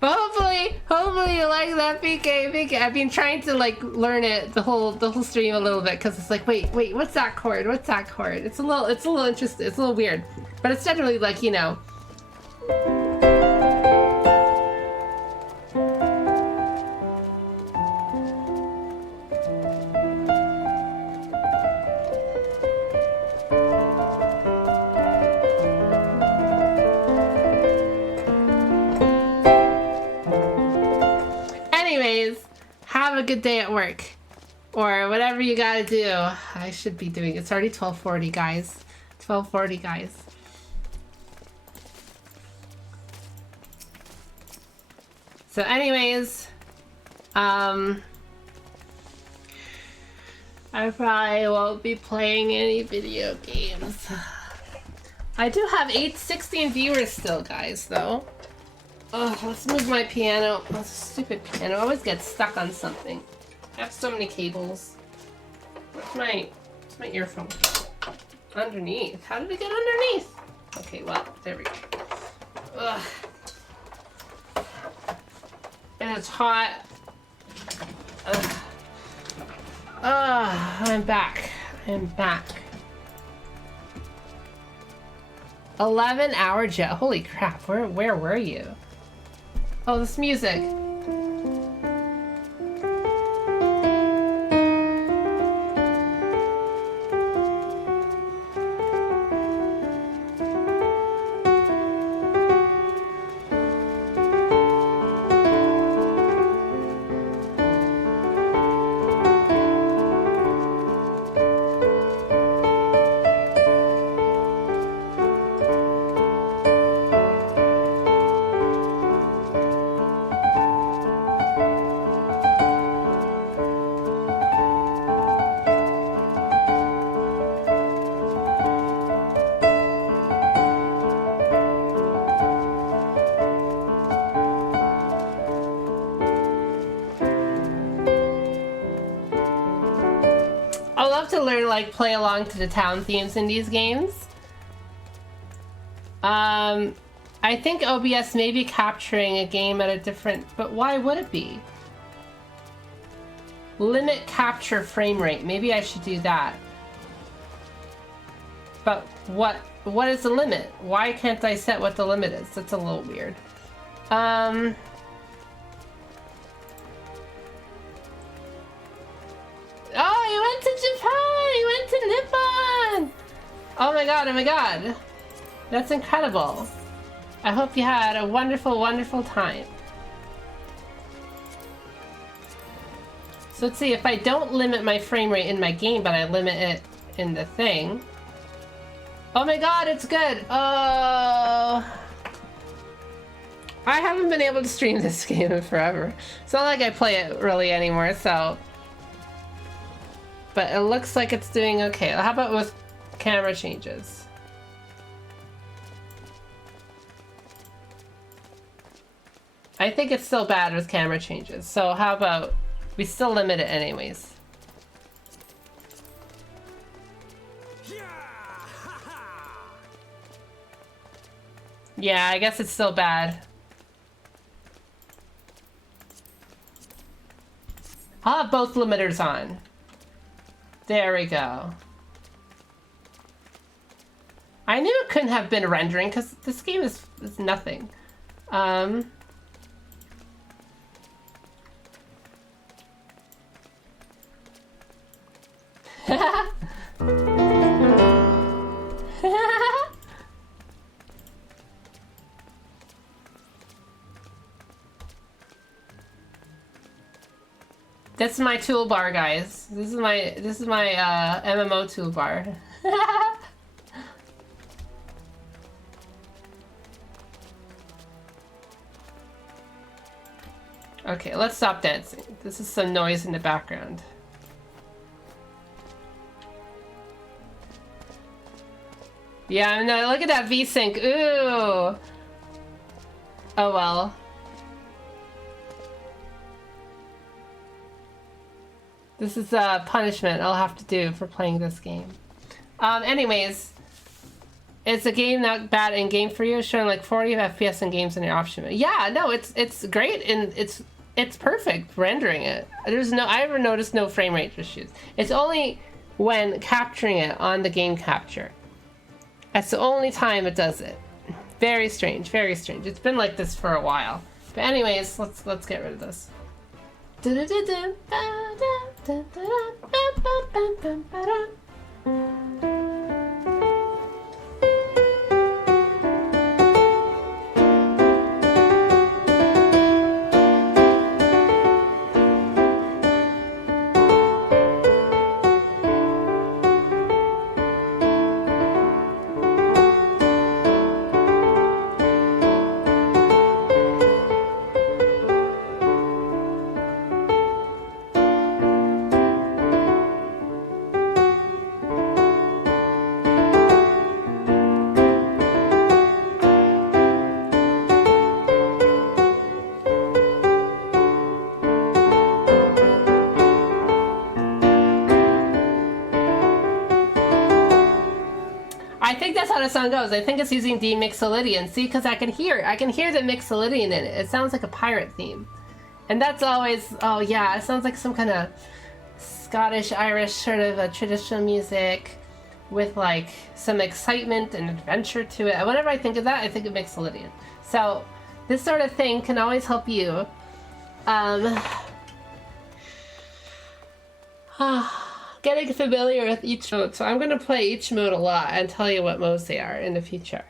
But hopefully you like that, PK. I've been trying to like learn it the whole stream a little bit because it's like wait, what's that chord? What's that chord? It's a little interesting. It's a little weird, but it's generally like, you know. a good day at work. Or whatever you gotta do. I should be doing it. It's already 12:40, guys. 12:40, guys. So anyways, I probably won't be playing any video games. I do have 16 viewers still, guys, though. Oh, let's move my piano. This stupid piano always gets stuck on something. I have so many cables. Where's my earphone cable? Underneath. How did it get underneath? Okay, well, there we go. Ugh. And it's hot. Ugh. I'm back. I'm back. 11-hour jet. Holy crap, where were you? Oh, this music. I love to learn, like, play along to the town themes in these games. I think OBS may be capturing a game at a different, but why would it be? Limit capture frame rate. Maybe I should do that. But what is the limit? Why can't I set what the limit is? That's a little weird. Oh, you went to Japan! You went to Nippon! Oh my god, oh my god. That's incredible. I hope you had a wonderful, wonderful time. So let's see, if I don't limit my frame rate in my game, but I limit it in the thing. Oh my god, it's good! Oh... I haven't been able to stream this game in forever. It's not like I play it really anymore, so... But it looks like it's doing okay. How about with camera changes? I think it's still bad with camera changes. So how about we still limit it anyways? Yeah, I guess it's still bad. I'll have both limiters on. There we go. I knew it couldn't have been rendering because this game is nothing. That's my toolbar, guys. This is my MMO toolbar. Okay, let's stop dancing. This is some noise in the background. Yeah, no, look at that V-Sync. Ooh. Oh well. This is a punishment I'll have to do for playing this game. Anyways, it's a game not bad in game for you, showing like 40 FPS in games in your option. Yeah, no, it's great and it's perfect rendering it. I ever noticed no frame rate issues. It's only when capturing it on the game capture. That's the only time it does it. Very strange, very strange. It's been like this for a while. But anyways, let's get rid of this. how the song goes. I think it's using D-Mixolydian. See, because I can hear the Mixolydian in it. It sounds like a pirate theme. And that's always, oh yeah, it sounds like some kind of Scottish, Irish sort of a traditional music with like some excitement and adventure to it. Whenever I think of that, I think of Mixolydian. So this sort of thing can always help you getting familiar with each mode. So I'm going to play each mode a lot and tell you what modes they are in the future.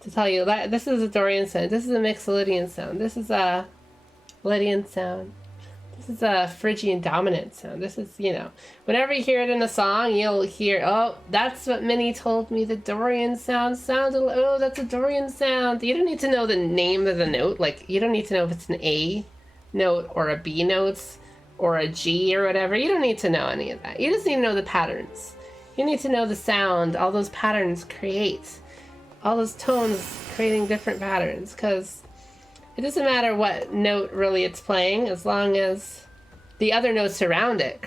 To tell you that this is a Dorian sound, this is a Mixolydian sound, this is a Lydian sound, this is a Phrygian dominant sound. This is, you know, whenever you hear it in a song, you'll hear, oh, that's what Minnie told me the Dorian sound sounded. Oh, that's a Dorian sound. You don't need to know the name of the note. Like, you don't need to know if it's an A note or a B note or a G or whatever. You don't need to know any of that. You just need to know the patterns. You need to know the sound all those patterns create. All those tones creating different patterns, because it doesn't matter what note really it's playing, as long as the other notes around it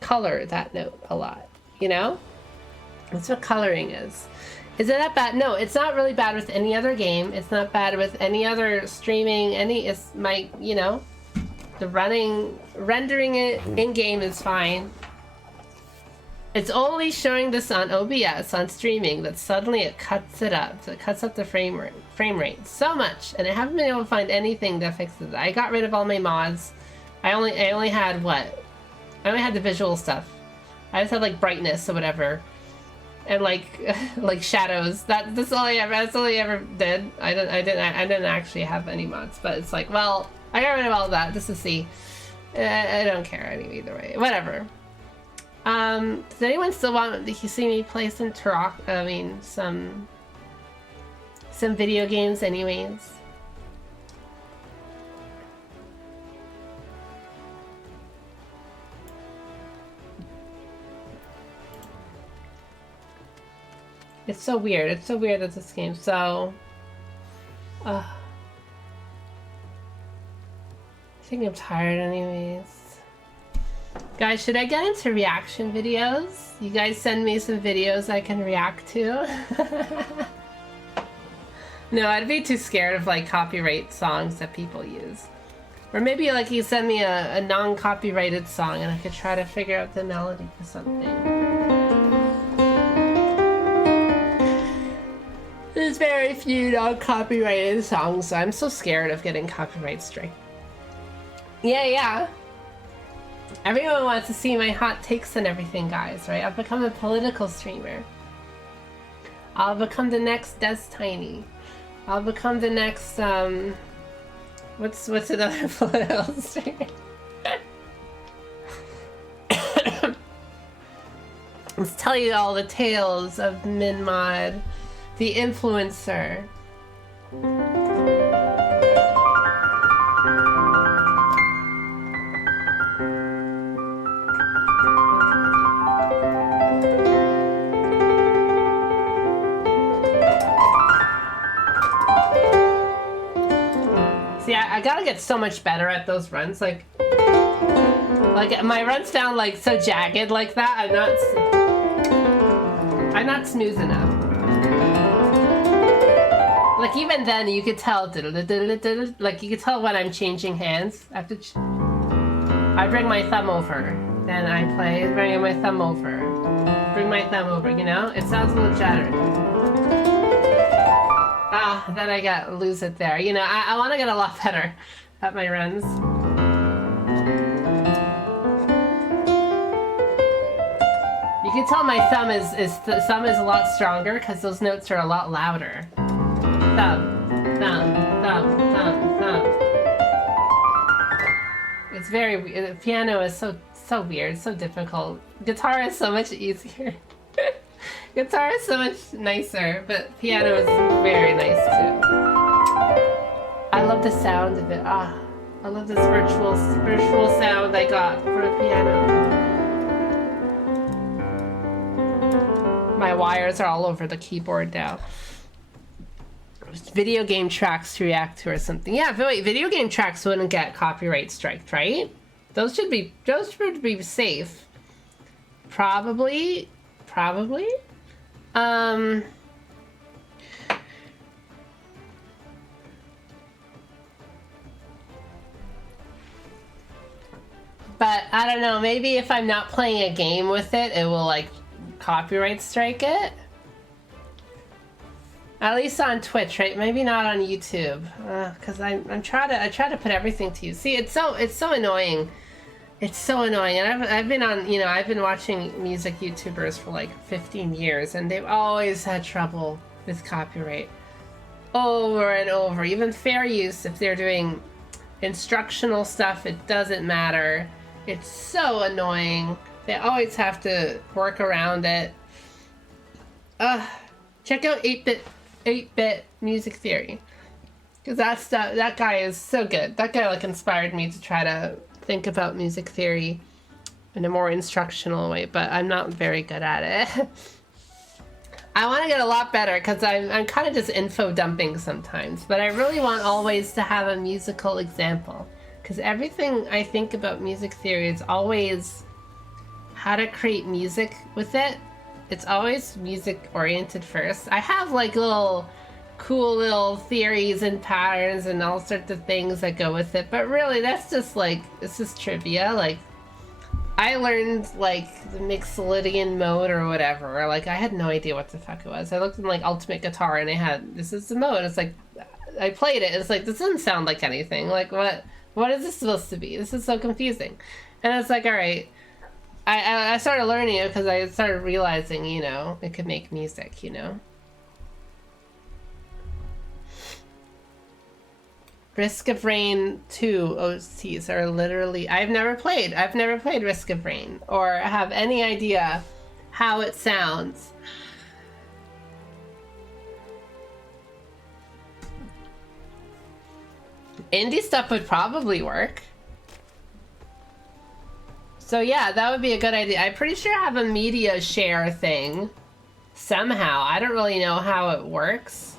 color that note a lot, you know? That's what coloring is. Is it that bad? No, it's not really bad with any other game. It's not bad with any other streaming, it's my, you know, the rendering it in-game is fine. It's only showing this on OBS, on streaming, that suddenly it cuts it up. So it cuts up the frame rate so much, and I haven't been able to find anything that fixes it. I got rid of all my mods. I only had what? I only had the visual stuff. I just had like brightness or whatever, and like like shadows. That's all I ever did. I didn't actually have any mods, but it's like, well, I got rid of all of that just to see. I don't care anyway, either way. Whatever. Does anyone still want to see me play some some video games anyways? It's so weird. It's so weird that this game's so... I think I'm tired anyways. Guys, should I get into reaction videos? You guys send me some videos I can react to. No, I'd be too scared of like copyright songs that people use. Or maybe like you send me a non-copyrighted song and I could try to figure out the melody for something. There's very few non-copyrighted songs, so I'm so scared of getting copyright strike. Yeah. Everyone wants to see my hot takes and everything, guys, right? I've become a political streamer. I'll become the next Des Tiny. I'll become the next, what's another political streamer? Let's tell you all the tales of minmod, the influencer. See, I gotta get so much better at those runs. Like my runs sound like so jagged like that. I'm not smooth enough. Like even then, you could tell. Like you could tell when I'm changing hands. I bring my thumb over, then I play. Bring my thumb over. Bring my thumb over. You know, it sounds a little jattered. Then I lose it there. You know, I want to get a lot better at my runs. You can tell my thumb is a lot stronger because those notes are a lot louder. Thumb, thumb, thumb, thumb, thumb. It's very weird. The piano is so weird, so difficult. Guitar is so much easier. Guitar is so much nicer, but piano is very nice too. I love the sound of it. I love this virtual sound I got for a piano. My wires are all over the keyboard now. Video game tracks to react to or something. Yeah, but wait, video game tracks wouldn't get copyright striked, right? Those should be safe. Probably. But I don't know, maybe if I'm not playing a game with it, it will like copyright strike it. At least on Twitch, right? Maybe not on YouTube, because I try to put everything to use. See, it's so annoying. It's so annoying, and I've been on, you know, I've been watching music YouTubers for like 15 years, and they've always had trouble with copyright, over and over. Even fair use, if they're doing instructional stuff, it doesn't matter. It's so annoying. They always have to work around it. Check out 8-bit music theory, because that guy is so good. That guy like inspired me to try to think about music theory in a more instructional way, but I'm not very good at it. I want to get a lot better, because I'm kind of just info dumping sometimes, but I really want always to have a musical example, because everything I think about music theory is always how to create music with it. It's always music oriented first. I have like cool little theories and patterns and all sorts of things that go with it, but really that's just like, it's just trivia. Like, I learned like the Mixolydian mode or whatever, or like I had no idea what the fuck it was. I looked in like Ultimate Guitar and they had, this is the mode. It's like, I played it, it's like, this doesn't sound like anything. Like, what is this supposed to be? This is so confusing. And it's like, all right, I started learning it because I started realizing, you know, it could make music, you know. Risk of Rain 2 OSTs are literally, I've never played Risk of Rain or have any idea how it sounds. Indie stuff would probably work. So yeah, that would be a good idea. I'm pretty sure I have a media share thing somehow. I don't really know how it works.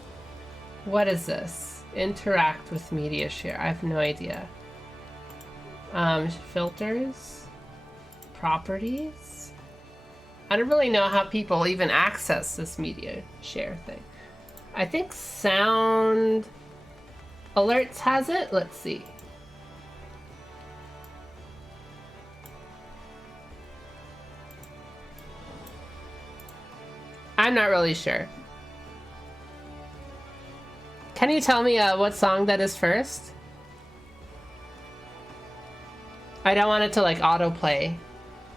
What is this? Interact with media share. I have no idea. Filters, properties. I don't really know how people even access this media share thing. I think Sound Alerts has it. Let's see. I'm not really sure. Can you tell me what song that is first? I don't want it to like autoplay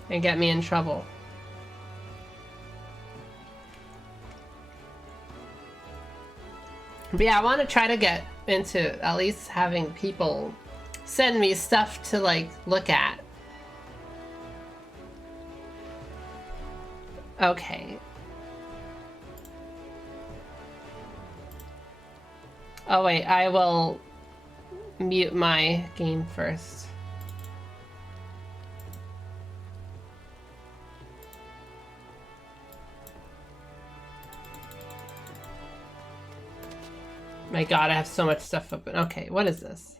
and get me in trouble. But yeah, I want to try to get into at least having people send me stuff to like look at. Okay. Oh wait, I will mute my game first. My god, I have so much stuff open. Okay, what is this?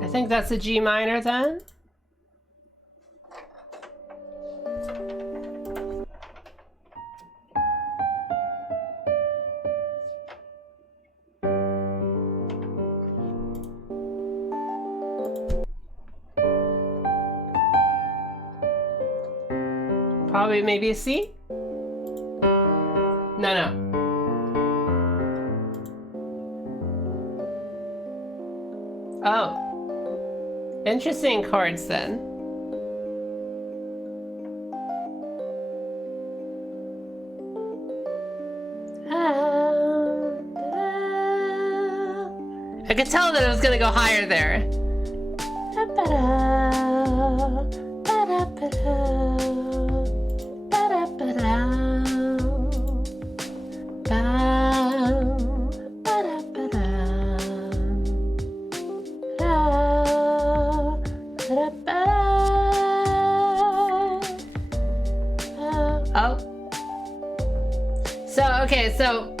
I think that's a G minor then. Probably maybe a C? No. Oh. Interesting chords then. I could tell that it was gonna go higher there. So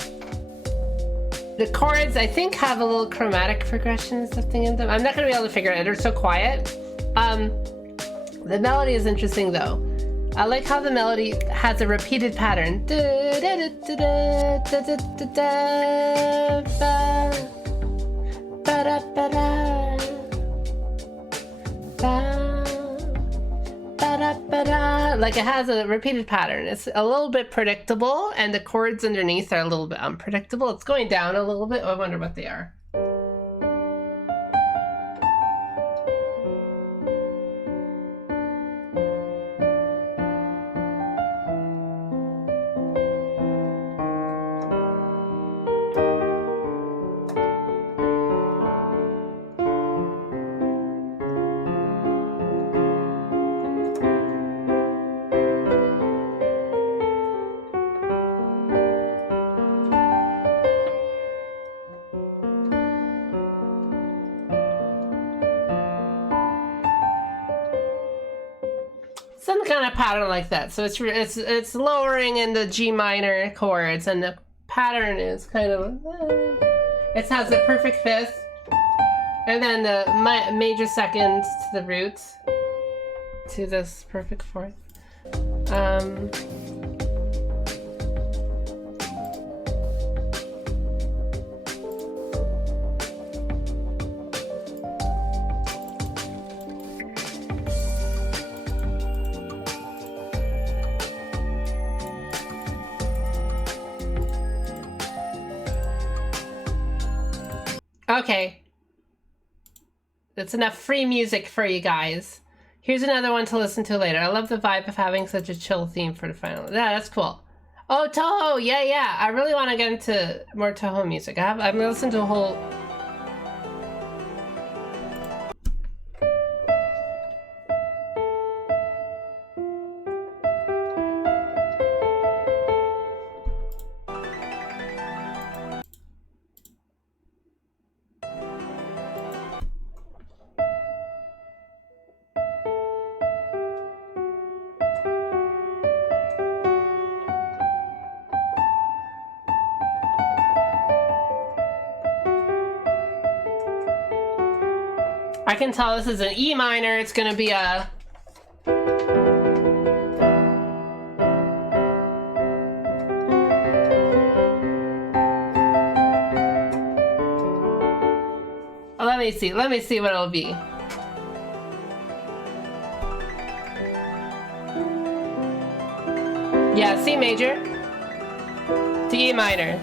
the chords I think have a little chromatic progression or something in them. I'm not gonna be able to figure it out. They're so quiet. The melody is interesting though. I like how the melody has a repeated pattern. Like it has a repeated pattern. It's a little bit predictable, and the chords underneath are a little bit unpredictable. It's going down a little bit. I wonder what they are. Some kind of pattern like that. So it's lowering in the G minor chords, and the pattern is kind of it has a perfect fifth, and then the major seconds to the root to this perfect fourth. Okay. That's enough free music for you guys. Here's another one to listen to later. I love the vibe of having such a chill theme for the final. Yeah, that's cool. Oh, Toho! Yeah. I really want to get into more Toho music. I'm going to listen to a whole... I can tell this is an E minor. It's gonna be a... Oh, let me see what it'll be. Yeah, C major to E minor.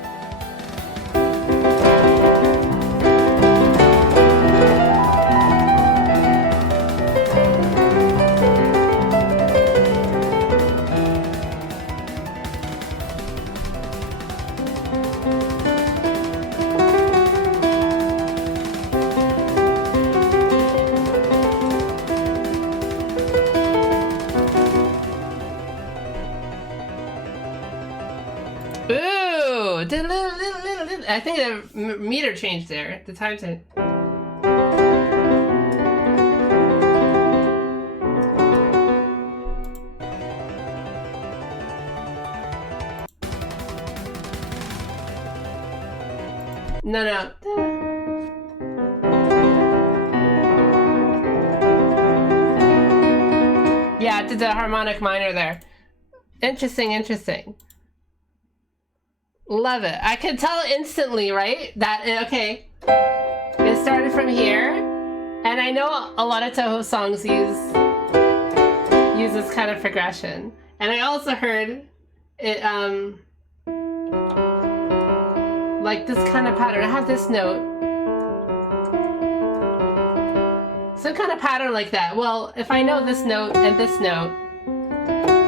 I think the meter changed there. The time changed. No. Yeah, it did the harmonic minor there. Interesting. Love it. I could tell instantly, right? That, okay, it started from here, and I know a lot of Toho songs use this kind of progression. And I also heard it, like this kind of pattern. I have this note. Some kind of pattern like that. Well, if I know this note and this note,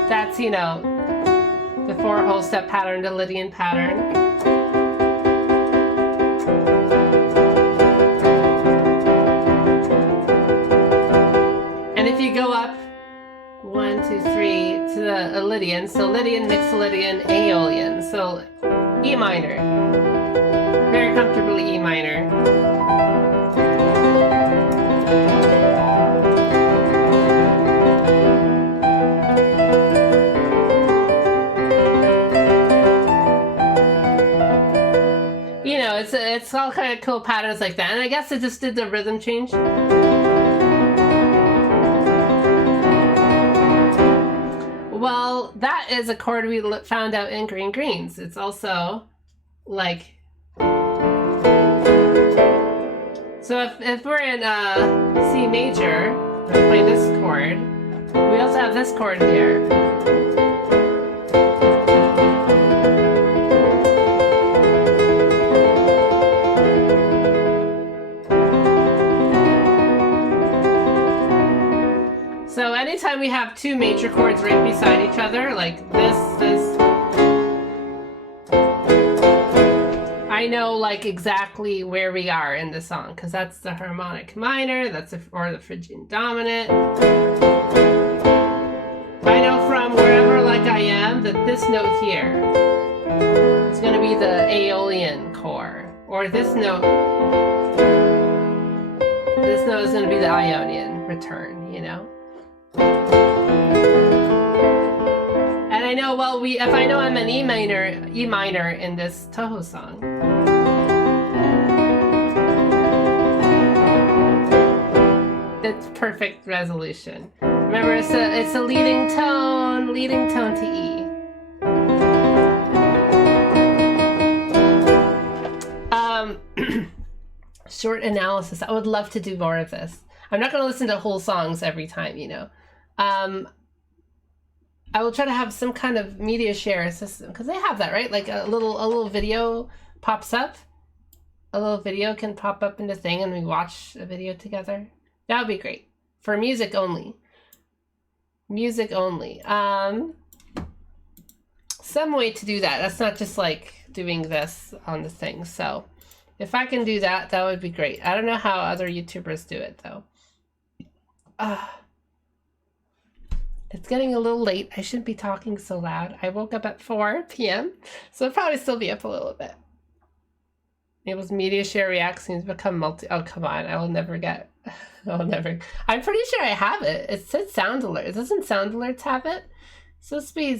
that's, you know, the 4-whole step pattern, the Lydian pattern. And if you go up 1, 2, 3 to the Lydian, so Lydian, Mixolydian, Aeolian, so E minor, very comfortably E minor. It's all kind of cool patterns like that, and I guess it just did the rhythm change. Well, that is a chord we found out in Green Greens. It's also like, so if we're in C major, we play this chord. We also have this chord here. So anytime we have two major chords right beside each other, like this, I know like exactly where we are in the song, because that's the harmonic minor, or the Phrygian dominant. I know from wherever like I am that this note here is going to be the Aeolian chord, or this note is going to be the Ionian return, you know? And I know, well, if I know I'm an E minor in this Toho song. It's perfect resolution. Remember, it's a leading tone to E. Short analysis. I would love to do more of this. I'm not going to listen to whole songs every time, you know. I will try to have some kind of media share system, because they have that, right? Like a little video pops up. A little video can pop up in the thing and we watch a video together. That would be great. For music only. Music only. Some way to do that. That's not just like doing this on the thing. So if I can do that, that would be great. I don't know how other YouTubers do it though. It's getting a little late. I shouldn't be talking so loud. I woke up at 4 p.m. So I'll probably still be up a little bit. It was media share reactions become oh, come on. I will never get... I'll never... I'm pretty sure I have it. It said sound alert. Doesn't sound alerts have it? It's supposed to be...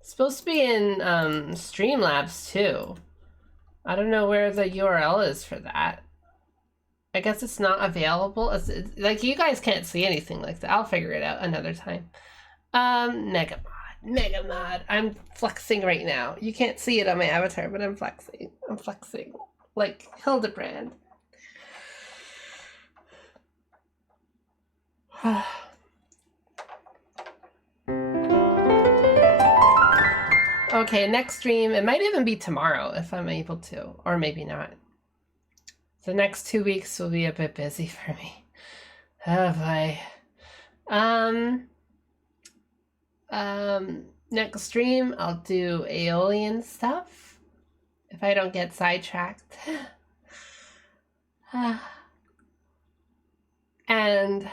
supposed to be in Streamlabs too. I don't know where the URL is for that. I guess it's not available. Like, you guys can't see anything like that. I'll figure it out another time. Mega mod. I'm flexing right now. You can't see it on my avatar, but I'm flexing. I'm flexing like Hildebrand. Okay, next stream. It might even be tomorrow if I'm able to, or maybe not. The next 2 weeks will be a bit busy for me. Oh boy. Next stream, I'll do Aeolian stuff if I don't get sidetracked. And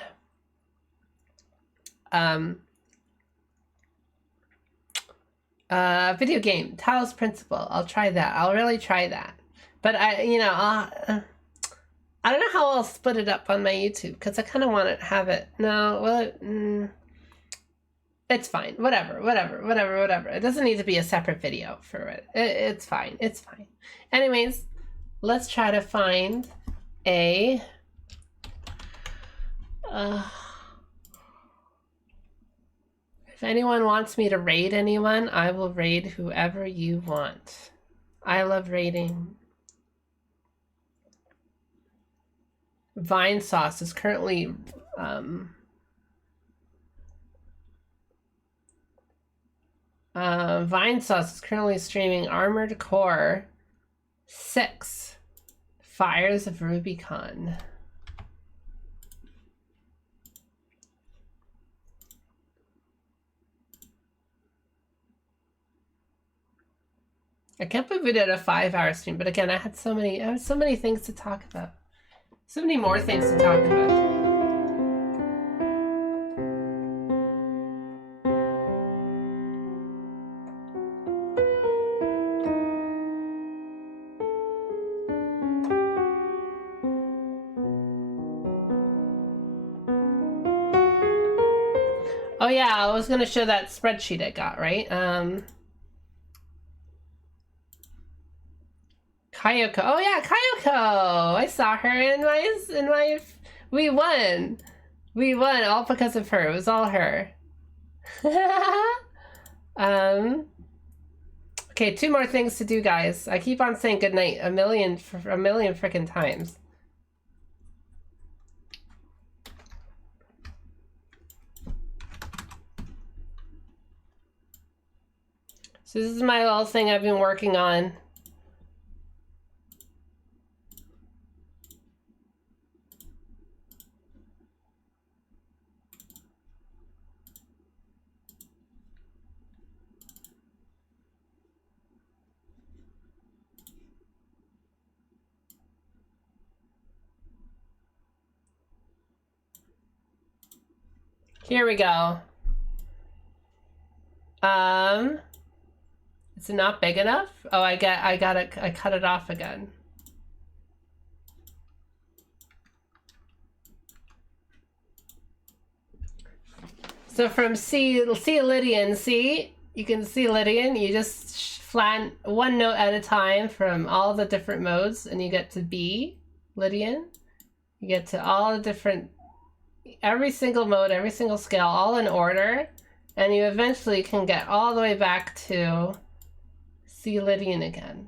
video game, Talos Principle. I'll try that. I'll really try that. But I don't know how I'll split it up on my YouTube, because I kind of want to have it. No, well, it's fine. Whatever. It doesn't need to be a separate video for it. It's fine. It's fine. Anyways, let's try to find a... if anyone wants me to raid anyone, I will raid whoever you want. I love raiding. Vine Sauce is currently streaming Armored Core 6 Fires of Rubicon. I can't believe we did a 5-hour stream, but again, I had so many things to talk about. So many more things to talk about. Oh yeah, I was gonna show that spreadsheet I got, right? Kayoko. Oh yeah, Kayoko! I saw her in my we won. We won all because of her. It was all her. Okay, 2 more things to do, guys. I keep on saying goodnight a million freaking times. So this is my little thing I've been working on. Here we go. Is it not big enough? Oh, I cut it off again. So from see Lydian, see? You can see Lydian, you just flatten 1 note at a time from all the different modes, and you get to B, Lydian. You get to all the different, every single mode, every single scale, all in order, and you eventually can get all the way back to C Lydian again.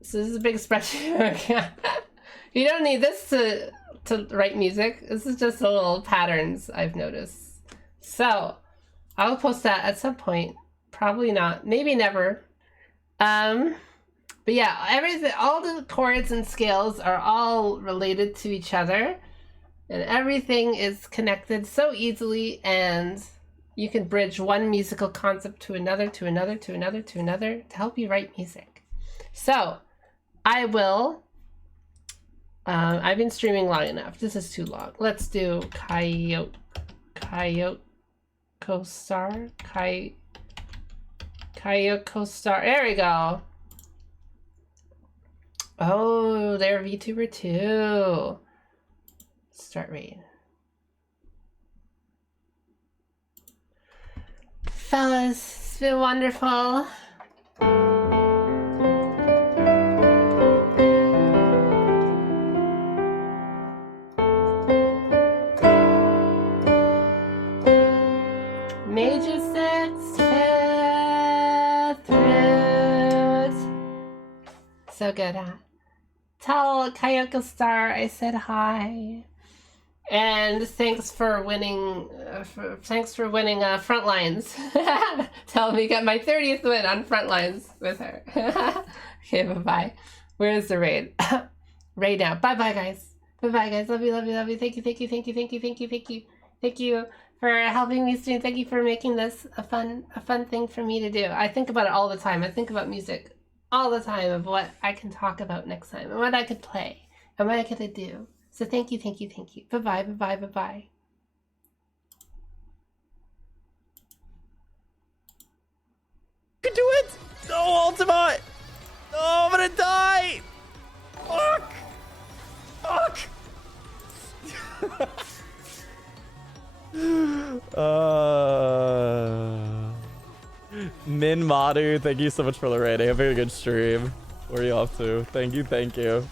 So this is a big spreadsheet. You don't need this to write music. This is just the little patterns I've noticed. So I'll post that at some point. Probably not. Maybe never. But yeah, everything, all the chords and scales are all related to each other, and everything is connected so easily, and you can bridge one musical concept to another, to another, to another, to another, to help you write music. So I will, I've been streaming long enough. This is too long. Let's do Coaster. There we go. Oh, they're VTuber too. Start reading. Fellas, it's been wonderful. Major 6, 5th root. So good, huh? Tell Kayoko Star I said hi. And thanks for winning. Thanks for winning Frontlines. Tell me, got my 30th win on Frontlines with her. Okay, bye bye. Where's the raid? Raid now. Bye bye, guys. Bye bye, guys. Love you, love you, love you. Thank you, thank you, thank you, thank you, thank you, thank you, thank you for helping me stream. Thank you for making this a fun thing for me to do. I think about it all the time. I think about music all the time, of what I can talk about next time and what I could play and what I could do. So thank you, thank you, thank you. Bye-bye, bye-bye, bye-bye. You can do it! No, Ultima! No, I'm gonna die! Fuck! Fuck! minmod, thank you so much for the raid. Have a good stream. Where are you off to? Thank you, thank you.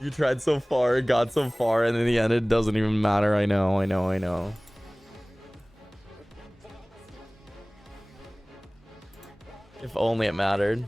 You tried so far, got so far, and in the end it doesn't even matter. I know, I know, I know. If only it mattered.